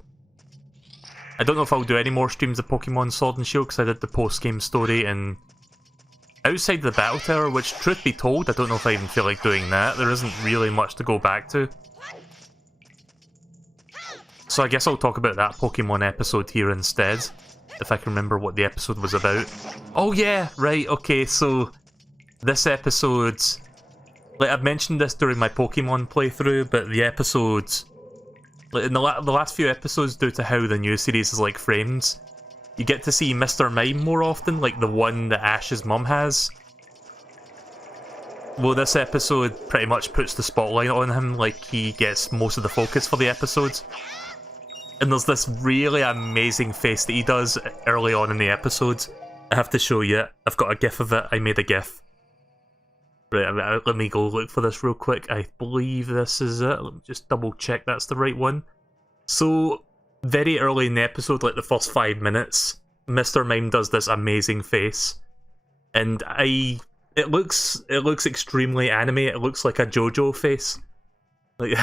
I don't know if I'll do any more streams of Pokemon Sword and Shield because I did the post-game story and outside the Battle Tower, which, truth be told, I don't know if I even feel like doing that. There isn't really much to go back to. So I guess I'll talk about that Pokemon episode here instead, if I can remember what the episode was about. Oh yeah, right, okay, so this episode... Like, I've mentioned this during my Pokemon playthrough, but the episodes... Like, in the last few episodes, due to how the new series is, like, framed, you get to see Mr. Mime more often, like the one that Ash's mum has. Well, this episode pretty much puts the spotlight on him, like, he gets most of the focus for the episode. And there's this really amazing face that he does early on in the episode. I have to show you. I've got a gif of it. I made a gif. Right, let me go look for this real quick. I believe this is it. Let me just double check that's the right one. So, very early in the episode, like the first 5 minutes, Mr. Mime does this amazing face. And it looks extremely anime. It looks like a JoJo face. Like,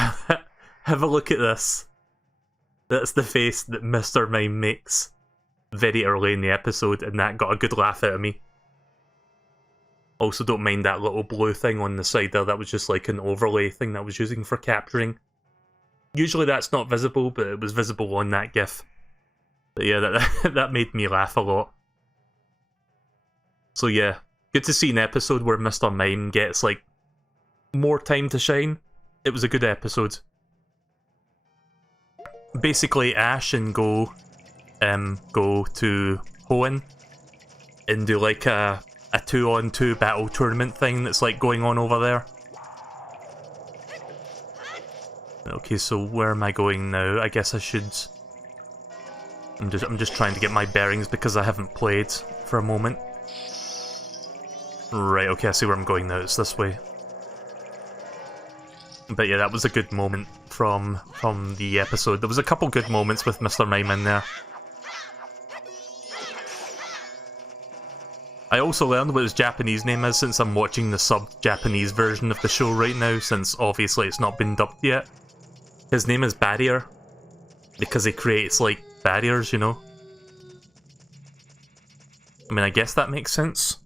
have a look at this. That's the face that Mr. Mime makes very early in the episode, and that got a good laugh out of me. Also, don't mind that little blue thing on the side there, that was just like an overlay thing that I was using for capturing. Usually that's not visible, but it was visible on that GIF. But yeah, that made me laugh a lot. So yeah, good to see an episode where Mr. Mime gets, like, more time to shine. It was a good episode. Basically, Ash and go to Hoenn and do like a 2-on-2 battle tournament thing that's like going on over there. Okay, so where am I going now? I guess I should... I'm just trying to get my bearings because I haven't played for a moment. Right, okay, I see where I'm going now. It's this way. But yeah, that was a good moment from the episode. There was a couple good moments with Mr. Mime in there. I also learned what his Japanese name is since I'm watching the sub-Japanese version of the show right now, since obviously it's not been dubbed yet. His name is Barrier, because he creates, like, barriers, you know? I mean, I guess that makes sense.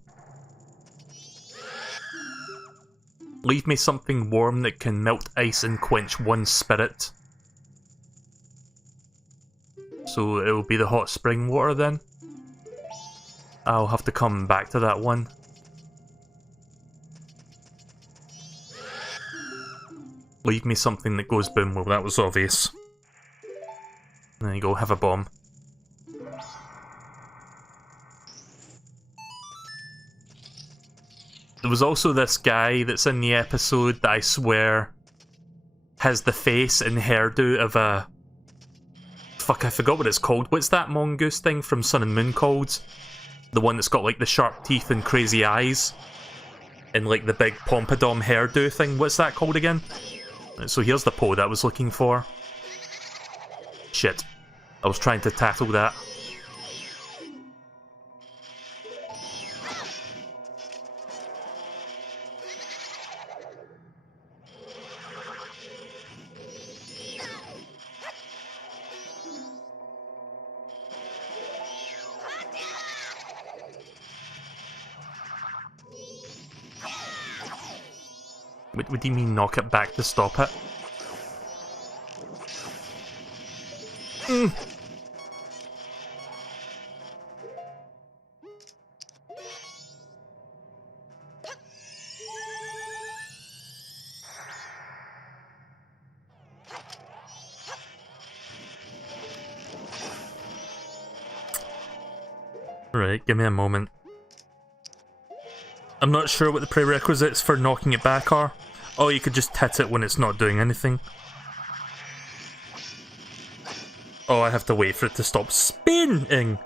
Leave me something warm that can melt ice and quench one's spirit. So it will be the hot spring water then? I'll have to come back to that one. Leave me something that goes boom. Well, that was obvious. There you go, have a bomb. There was also this guy that's in the episode that I swear has the face and hairdo of a... Fuck, I forgot what it's called. What's that mongoose thing from Sun and Moon called? The one that's got like the sharp teeth and crazy eyes. And like the big pompadour hairdo thing. What's that called again? So here's the pod I was looking for. Shit. I was trying to tackle that. What do you mean knock it back to stop it? Right, give me a moment. I'm not sure what the prerequisites for knocking it back are. Oh, you could just hit it when it's not doing anything. Oh, I have to wait for it to stop spinning!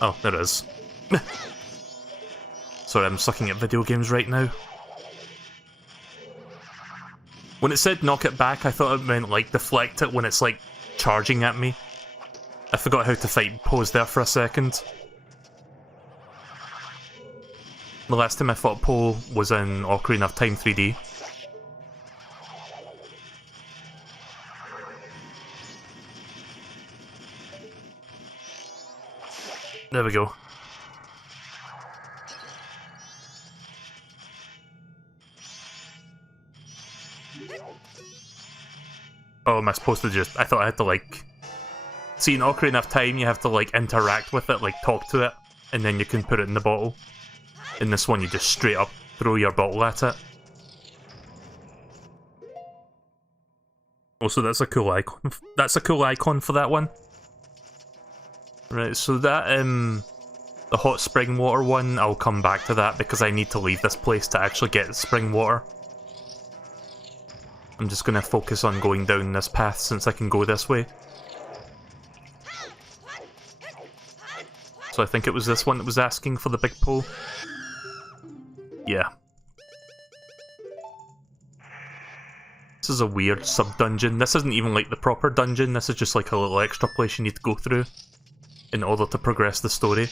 Oh, there it is. Sorry, I'm sucking at video games right now. When it said knock it back, I thought it meant, like, deflect it when it's, like, charging at me. I forgot how to fight pose there for a second. The last time I fought Po was in Ocarina of Time 3D. There we go. Oh, am I supposed to just... I thought I had to, like... See, in Ocarina of Time, you have to, like, interact with it, like, talk to it, and then you can put it in the bottle. In this one, you just straight up throw your bottle at it. Also, that's a cool icon. That's a cool icon for that one. Right, so that, the hot spring water one, I'll come back to that because I need to leave this place to actually get the spring water. I'm just gonna focus on going down this path since I can go this way. So I think it was this one that was asking for the big pole. Yeah. This is a weird sub-dungeon. This isn't even like the proper dungeon, this is just like a little extra place you need to go through in order to progress the story.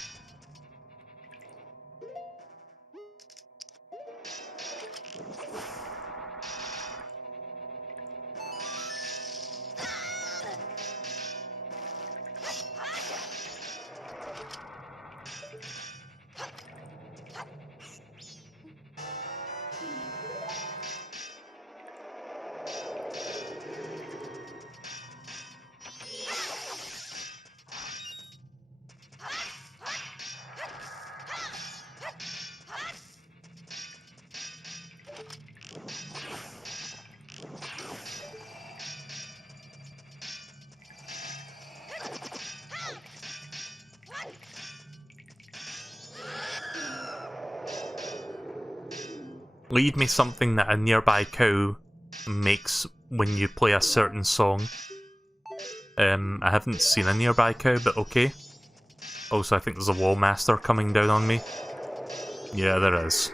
Leave me something that a nearby cow makes when you play a certain song. I haven't seen a nearby cow, but okay. Also, I think there's a wall master coming down on me. Yeah, there is.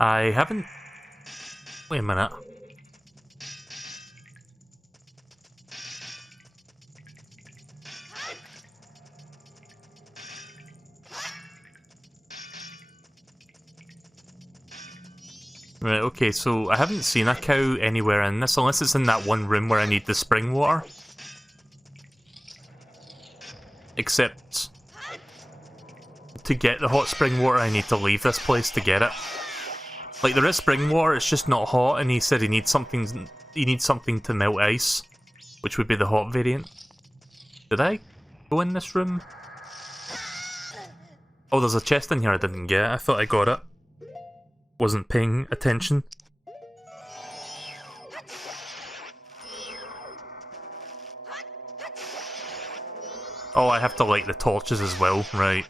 I haven't... Wait a minute. Right, okay, so I haven't seen a cow anywhere in this, unless it's in that one room where I need the spring water. Except... to get the hot spring water, I need to leave this place to get it. Like, there is spring water, it's just not hot, and he said he needs something to melt ice, which would be the hot variant. Did I go in this room? Oh, there's a chest in here I didn't get. I thought I got it. Wasn't paying attention. Oh, I have to light the torches as well, right.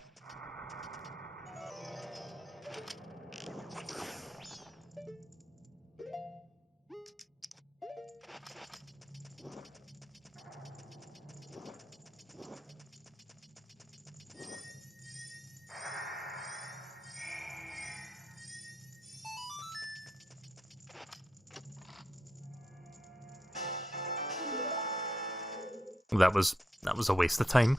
That was a waste of time.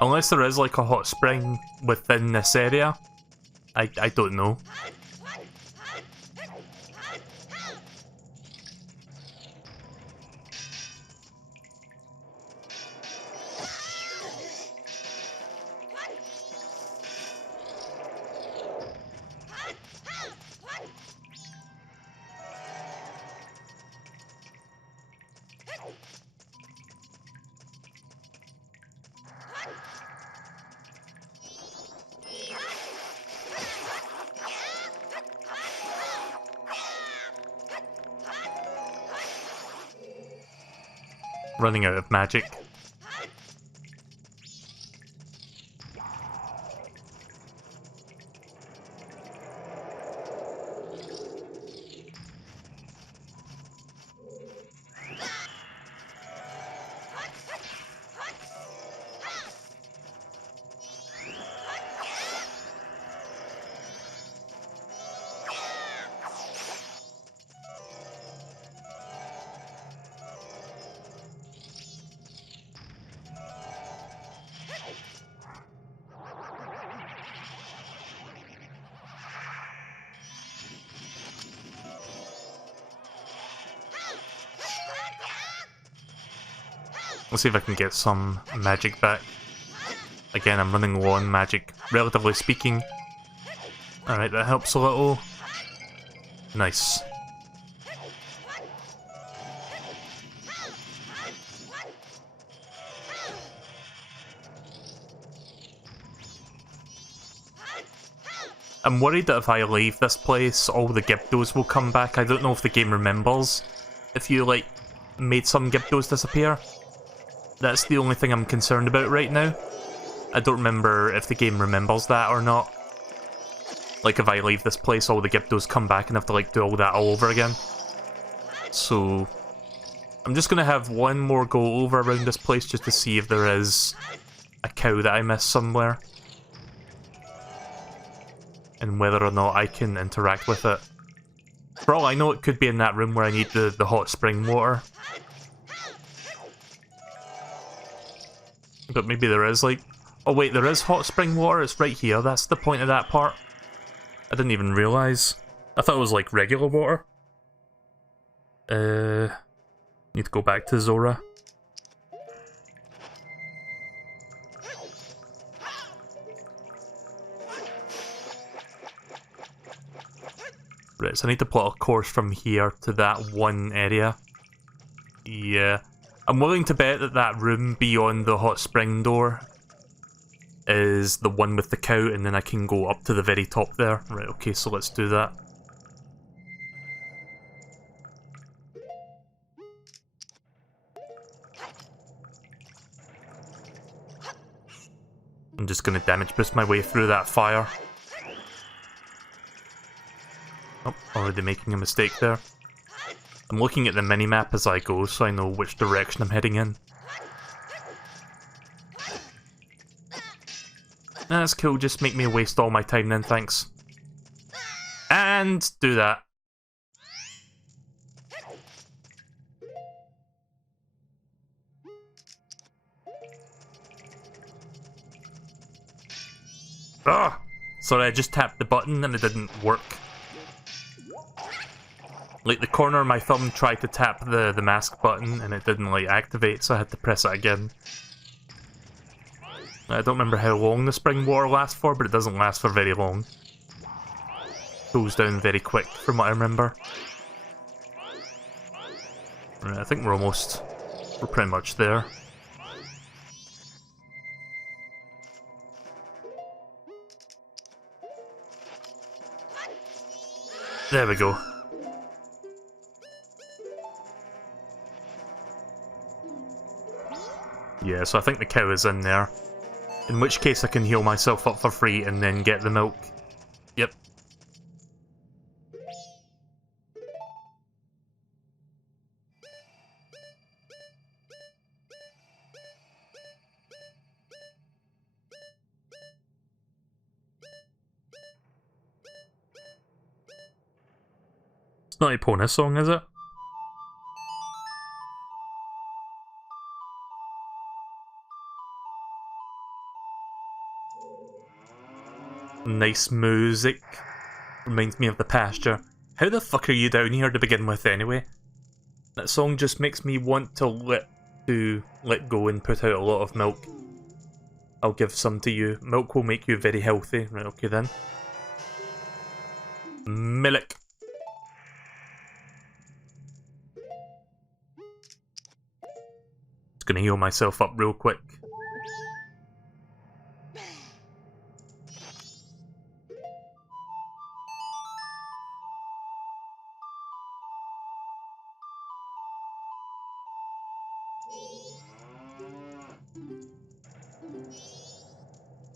Unless there is like a hot spring within this area. I don't know. Running out of magic. Let's see if I can get some magic back. Again, I'm running low on magic, relatively speaking. Alright, that helps a little. Nice. I'm worried that if I leave this place, all the Gyptos will come back. I don't know if the game remembers if you, like, made some Gyptos disappear. That's the only thing I'm concerned about right now. I don't remember if the game remembers that or not. Like, if I leave this place, all the Gyptos come back and have to, like, do all that all over again. So, I'm just gonna have one more go over around this place just to see if there is a cow that I missed somewhere. And whether or not I can interact with it. For all I know, it could be in that room where I need the hot spring water. But maybe there is, like... Oh wait, there is hot spring water, it's right here, that's the point of that part. I didn't even realise. I thought it was like regular water. Need to go back to Zora. Right, so I need to plot a course from here to that one area. Yeah. I'm willing to bet that that room beyond the hot spring door is the one with the cow, and then I can go up to the very top there. Right, okay, so let's do that. I'm just gonna damage boost my way through that fire. Oh, already making a mistake there. I'm looking at the minimap as I go, so I know which direction I'm heading in. That's cool, just make me waste all my time then, thanks. And do that. Ah! Sorry, I just tapped the button and it didn't work. Like, the corner of my thumb tried to tap the mask button and it didn't, like, activate, so I had to press it again. I don't remember how long the spring water lasts for, but it doesn't last for very long. Goes down very quick, from what I remember. Right, I think we're pretty much there. There we go. Yeah, so I think the cow is in there. In which case I can heal myself up for free and then get the milk. Yep. It's not a Epona song, is it? Nice music. Reminds me of the pasture. How the fuck are you down here to begin with anyway? That song just makes me want to let go and put out a lot of milk. I'll give some to you. Milk will make you very healthy. Right, okay then. Milk. Just gonna heal myself up real quick.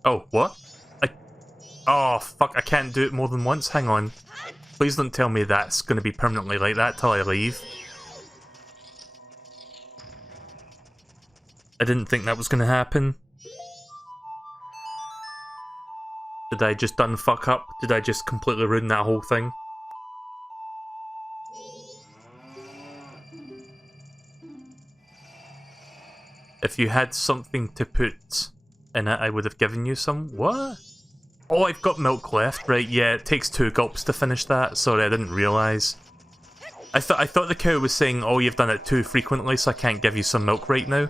Oh, what? Oh, fuck, I can't do it more than once? Hang on. Please don't tell me that's going to be permanently like that till I leave. I didn't think that was going to happen. Did I just done fuck up? Did I just completely ruin that whole thing? If you had something to put in it, I would have given you some. What? Oh, I've got milk left, right? Yeah, it takes 2 gulps to finish that. Sorry, I didn't realise. I thought the cow was saying, "Oh, you've done it too frequently, so I can't give you some milk right now."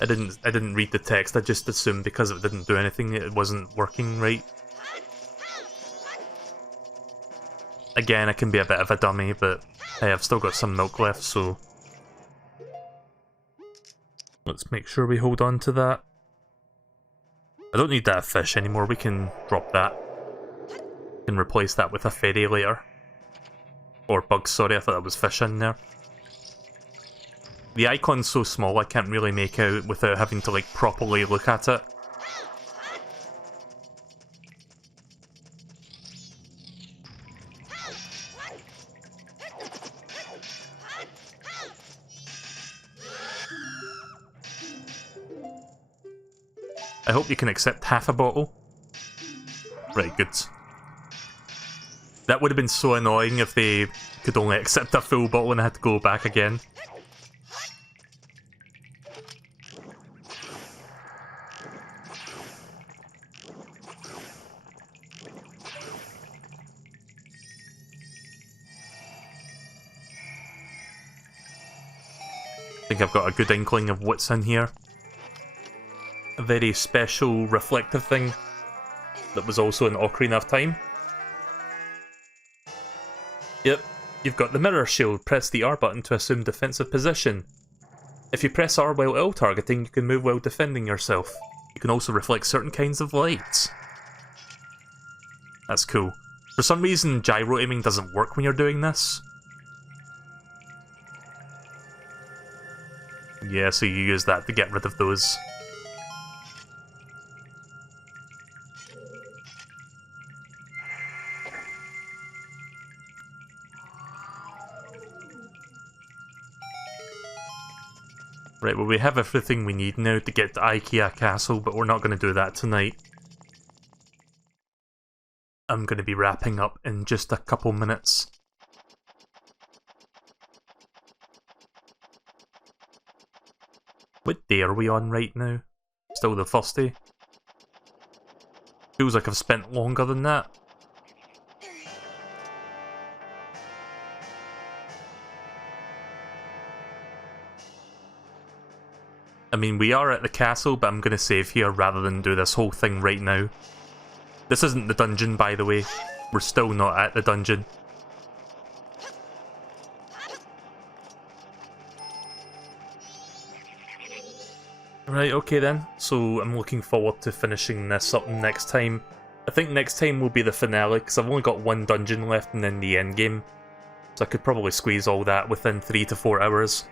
I didn't read the text, I just assumed because it didn't do anything it wasn't working right. Again, I can be a bit of a dummy, but hey, I've still got some milk left, so let's make sure we hold on to that. I don't need that fish anymore, we can drop that. We can replace that with a fairy later. Or bugs, sorry, I thought that was fish in there. The icon's so small I can't really make out without having to like properly look at it. I hope you can accept half a bottle. Right, good. That would have been so annoying if they could only accept a full bottle and I had to go back again. I think I've got a good inkling of what's in here. A very special reflective thing that was also in Ocarina of Time. Yep, you've got the mirror shield. Press the R button to assume defensive position. If you press R while L targeting, you can move while defending yourself. You can also reflect certain kinds of lights. That's cool. For some reason, gyro aiming doesn't work when you're doing this. Yeah, so you use that to get rid of those. Right, well we have everything we need now to get to IKEA Castle, but we're not going to do that tonight. I'm going to be wrapping up in just a couple minutes. What day are we on right now? Still the first day? Feels like I've spent longer than that. I mean, we are at the castle, but I'm going to save here rather than do this whole thing right now. This isn't the dungeon, by the way. We're still not at the dungeon. Right, okay then. So I'm looking forward to finishing this up next time. I think next time will be the finale, because I've only got one dungeon left and then the end game. So I could probably squeeze all that within 3 to 4 hours.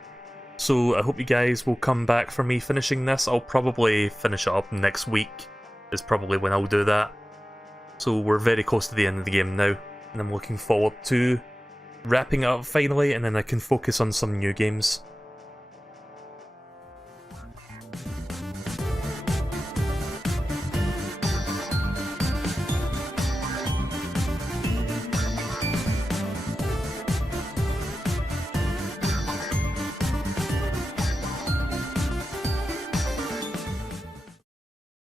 So I hope you guys will come back for me finishing this. I'll probably finish it up next week, is probably when I'll do that. So we're very close to the end of the game now, and I'm looking forward to wrapping it up finally, and then I can focus on some new games.